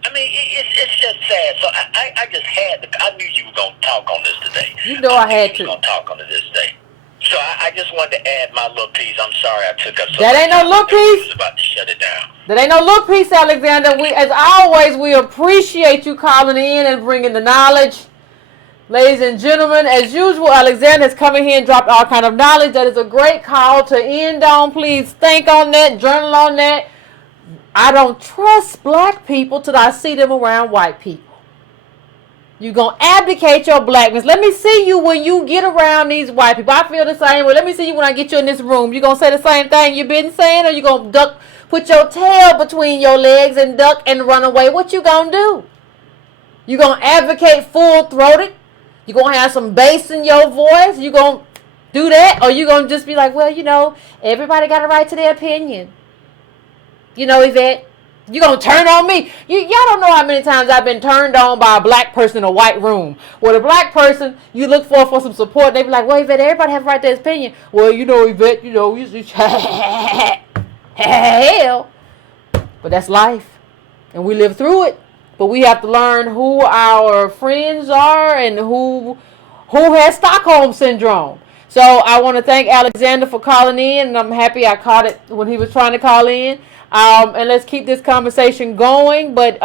I mean, it's just sad. So I just had to, I knew you were going to talk on this today. You know I had to. You were going to talk on it this day. So I just wanted to add my little piece. I'm sorry I took up so That much ain't no time. little piece. I was about to shut it down. That ain't no little piece, Alexander. We, as always, we appreciate you calling in and bringing the knowledge. Ladies and gentlemen, as usual, Alexander has come in here and dropped all kind of knowledge. That is a great call to end on. Please think on that, journal on that. I don't trust black people till I see them around white people. You're going to abdicate your blackness. Let me see you when you get around these white people. I feel the same way. Let me see you when I get you in this room. You going to say the same thing you've been saying, or you going to duck, put your tail between your legs and duck and run away? What you going to do? You going to advocate full-throated? You going to have some bass in your voice? You going to do that? Or you going to just be like, well, you know, everybody got a right to their opinion. You know, Yvette, you gonna turn on me? Y'all don't know how many times I've been turned on by a black person in a white room. Where the black person you look for some support, they be like, well, Yvette, everybody have a right to his opinion. Well, you know, Yvette, you know, you hell. But that's life. And we live through it. But we have to learn who our friends are and who has Stockholm Syndrome. So I want to thank Alexander for calling in, and I'm happy I caught it when he was trying to call in. And let's keep this conversation going. But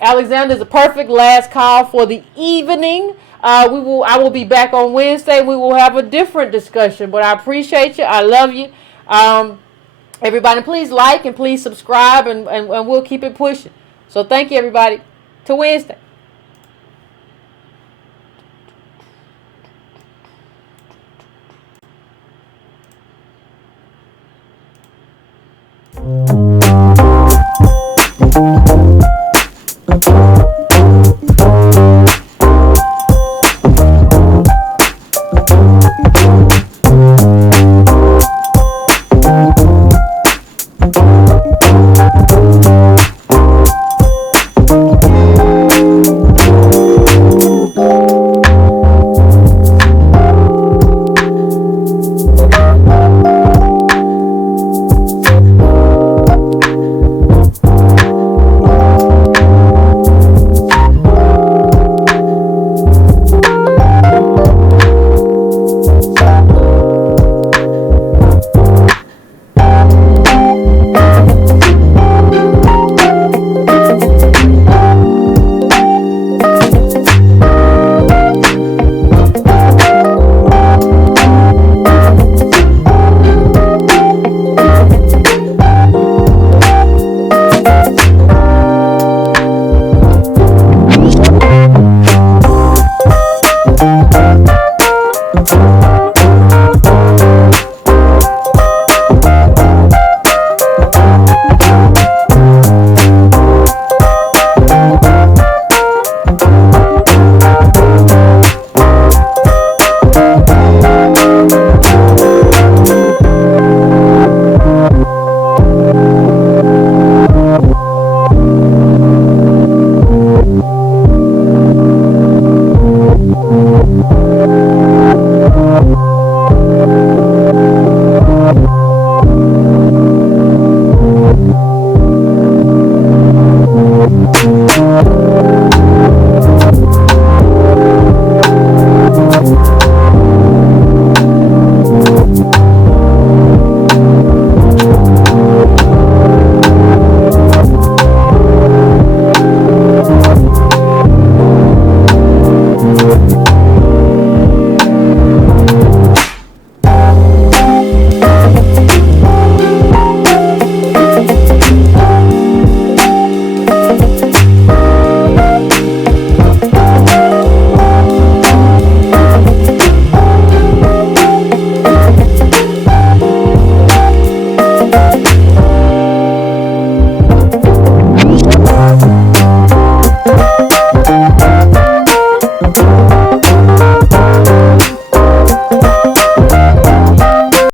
Alexander is a perfect last call for the evening. I will be back on Wednesday. We will have a different discussion. But I appreciate you. I love you. Everybody, please like and please subscribe, and we'll keep it pushing. So thank you, everybody. Till Wednesday.